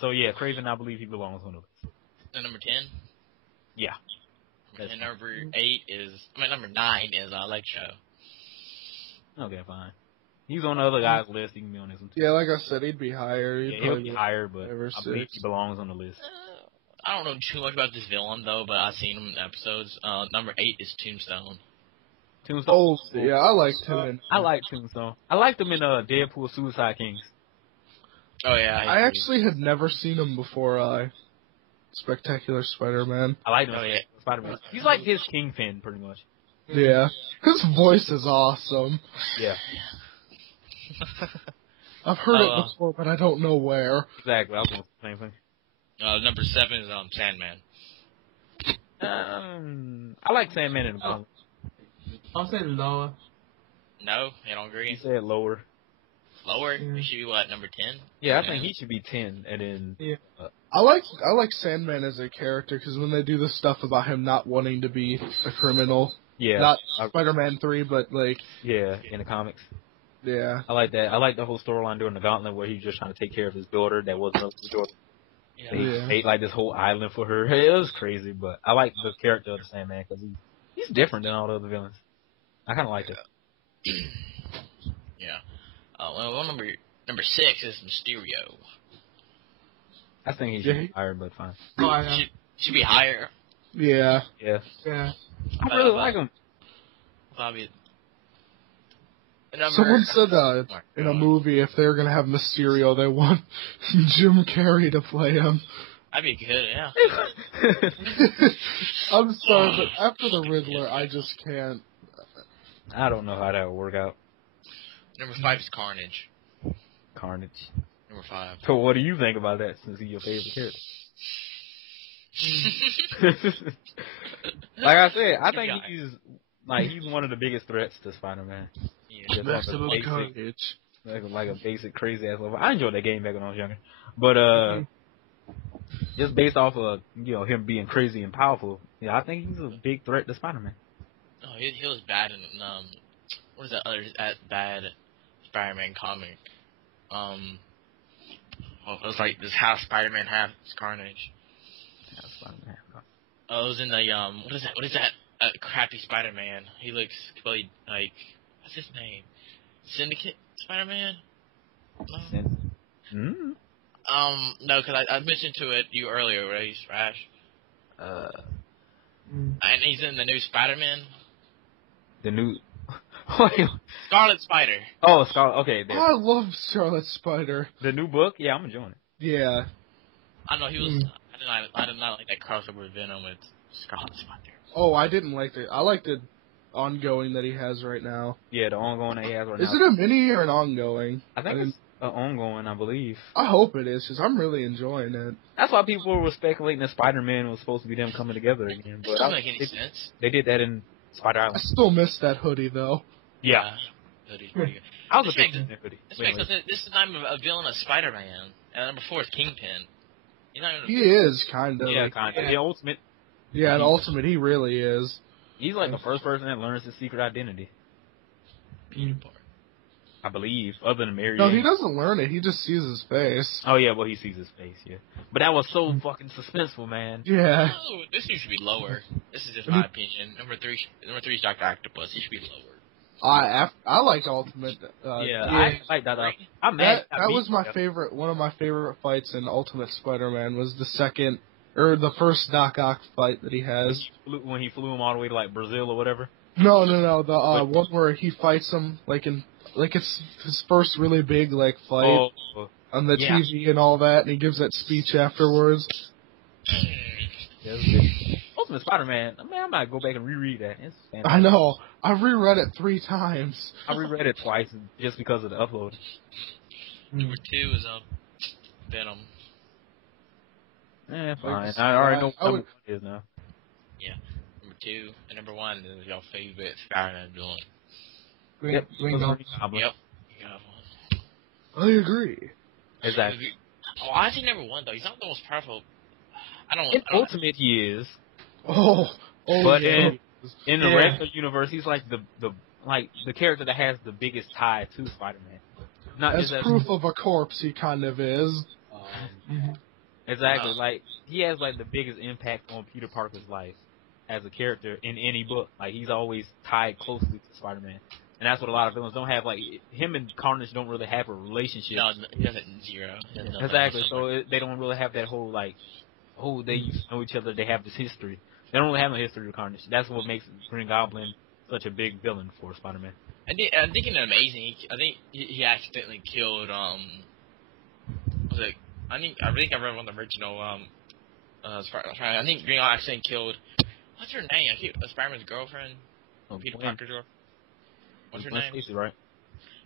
So, yeah, Kraven, I believe he belongs on the list. And number 10? Yeah. And number 9 is Electro. Okay, fine. He's on the other guy's list. He can be on this one too. Yeah, like I said, he'd be higher. He'll be higher, but I believe he belongs on the list. I don't know too much about this villain, though, but I've seen him in episodes. Number 8 is Tombstone. Oh, yeah, I liked him. I like Tombstone. I liked him in Deadpool Suicide Kings. Oh, yeah. I actually had never seen him before Spectacular Spider-Man. I like him in Spider-Man. He's like his Kingpin, pretty much. Yeah. His voice is awesome. Yeah. I've heard it before, but I don't know where. Exactly. I was going to say the same thing. Number 7 is Sandman. I like Sandman in the movie. I'll say lower. No, you don't agree? You said lower. Lower? He should be what, number 10? Yeah, I think he should be 10, and then... Yeah. I like Sandman as a character, because when they do the stuff about him not wanting to be a criminal... Yeah. Not Spider-Man 3, but like... Yeah, in the comics. Yeah. I like that. I like the whole storyline during the Gauntlet where he was just trying to take care of his daughter that wasn't his daughter. Yeah. They made like this whole island for her. It was crazy, but I like the character of the Sandman because he's different than all the other villains. I kind of like it. Yeah. Well, number 6 is Mysterio. I think he should be higher, but fine. Should be higher. Yeah. Yeah. Yeah. I really like him. Probably. Someone said in a movie if they were gonna have Mysterio, they want Jim Carrey to play him. That'd be good, yeah. I'm sorry, but after the Riddler, I just can't. I don't know how that would work out. Number 5 is Carnage. Carnage. Number 5. So what do you think about that, since he's your favorite character? Like I said, I think he's one of the biggest threats to Spider-Man. Yeah. Maximum Carnage. Like a basic crazy ass level. I enjoyed that game back when I was younger, but just based off of him being crazy and powerful, yeah, I think he's a big threat to Spider-Man. Oh, he was bad in what is that bad Spider-Man comic? It was like this How Spider-Man Has Carnage. Oh, it was in the what is that? Crappy Spider-Man. He looks really like, what's his name? Syndicate Spider-Man? No, because I mentioned to you earlier, right? He's Rash. And he's in the new Spider-Man. The new. Scarlet Spider. Oh, Scarlet. Okay, there. I love Scarlet Spider. The new book? Yeah, I'm enjoying it. Yeah. I don't know, he was. I did not like that crossover with Venom with Scarlet Spider. Oh, I didn't like it. I like the ongoing that he has right now. Yeah, the ongoing that he has right now. Is it a mini or an ongoing? I think it's an ongoing, I believe. I hope it is, because I'm really enjoying it. That's why people were speculating that Spider-Man was supposed to be them coming together again. But Doesn't make any sense. They did that in Spider I Island. still miss that hoodie, though. Yeah. Hoodie's pretty good. I was This a big makes- fan of hoodie. This makes sense. This is not even a villain of Spider-Man. And number 4 is Kingpin. He's not even He is, kind of. Yeah, kind of. The ultimate. Yeah, in Ultimate, he really is. He's like the first person that learns his secret identity, Peter Parker. I believe, other than Mary. No, Jane. he doesn't learn it. He just sees his face. Oh yeah, well he sees his face, yeah. But that was so fucking suspenseful, man. Yeah. Oh, this needs to be lower. This is just my opinion. Number 3 is Dr. Octopus. He should be lower. I like Ultimate. I like that. I'm mad. That was my favorite. One of my favorite fights in Ultimate Spider-Man was the first Doc Ock fight that he has. When he flew him all the way to like Brazil or whatever. No. The one where he fights him it's his first really big fight on the TV and all that, and he gives that speech afterwards. Yeah, it was good. Ultimate Spider-Man. I mean, I might go back and reread that. It's fantastic. I know. I've reread it 3 times. I reread it twice just because of the upload. Number 2 is Venom. Fine. I already know what it is now. Yeah. Number 2 and number 1 is your favorite Spider-Man villain. Green Goblin. Yep. You got one. I agree. Exactly. Oh, I think number 1 though. He's not the most powerful. In Ultimate, he is. Oh, But yeah. in the regular universe, he's like the character that has the biggest tie to Spider-Man. Not As just proof of a corpse, he kind of is. Exactly. Like he has like the biggest impact on Peter Parker's life as a character in any book. Like he's always tied closely to Spider-Man, and that's what a lot of villains don't have. Like him and Carnage don't really have a relationship. No, he doesn't. Zero. He doesn't know Exactly. that. So they don't really have that whole they used to know each other. They have this history. They don't really have a history with Carnage. That's what makes Green Goblin such a big villain for Spider-Man. I think in Amazing, I think he accidentally killed was it? I think I read one of the original I think Green Goblin accidentally killed. What's her name? Spider-Man's girlfriend. Peter Parker's girlfriend. What's her name? Stacy, right?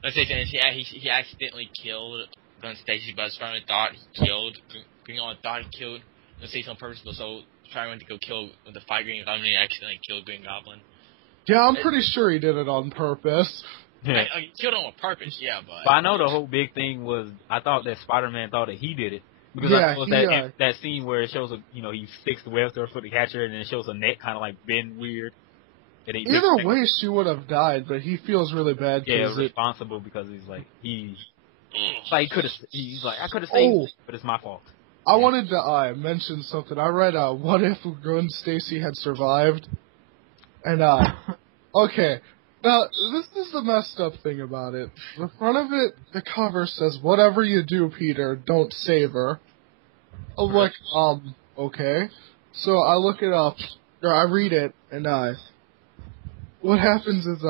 Let's say he accidentally killed Gwen Stacy, but Spider-Man thought he killed Green Goblin thought he killed Gwen Stacy on purpose, so Spider-Man went to go kill the fight Green Goblin and he accidentally killed Green Goblin. Yeah, I'm pretty sure he did it on purpose. Yeah. He killed him on purpose, yeah, but I know the whole big thing was I thought that Spider-Man thought that he did it. Because I know that scene where it shows he sticks the web to her foot to catch her and then it shows her neck kind of like bend weird. Either way, she would have died, but he feels really bad. Yeah, responsible because he's like I could have saved it, but it's my fault. I wanted to mention something. I read What If Gwen Stacy Had Survived? And, okay. Now, this is the messed up thing about it. The front of it, the cover says, "Whatever you do, Peter, don't save her." I'm like, okay. So I look it up, or I read it, and what happens is,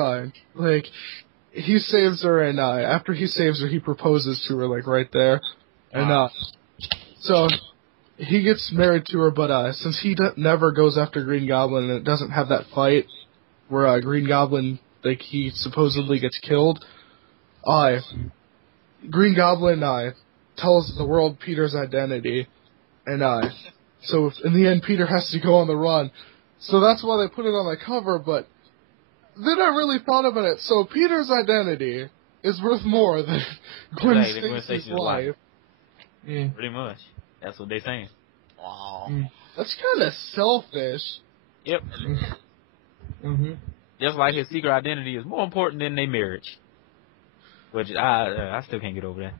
he saves her, and after he saves her, he proposes to her, right there. And, so, he gets married to her, but since he never goes after Green Goblin, and it doesn't have that fight where Green Goblin, he supposedly gets killed, Green Goblin tells the world Peter's identity, and so in the end, Peter has to go on the run. So that's why they put it on the cover, but then I really thought about it. So Peter's identity is worth more than Gwen Stacy's life. Yeah. Pretty much. That's what they're saying. wow. That's kind of selfish. Yep. Mm-hmm. Just like his secret identity is more important than their marriage. Which I still can't get over that.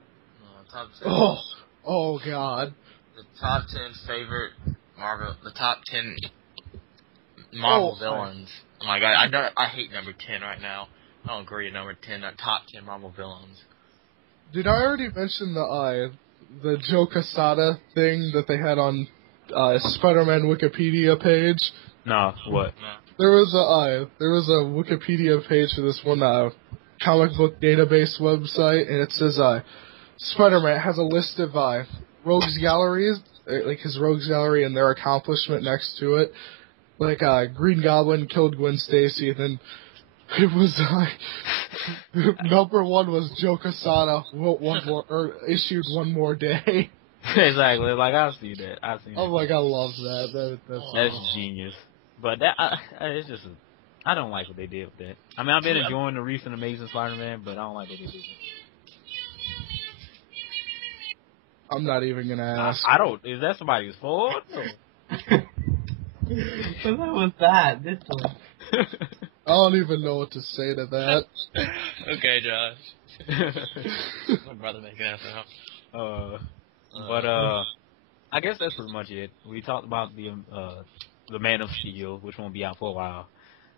Top 10. Oh God. The top 10 favorite Marvel. The top 10 Marvel villains. Oh my god, I hate number 10 right now. I don't agree with number 10. The top 10 Marvel villains. Did I already mention the Joe Quesada thing that they had on Spider-Man Wikipedia page? No, what? There was a Wikipedia page for this one comic book database website, and it says Spider-Man has a list of rogues galleries, like his rogues gallery and their accomplishment next to it. Like Green Goblin killed Gwen Stacy, and then it was number one was Joe Quesada issued one more day. Exactly. Like I've seen that. Oh my god, I love that. That's genius. But that it's just I don't like what they did with that. I mean, I've been enjoying the recent Amazing Spider-Man, but I don't like what they did. I'm not even gonna ask. I don't. Is that somebody's fault? But what was that? This one. I don't even know what to say to that. Okay, Josh. My brother making that sound. But I guess that's pretty much it. We talked about the Man of Steel, which won't be out for a while.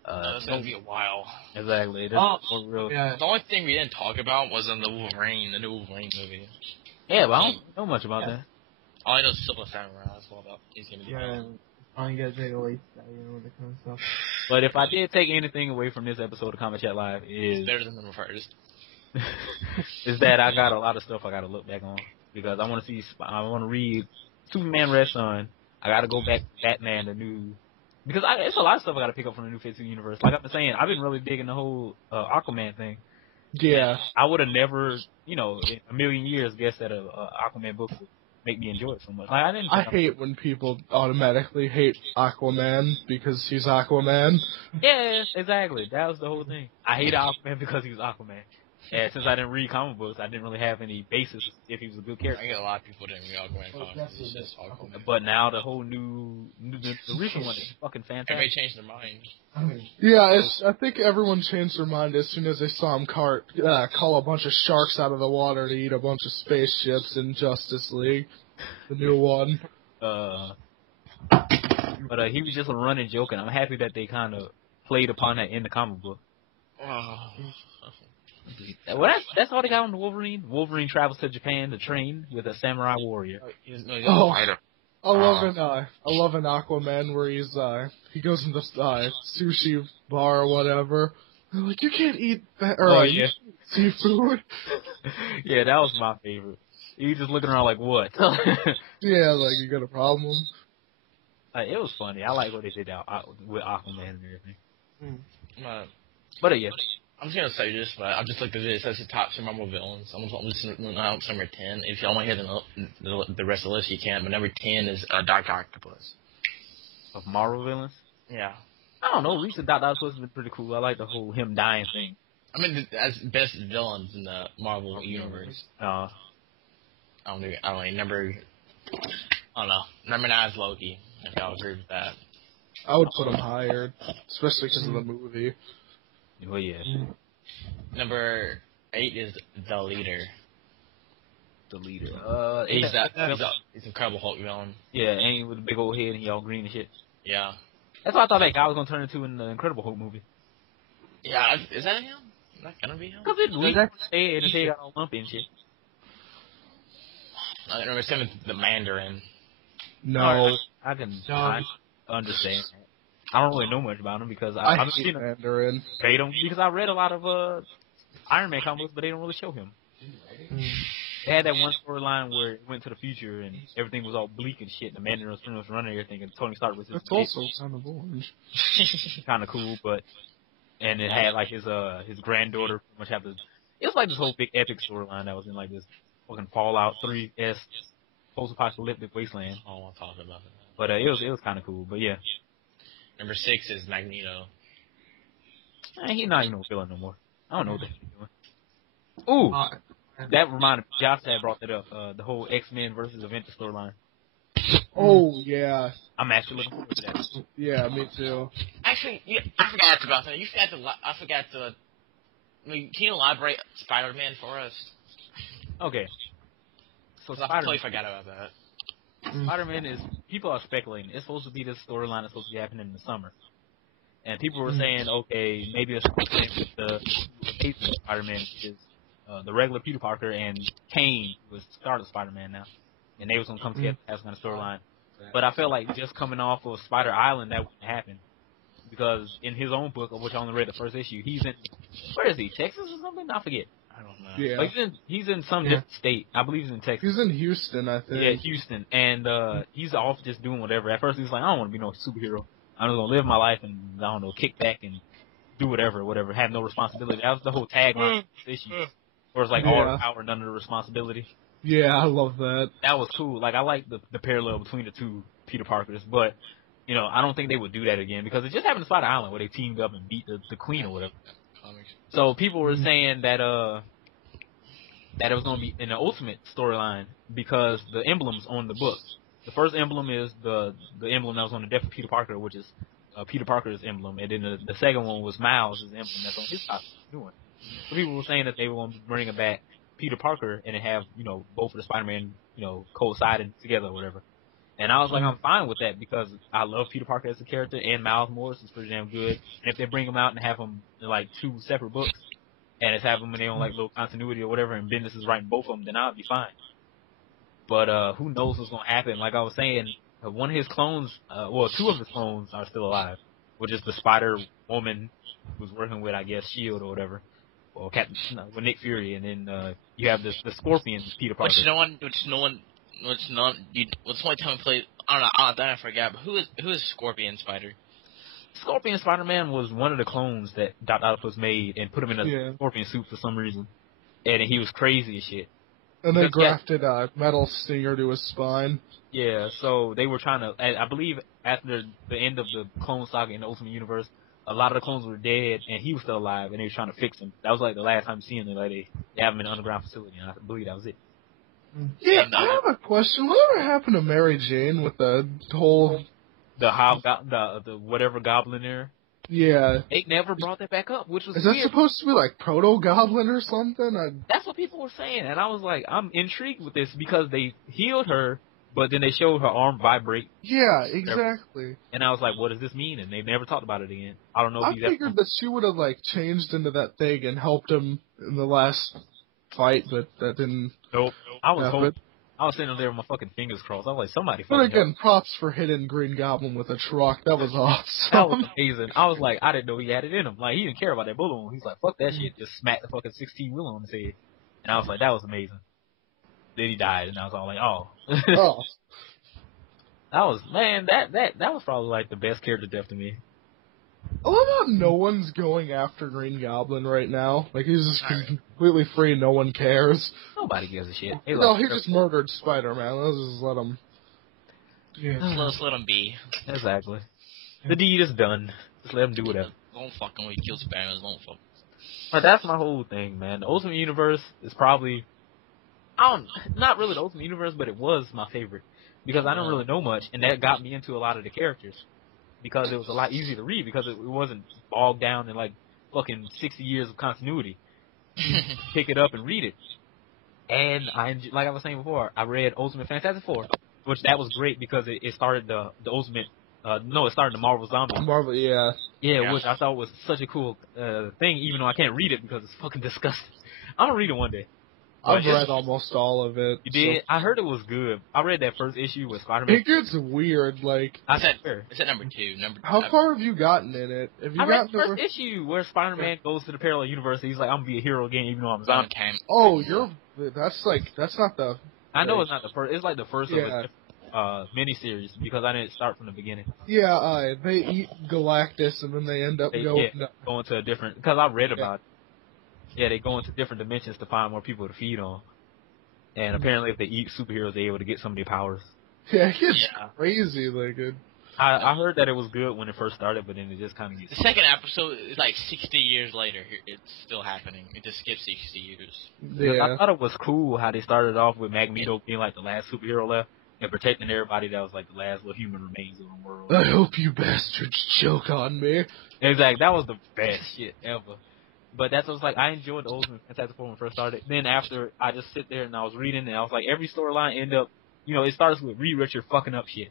It's gonna be a while. Exactly. Real. Yeah. The only thing we didn't talk about was the new Wolverine movie. Yeah, but I don't know much about that. All I know is Silver Samurai. That's all about. He's gonna be. Yeah. I guess they released that, that kind of stuff. But if I did take anything away from this episode of Combat Chat Live is better than the first. is that I got a lot of stuff I got to look back on because I want to read Superman Red Son. I got to go back to Batman, the new, because it's a lot of stuff I got to pick up from the new 52 universe. Like I've been saying, I've been really digging the whole Aquaman thing. Yeah. I would have never, in a million years guessed that a Aquaman book would make me enjoy it so much. Like, I hate when people automatically hate Aquaman because he's Aquaman. Yeah, exactly. That was the whole thing. I hate Aquaman because he was Aquaman. And since I didn't read comic books, I didn't really have any basis if he was a good character. I get a lot of people didn't read Aquaman comics. It's just Aquaman. But now the whole the recent one is fucking fantastic. Everybody changed their mind. Yeah, I think everyone changed their mind as soon as they saw him call a bunch of sharks out of the water to eat a bunch of spaceships in Justice League, the new one. But he was just a running joke, and I'm happy that they kind of played upon that in the comic book. Well, that's all they got on the Wolverine. Wolverine travels to Japan to train with a samurai warrior. I love an Aquaman where he goes in the sushi bar or whatever. They're like, you can't eat seafood. Yeah, that was my favorite. You just looking around like, what? Yeah, like you got a problem. It was funny. I like what they did with Aquaman and everything. But yeah. I'm just gonna say this, but I just looked at this. It says the top Marvel villains. I'm just now number 10. If y'all want to hear the rest of the list, you can. But number 10 is Dark Octopus. Of Marvel villains? Yeah. I don't know. Recent Dark Octopus has been pretty cool. I like the whole him dying thing. I mean, as best villains in the Marvel universe. I don't know. Number 9 is Loki. If y'all agree with that. I would put him higher, especially because of the movie. Well, yeah. Number 8 is The Leader. The Leader. He's Incredible Hulk villain. Yeah, and he with a big old head and he all green and shit. Yeah. That's what I thought that guy was gonna turn into in the Incredible Hulk movie. Yeah, is that him? Is that gonna be him? Because it's weak head and his head got all lumpy and shit. Number 7 is The Mandarin. No. I understand. I don't really know much about him because I've seen him. Mandarin. They don't, because I read a lot of Iron Man comics, but they don't really show him. They had that one storyline where it went to the future and everything was all bleak and shit. And the Mandarin was pretty much running everything, and Tony Stark was his. That's also kind of boring. Kind of cool, but and it had like his granddaughter pretty much have this. It was like this whole big epic storyline that was in like this fucking Fallout 3-esque post-apocalyptic wasteland. I don't want to talk about that. But it was kind of cool. But yeah. Number 6 is Magneto. He's not even no villain no more. I don't know what he's doing. Ooh, that reminded me. Josh had brought that up. The whole X-Men versus Avengers storyline. Oh yeah. I'm actually looking forward to that. Yeah, me too. Actually, yeah, I forgot about that. Can you elaborate Spider-Man for us? Okay. So I totally forgot about that. Spider-Man is, people are speculating, it's supposed to be this storyline that's supposed to be happening in the summer. And people were saying, okay, maybe it's something with the Amazing Spider-Man, which is the regular Peter Parker and Kane was started Spider-Man now, and they was gonna come together as kind of storyline. But I felt like just coming off of Spider Island, that wouldn't happen. Because in his own book, of which I only read the first issue, he's in, where is he, Texas or something? I forget. I don't know. Yeah. But he's in some different state. I believe he's in Texas. He's in Houston, I think. Yeah, Houston. And he's off just doing whatever. At first he was like, I don't want to be no superhero. I'm just going to live my life and, I don't know, kick back and do whatever, have no responsibility. That was the whole tagline of this issue. Where it's like all the power, none of the responsibility. Yeah, I love that. That was cool. Like, I like the parallel between the two Peter Parkers, but, you know, I don't think they would do that again because it just happened to Spider Island where they teamed up and beat the Queen or whatever. So people were saying that it was going to be in the Ultimate storyline because the emblems on the book. The first emblem is the emblem that was on the death of Peter Parker, which is Peter Parker's emblem, and then the second one was Miles' emblem that's on his costume. So people were saying that they were going to bring it back Peter Parker and then have, you know, both of the Spider-Man, you know, coincided together or whatever. And I was like, I'm fine with that because I love Peter Parker as a character and Miles Morales is pretty damn good. And if they bring him out and have him in like 2 separate books and it's have them in their own like little continuity or whatever and Bendis is writing both of them, then I'll be fine. But who knows what's going to happen. Like I was saying, one of his clones, 2 of his clones are still alive, which is the Spider-Woman who's working with, I guess, S.H.I.E.L.D. or whatever. Or with Nick Fury, and then you have the Scorpion Peter Parker. Which the only time we played, I don't know, I forgot, but who is Scorpion Spider? Scorpion Spider-Man was one of the clones that Dr. Octopus made and put him in a Scorpion suit for some reason. And he was crazy as shit. And they grafted a metal stinger to his spine. Yeah, so they were trying to, I believe after the end of the Clone Saga in the Ultimate Universe, a lot of the clones were dead, and he was still alive, and they were trying to fix him. That was like the last time seeing him. Like they have him in an underground facility, and I believe that was it. Yeah, I have a question. Whatever happened to Mary Jane with the whole... The whatever goblin there? Yeah. They never brought that back up, which was Is weird. that supposed to be like Proto-Goblin or something? That's what people were saying, and I was like, I'm intrigued with this because they healed her, but then they showed her arm vibrate. Yeah, exactly. And I was like, what does this mean? And they never talked about it again. I don't know if I figured that she would have like changed into that thing and helped him in the last fight, but that didn't. Nope. I was happen. I was sitting there with my fucking fingers crossed. I was like, somebody But fucking again, help. props for hitting Green Goblin with a truck. That was awesome. That was amazing. I was like, I didn't know he had it in him. Like, he didn't care about that bullet wound. He's like, fuck that shit. Just smacked the fucking 16-wheeler on his head. And I was like, that was amazing. Then he died, and I was all like, oh. Oh. That was, man, that was probably like the best character death to me. I love how no one's going after Green Goblin right now. Like, he's just completely free, no one cares. Nobody gives a shit. He just murdered Spider-Man. Let's just let him... Let's let him be. Exactly. The deed is done. Just let him do whatever. Don't fucking when he kills Spider-Man, don't fuck. But that's my whole thing, man. The Ultimate Universe is probably... not really the Ultimate Universe, but it was my favorite. Because I don't really know much, and that got me into a lot of the characters. Because it was a lot easier to read, because it wasn't bogged down in, like, fucking 60 years of continuity. Pick it up and read it. And, like I was saying before, I read Ultimate Fantastic Four, which that was great because it started the Ultimate... it started the Marvel Zombies. Marvel, yeah. Yeah, which I thought was such a cool thing, even though I can't read it because it's fucking disgusting. I'm gonna read it one day. I've read almost all of it. You did? So. I heard it was good. I read that first issue with Spider-Man. It gets weird, like... It's at number 2. How far have you gotten in it? Have you I read gotten the first issue where Spider-Man goes to the parallel universe and he's like, I'm gonna be a hero again even though I'm a zombie. Oh, that's not the... I know it's not the first. It's like the first of a miniseries because I didn't start from the beginning. Yeah, they eat Galactus and then they end up going to a different... Because I read about it. Yeah, they go into different dimensions to find more people to feed on. And apparently if they eat superheroes, they're able to get some of their powers. Yeah, it gets crazy. Like it. I heard that it was good when it first started, but then it just kind of gets... The second episode is like 60 years later. It's still happening. It just skips 60 years. Yeah. I thought it was cool how they started off with Magneto being like the last superhero left and protecting everybody that was like the last little human remains of the world. I hope you bastards choke on me. Exactly. That was the best shit ever. But that's what was like, I enjoyed the Ultimate Fantastic Four when it first started. Then after, I just sit there and I was reading, and I was like, every storyline end up, it starts with Reed Richards fucking up shit.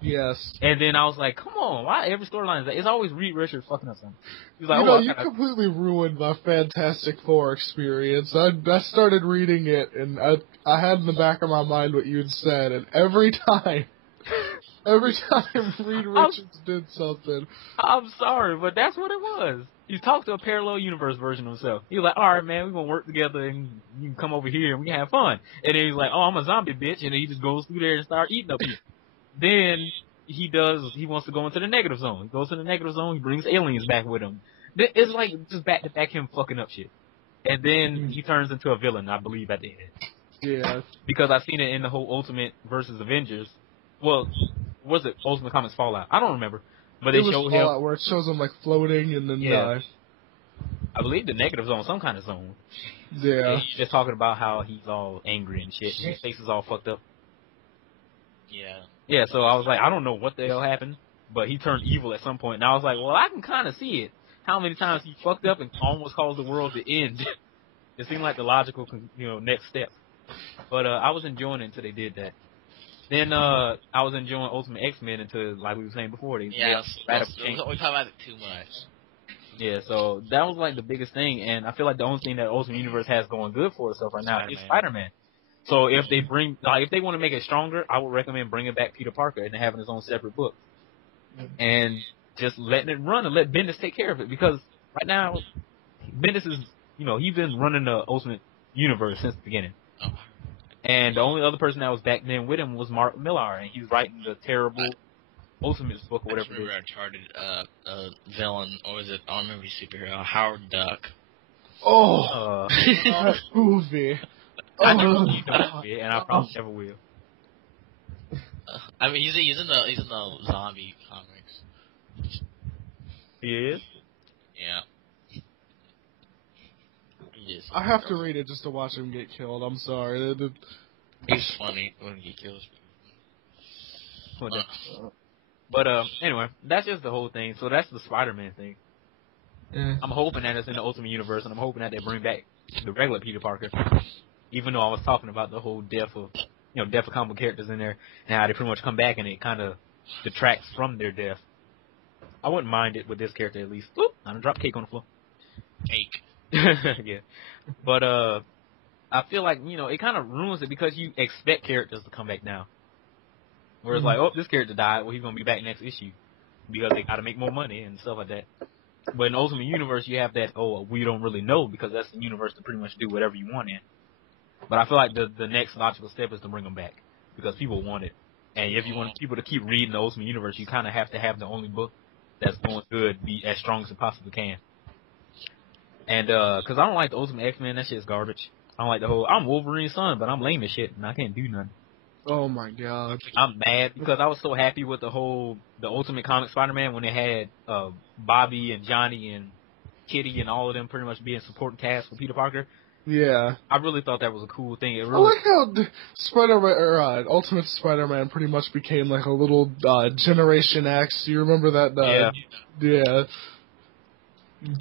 Yes. And then I was like, come on, why every storyline is that? It's always Reed Richards fucking up something. He was like, You know, oh, you completely ruined my Fantastic Four experience. I started reading it, and I had in the back of my mind what you'd said, and every time Reed Richards did something. I'm sorry, but that's what it was. He talked to a parallel universe version of himself. He was like, all right, man, we're going to work together, and you can come over here, and we can have fun. And then he's like, oh, I'm a zombie bitch, and then he just goes through there and starts eating up people. Then he wants to go into the negative zone. He goes to the negative zone, he brings aliens back with him. It's like just back to back him fucking up shit. And then he turns into a villain, I believe, at the end. Yeah. Because I've seen it in the whole Ultimate versus Avengers. Well, was it Ultimate Comics Fallout? I don't remember. But they showed him Fallout where it shows him like floating and then die. I believe the negative zone, some kind of zone. Yeah. He's just talking about how he's all angry and shit. And his face is all fucked up. Yeah. Yeah, so I was like, I don't know what the hell happened, but he turned evil at some point. And I was like, well, I can kind of see it. How many times he fucked up and almost caused the world to end. It seemed like the logical, next step. But I was enjoying it until they did that. Then I was enjoying Ultimate X-Men until, like we were saying before, we talk about it too much. Yeah, so that was like the biggest thing, and I feel like the only thing that Ultimate Universe has going good for itself right now is Spider-Man. So if they if they want to make it stronger, I would recommend bringing back Peter Parker and having his own separate book, and just letting it run and let Bendis take care of it, because right now Bendis is, he's been running the Ultimate Universe since the beginning. Oh. And the only other person that was back then with him was Mark Millar, and he's writing the terrible Ultimate book or whatever. I remember Uncharted villain, or was it? I don't remember his superhero, Howard Duck. Oh, that movie. I never seen that movie, and I probably never will. I mean, he's in the zombie comics. He is? Yeah. He is. I have to read it just to watch him get killed. I'm sorry. It's funny when he kills people. But anyway, that's just the whole thing. So that's the Spider-Man thing. I'm hoping that it's in the Ultimate Universe, and I'm hoping that they bring back the regular Peter Parker. Even though I was talking about the whole death of comic characters in there, and how they pretty much come back and it kind of detracts from their death. I wouldn't mind it with this character at least. Oop, I done dropped cake on the floor. Cake. Yeah. But I feel like, it kind of ruins it because you expect characters to come back now. Whereas like, oh, this character died, well, he's going to be back next issue. Because they got to make more money and stuff like that. But in Ultimate Universe, you have that, we don't really know, because that's the universe to pretty much do whatever you want in. But I feel like the next logical step is to bring them back, because people want it. And if you want people to keep reading the Ultimate Universe, you kind of have to have the only book that's going good be as strong as it possibly can. And, because I don't like the Ultimate X-Men, that shit's garbage. I don't like the whole, I'm Wolverine's son, but I'm lame as shit, and I can't do nothing. Oh my god. I'm mad because I was so happy with the Ultimate Comic Spider-Man when they had Bobby and Johnny and Kitty and all of them pretty much being supporting cast for Peter Parker. Yeah. I really thought that was a cool thing. It really, I like how Spider-Man, Ultimate Spider-Man pretty much became like a little Generation X. You remember that? Yeah.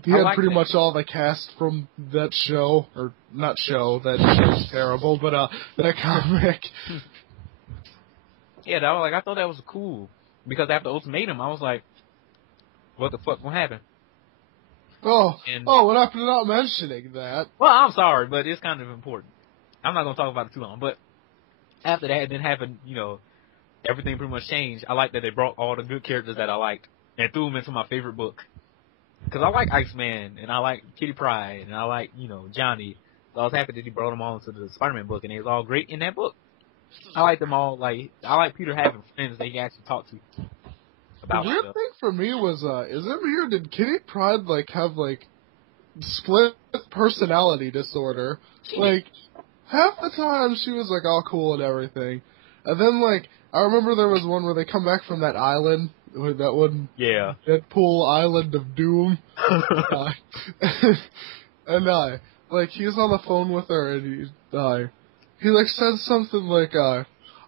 He had pretty much all the cast from that show, or not show, that show's terrible, but that comic. Yeah, I thought that was cool, because after Ultimatum, I was like, what the fuck will happen? What happened to not mentioning that? Well, I'm sorry, but it's kind of important. I'm not going to talk about it too long, but after that then happened, everything pretty much changed. I like that they brought all the good characters that I liked and threw them into my favorite book. Because I like Iceman, and I like Kitty Pryde, and I like, Johnny. So I was happy that he brought them all into the Spider-Man book, and they was all great in that book. I like them all. I like Peter having friends that he actually talked to about the weird stuff. thing for me was, is it weird? Did Kitty Pryde, have, split personality disorder? Half the time she was, all cool and everything. And then, I remember there was one where they come back from that island, that one, yeah, Deadpool Island of Doom. And, he was on the phone with her, and he said something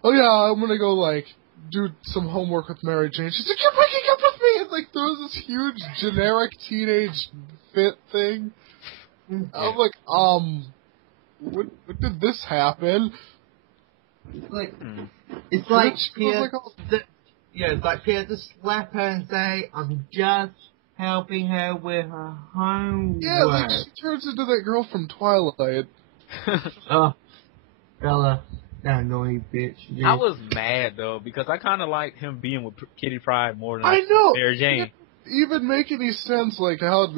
oh yeah, I'm gonna go, do some homework with Mary Jane. She's like, you're breaking up with me! And, there was this huge, generic teenage fit thing. I'm like, when did this happen? It's like Yeah, it's like Peter just slap her and say, I'm just helping her with her homework. Yeah, like she turns into that girl from Twilight. Oh, Bella, that annoying bitch. Dude. I was mad though because I kind of liked him being with Kitty Pryde more than I know. Mary Jane. Even make any sense? Like how?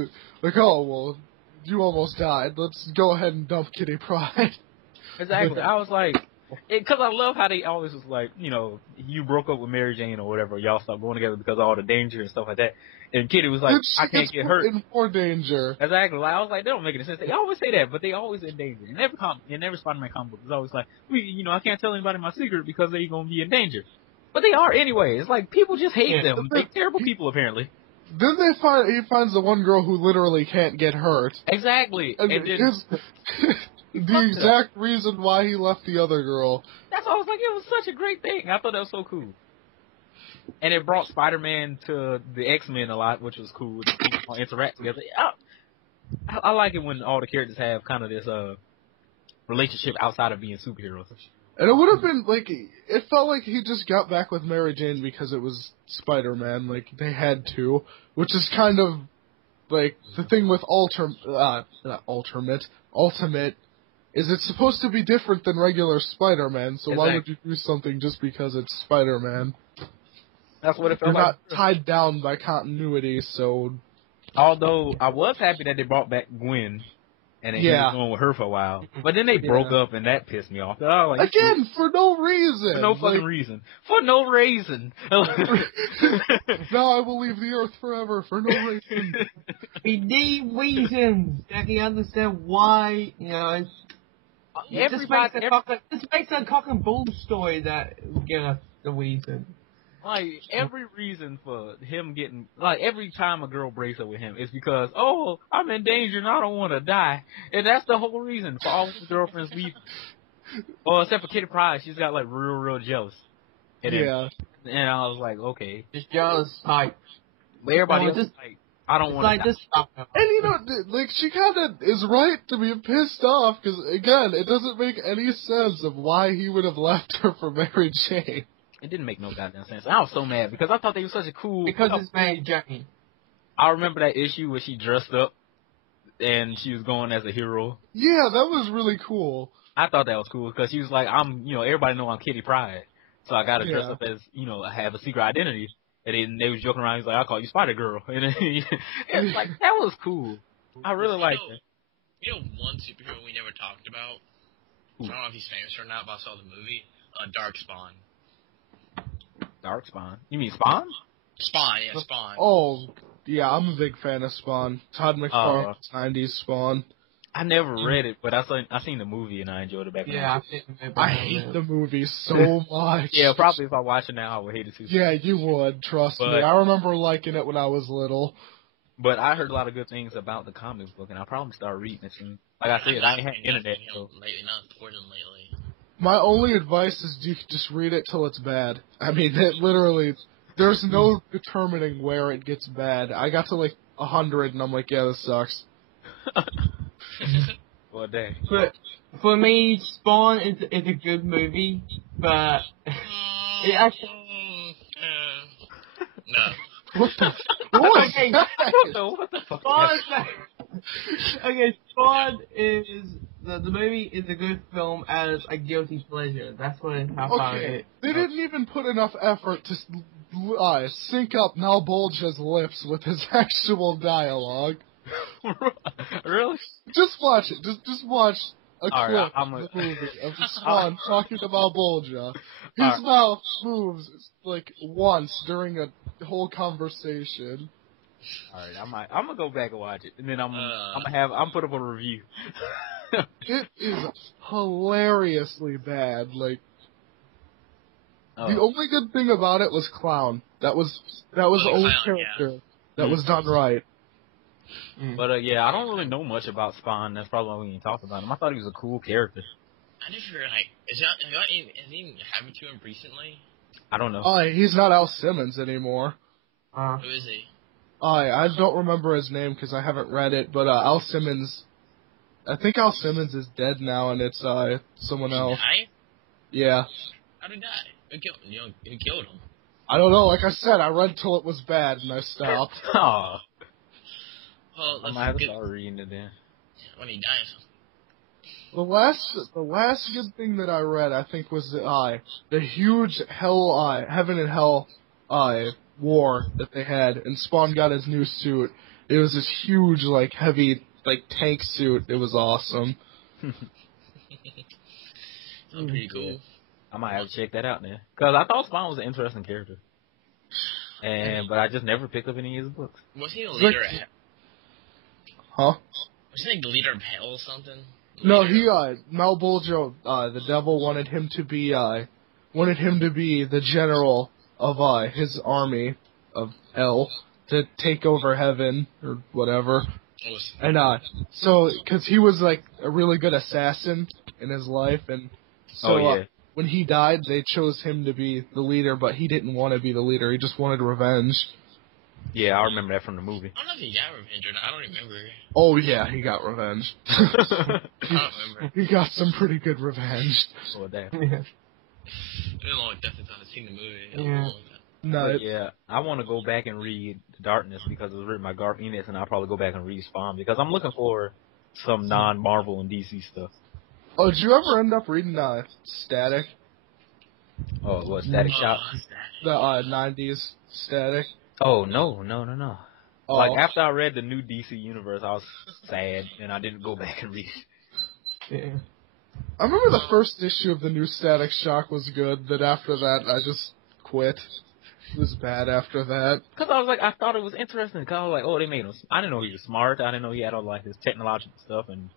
Like oh well, you almost died. Let's go ahead and dump Kitty Pryde. Exactly. I was like, because I love how they always was like, you know, you broke up with Mary Jane or whatever, y'all stopped going together because of all the danger and stuff like that. And Kitty was like, I can't get hurt. In more danger. Exactly. Like, I was like, they don't make any sense. They always say that, but they always in danger. In every Spider-Man comic book, it's always like, I can't tell anybody my secret because they're gonna be in danger. But they are anyway. It's like people just hate them. They're terrible people apparently. Then he finds the one girl who literally can't get hurt. Exactly. And then, the exact reason why he left the other girl. That's why I was like, it was such a great thing. I thought that was so cool. And it brought Spider-Man to the X-Men a lot, which was cool. People interact together. I like it when all the characters have kind of this relationship outside of being superheroes. And it would have been, like, it felt like he just got back with Mary Jane because it was Spider-Man. Like, they had to. Which is kind of, like, the thing with Ultimate, is it's supposed to be different than regular Spider-Man, so why would you do something just because it's Spider-Man? That's what it felt You're like. not tied down by continuity, so... Although, I was happy that they brought back Gwen, and he was going with her for a while. But then they broke up, and that pissed me off. Oh, like, again, for no reason! For no fucking reason. For no reason! Now I will leave the Earth forever, for no reason. We need reasons. I can understand why, you know, this makes a cock and bull story that will give us the reason. Like, every reason for him getting... Like, every time a girl breaks up with him, it's because, oh, I'm in danger and I don't want to die. And that's the whole reason for all his girlfriends leaving. Well, except for Kitty Pryde, she's got, like, real jealous. And then, and I was like, okay. Just jealous type. But everybody else is like, I don't want to die. And, you know, like, she kind of is right to be pissed off, because, again, it doesn't make any sense of why he would have left her for Mary Jane. It didn't make no goddamn sense. I was so mad because I thought they were such a cool... Because it's Mary Jane. I remember that issue where she dressed up and she was going as a hero. Yeah, that was really cool. I thought that was cool because she was like, everybody know I'm Kitty Pryde. So I got to dress up as, I have a secret identity. And then they was joking around. He's like, I'll call you Spider-Girl. And then it's like, that was cool. I really liked it. You know one superhero we never talked about? I don't know if he's famous or not, but I saw the movie. Darkspawn. Darkspawn? You mean Spawn? Spawn, yeah, Spawn. Oh, yeah, I'm a big fan of Spawn. Todd McFarlane's 90s Spawn. I never read it, but I seen the movie and I enjoyed it back then. I hate the movie so much. Yeah, probably if I watch it now, I would hate it too. Yeah, you would, trust me. I remember liking it when I was little. But I heard a lot of good things about the comics book, and I'll probably start reading it soon. Like I said, I ain't had internet. Lately, not important lately. My only advice is you just read it till it's bad. I mean, it literally, there's no determining where it gets bad. I got to like 100 and I'm like, yeah, this sucks. Well, dang. But for me, Spawn is a good movie, but it actually... no. What the? Okay, what the fuck? Spawn is the movie is a good film as a guilty pleasure. That's what I found it. They didn't even put enough effort to sync up Malbolge's lips with his actual dialogue. Really? Just watch it. Just watch a clip of the movie of Spawn talking to Malbolgia. His mouth moves like once during a whole conversation. Alright, I'm gonna go back and watch it, and then I'm put up a review. It is hilariously bad. Like the only good thing about it was Clown. That was the only character that was done right. But yeah, I don't really know much about Spawn. That's probably why we didn't talk about him. I thought he was a cool character. I just figured, has he happened to him recently? I don't know. Oh, he's not Al Simmons anymore. Who is he? I don't remember his name because I haven't read it, but Al Simmons, I think Al Simmons is dead now, and it's someone else. Die? Yeah. How did he die? Who killed him? I don't know. Like I said, I read till it was bad and I stopped. Oh, Well, I might have to start reading it then. when he dies. The last good thing that I read, I think, was the huge heaven and hell war that they had, and Spawn got his new suit. It was this huge, like, heavy, like, tank suit. It was awesome. Sounds pretty cool. I might have to check that out then. Because I thought Spawn was an interesting character. But I just never picked up any of his books. Was he the leader of Huh? Was he like the leader of hell or something? No, Malbolgia, the devil wanted him to be the general of, his army of hell to take over heaven, or whatever. And, cause he was, like, a really good assassin in his life, and so, when he died, they chose him to be the leader, but he didn't want to be the leader, he just wanted revenge. Yeah, I remember that from the movie. I don't know if he got revenge or not. I don't remember. Oh yeah, he got revenge. I don't remember. He got some pretty good revenge. Oh, damn. It's been a long time since I've seen the movie. Yeah. No, Yeah, I want to go back and read Darkness because it was written by Garth Ennis, and I'll probably go back and read Spawn because I'm looking for some non-Marvel and DC stuff. Oh, did you ever end up reading Static? Oh, what, Static Shock? The 90s Static? Oh, no. Oh. Like, after I read the new DC Universe, I was sad, and I didn't go back and read it. Yeah. I remember the first issue of the new Static Shock was good, but after that, I just quit. It was bad after that. Because I was like, I thought it was interesting, because I was like, oh, they made him, I didn't know he was smart, I didn't know he had all, like, this technological stuff and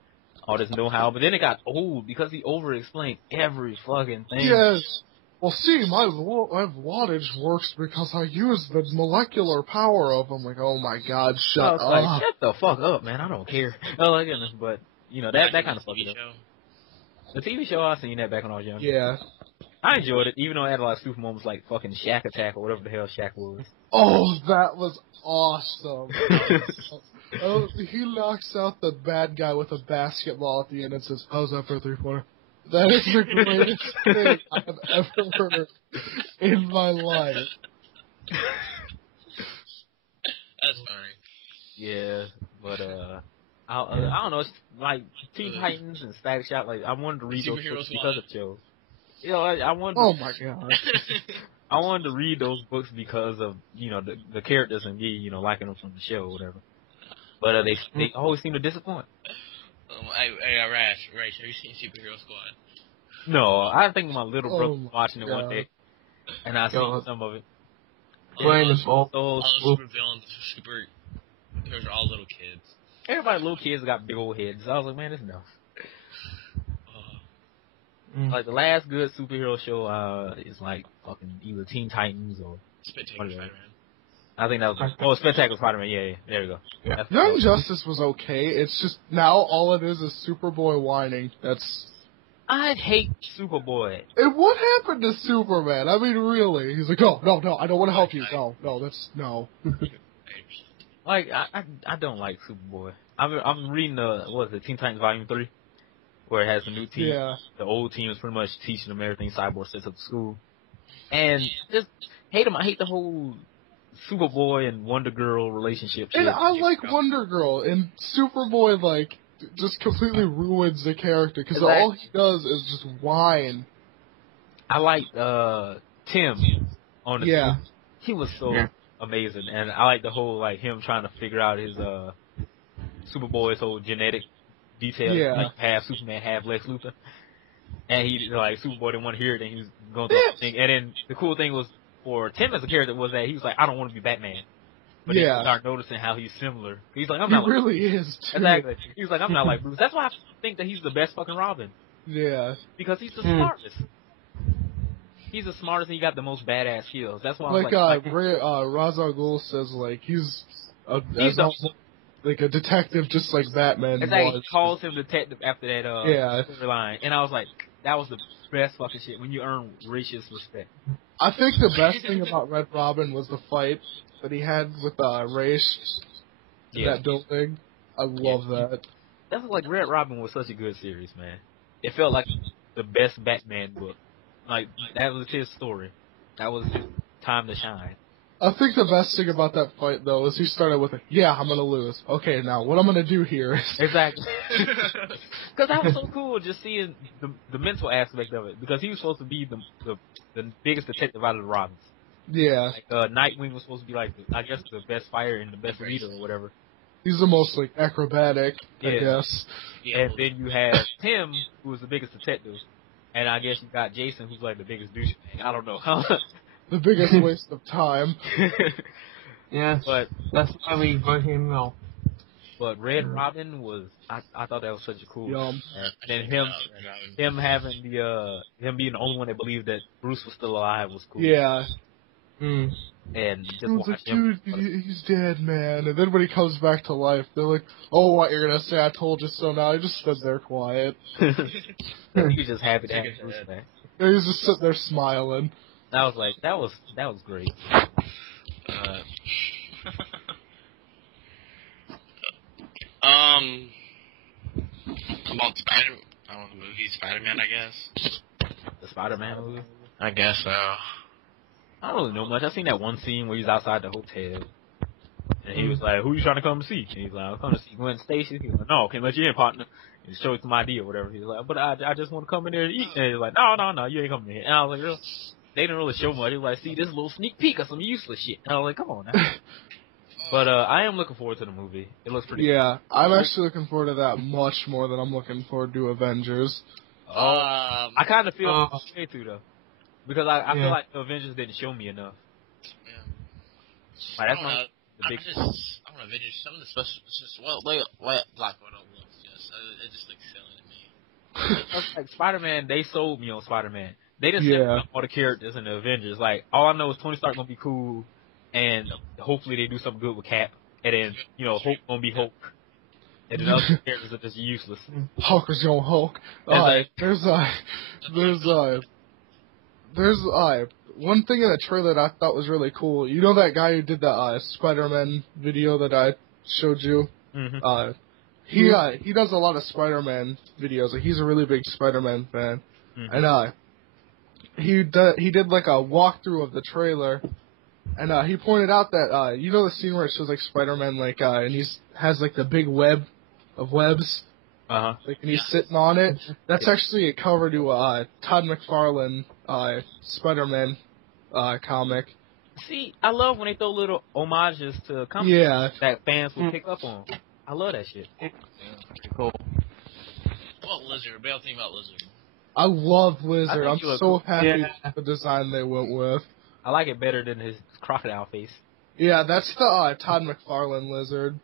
all this know-how, but then it got old because he over-explained every fucking thing. Yes. Well, see, my wattage works because I use the molecular power of them. Like, oh my god, shut I was up. like, shut the fuck up, man, I don't care. Oh, my goodness, but, you know, that kind of fucked it up. The TV show, I seen that back when I was young. Yeah. I enjoyed it, even though it had a lot of stupid moments like fucking Shaq Attack or whatever the hell Shaq was. Oh, that was awesome. Oh, he knocks out the bad guy with a basketball at the end and says, how's that for a three-pointer? That is the greatest thing I've ever heard in my life. That's funny. Yeah, but I don't know. It's like Teen Titans and Static Shock. Like I wanted to read those books because of shows. You know, I wanted. Oh my god. I wanted to read those books because of the characters and me liking them from the show or whatever. But they always seem to disappoint. Hey, Rash, have you seen Superhero Squad? No, I think my little brother was watching it God. one day, and I seen some of it. Playing the ball. All the super villains, heroes are all little kids. Everybody, little kids got big old heads. I was like, man, this is enough. Like the last good superhero show is like fucking either Teen Titans or Spectacular Spider-Man. I think that was Spectacular Spider-Man. Yeah, there we go. Yeah. Young Justice was okay. It's just now all it is Superboy whining. I hate Superboy. And what happened to Superman? I mean, really? He's like, no, I don't want to help you. No. Like, I don't like Superboy. I'm reading Teen Titans Volume 3, where it has the new team. Yeah. The old team is pretty much teaching them everything Cyborg sets up at school. And just hate him. I hate the whole Superboy and Wonder Girl relationship. And I like Wonder Girl, and Superboy, like, just completely ruins the character, because all he does is just whine. I like Tim on the team. He was so amazing, and I like the whole, like, him trying to figure out his Superboy's whole genetic detail, like half Superman, half Lex Luthor. And he, like, Superboy didn't want to hear it, and he was going through the thing. And then the cool thing was, for Tim as a character, was that he was like, I don't want to be Batman. But then you start noticing how he's similar. He's like, I'm not he like really is, too. Exactly. He's like, I'm not like Bruce. That's why I think that he's the best fucking Robin. Yeah. Because he's the smartest. He's the smartest and he got the most badass skills. That's why Ra's al Ghul says, like, he's a detective just like Batman exactly. was. He calls him detective after that line. And I was like, that was the best fucking shit when you earn Rach's respect. I think the best thing about Red Robin was the fight that he had with Ra's in that building. I love that. That's like Red Robin was such a good series, man. It felt like the best Batman book. Like, that was his story. That was time to shine. I think the best thing about that fight, though, is he started with, yeah, I'm going to lose. Okay, now, what I'm going to do here is... Exactly. Because that was so cool, just seeing the mental aspect of it. Because he was supposed to be the biggest detective out of the Robins. Yeah. Like, Nightwing was supposed to be, like, I guess, the best fighter and the best leader or whatever. He's the most, like, acrobatic, I guess. Yeah. And then you have Tim, who was the biggest detective. And I guess you got Jason, who's, like, the biggest douchebag. I don't know. The biggest waste of time. Yeah, But that's why we got him off. But Red Robin was, I thought that was such a cool. Yum. And him having him being the only one that believed that Bruce was still alive was cool. Yeah. Mm. And just He was like, watch him. dude, he's dead, man. And then when he comes back to life, they're like, oh, what, you're gonna say I told you so now? He just stood there quiet. He was just happy to have Bruce back. And he's just sitting there smiling. I was like, that was great. About Spider, I don't know, the movie Spider-Man, I guess. The Spider-Man movie? I guess so. I don't really know much. I seen that one scene where he's outside the hotel. And he was like, who you trying to come see? And he's like, I'm coming to see Gwen Stacy. He's like, no, can't let you in, partner. And show you some ID or whatever. He's like, but I just want to come in there and eat. And he's like, no, you ain't coming in here. And I was like, really? They didn't really show much. He was like, see, this little sneak peek of some useless shit. And I was like, come on now. But I am looking forward to the movie. It looks pretty Yeah, I'm actually looking forward to that much more than I'm looking forward to Avengers. I kind of feel straight through though, because I feel like the Avengers didn't show me enough. Yeah. Like, that's not the big. I want Avengers. Some of the special, just Black Widow looks just it just looks silly to me. Like Spider-Man, they sold me on Spider-Man. They didn't set up all the characters in the Avengers. Like, all I know is Tony Stark gonna be cool, and hopefully they do something good with Cap, and then Hulk gonna be Hulk. And then other characters are just useless. Hulk is gonna Hulk. There's one thing in the trailer that I thought was really cool. You know that guy who did the Spider-Man video that I showed you? Mm-hmm. He does a lot of Spider-Man videos. Like, he's a really big Spider-Man fan. Mm-hmm. And he did like a walkthrough of the trailer. And he pointed out that you know the scene where it shows like Spider-Man and he has like the big web of webs, and he's sitting on it. That's actually a cover to Todd McFarlane Spider-Man comic. See, I love when they throw little homages to comics that fans will pick up on. I love that shit. Yeah, cool. What Lizard? What think about Lizard? I love Lizard. I'm so happy with the design they went with. I like it better than his crocodile face. Yeah, that's the Todd McFarlane Lizard,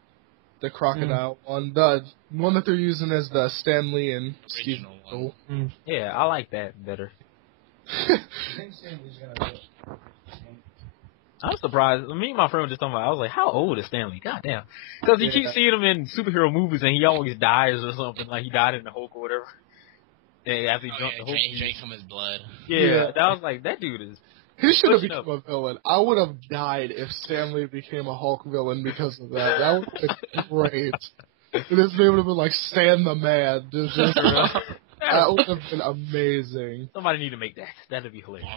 the crocodile one. The one that they're using is the Stan Lee and Steve. Yeah, I like that better. I think Stan Lee's gonna do it. I was surprised. Me and my friend were just talking about. I was like, "How old is Stan Lee? God damn!" Because you keep seeing him in superhero movies, and he always dies or something. Like he died in the Hulk or whatever. And after he jumped the Hulk, he drank from his blood. Yeah, I was like, that dude is. He should have become a villain. I would have died if Stan Lee became a Hulk villain because of that. That would have been great. And his name would have been like Stan the Man. That would have been amazing. Somebody need to make that. That'd be hilarious.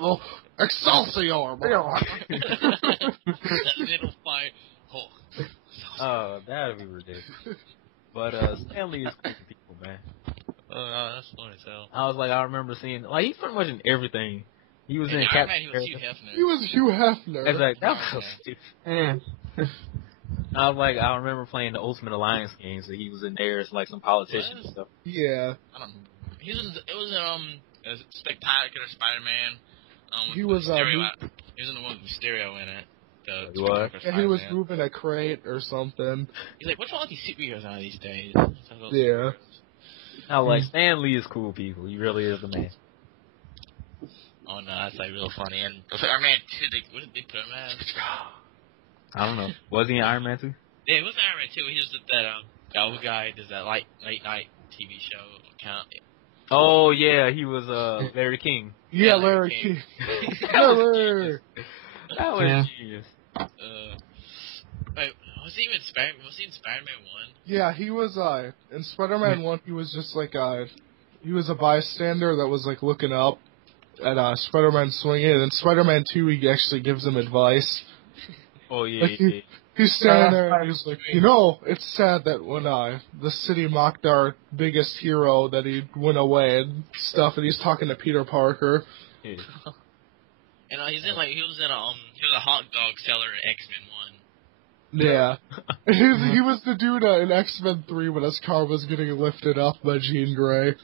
Well, Excelsior! Middle fight Hulk. Oh, that'd be ridiculous. But Stan Lee is cool to people, man. Oh, that's funny as hell. I was like, I remember seeing, like, he's pretty much in everything. He was in Captain. He was Hugh Hefner. He was Hugh Hefner. It's like, that was so stupid. Yeah. I was like, I remember playing the Ultimate Alliance games, that he was in there as like some politician and stuff. Yeah. I don't know. It was Spectacular Spider-Man. He was he was in the one with Mysterio in it. He was moving a crate or something. He's like, what's wrong with these superheroes now these days? Yeah. I was like, Stan Lee is cool, people. He really is the man. Oh no, that's like real funny. And Iron Man 2, what did they put him as? I don't know. Was he in Iron Man 2? Yeah, it was Iron Man 2. He was that old guy who does that late night TV show account. Oh yeah, he was Larry King. Yeah, Larry King. Larry. That was genius. Wait, was he in Spider-Man 1? Yeah, he was in Spider-Man 1. He was just like he was a bystander that was like looking up. and Spider-Man swing in, and Spider-Man 2, he actually gives him advice. Oh, yeah, Like, yeah. He's standing there and he's like, it's sad that when the city mocked our biggest hero that he went away and stuff, and he's talking to Peter Parker. Yeah. And he was a hot dog seller in X-Men 1. Yeah. He was the dude in X-Men 3 when his car was getting lifted up by Jean Grey.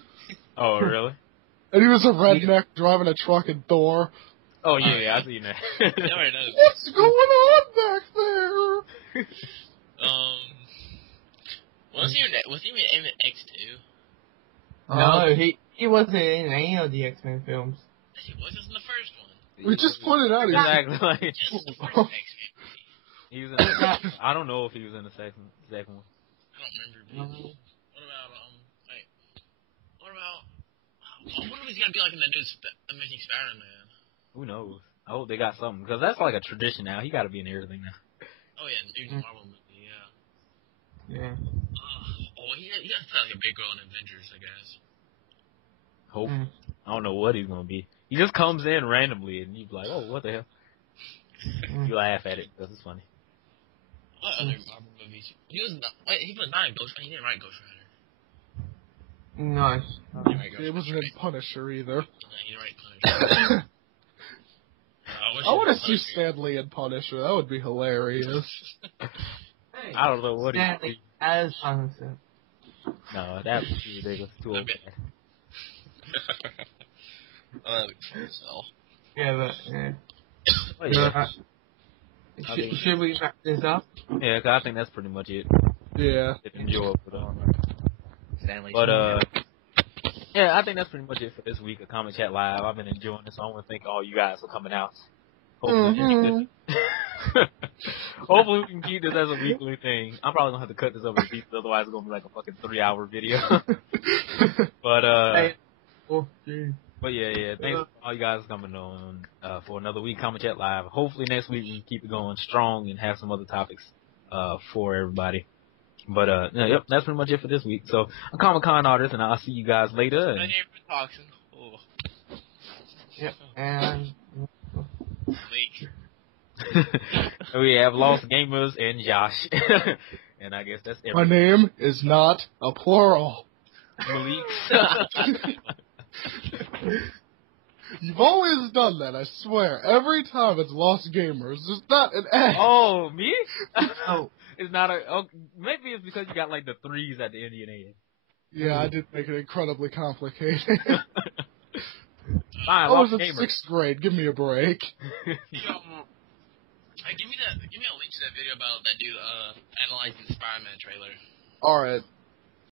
Oh, really? And he was a redneck driving a truck in Thor. Oh, yeah, I seen that. Everybody knows. What's going on back there? Was he in X2? No, he wasn't in any of the X-Men films. He was in the first one. We just pointed out Exactly. Like, Just the first X-Men movie. he was in I don't know if he was in the second one. I don't remember. What is he gonna be like in the new Amazing Spider-Man? Who knows? I hope they got something, because that's like a tradition now. He got to be in everything now. Oh yeah, even Marvel movie, yeah. Yeah. He has to play like a big role in Avengers, I guess. Hope. I don't know what he's gonna be. He just comes in randomly, and you be like, "Oh, what the hell?" You laugh at it because it's funny. What other Marvel movies? He was not in Ghost Rider. He didn't write Ghost Rider. Nice. He didn't write Ghost It wasn't in Punisher either. Rider. He didn't write Punisher. I want to see Stan Lee in Punisher. That would be hilarious. I don't know what he's Stanley as Punisher. No, that would be ridiculous. Too old. Yeah, but yeah. Oh, yeah. Should we wrap this up? Yeah, 'cause I think that's pretty much it. Yeah. Enjoy it, Stanley. but yeah, I think that's pretty much it for this week of Comic Chat Live. I've been enjoying this. So I want to thank all you guys for coming out. Hopefully, hopefully we can keep this as a weekly thing. I'm probably gonna have to cut this over to pieces, otherwise it's gonna be like a fucking 3-hour video. But yeah, thanks for all you guys coming on for another week Comic Chat Live. Hopefully next week we can keep it going strong and have some other topics for everybody. But yep, that's pretty much it for this week. So I'm Comic-Con artist, and I'll see you guys later. My name is Toxin. Yep. And We have Lost Gamers and Josh. And I guess that's My everything. name is not a plural. Malik. You've always done that, I swear. Every time it's Lost Gamers. It's not an X. Oh, me? oh, It's not a. Oh, maybe it's because you got like the 3s at the end of your name. Yeah, I did make it incredibly complicated. Fine, I was Lost in Gamers. 6th grade. Give me a break. Give me a link to that video about that dude analyzing the Spider-Man trailer. Alright.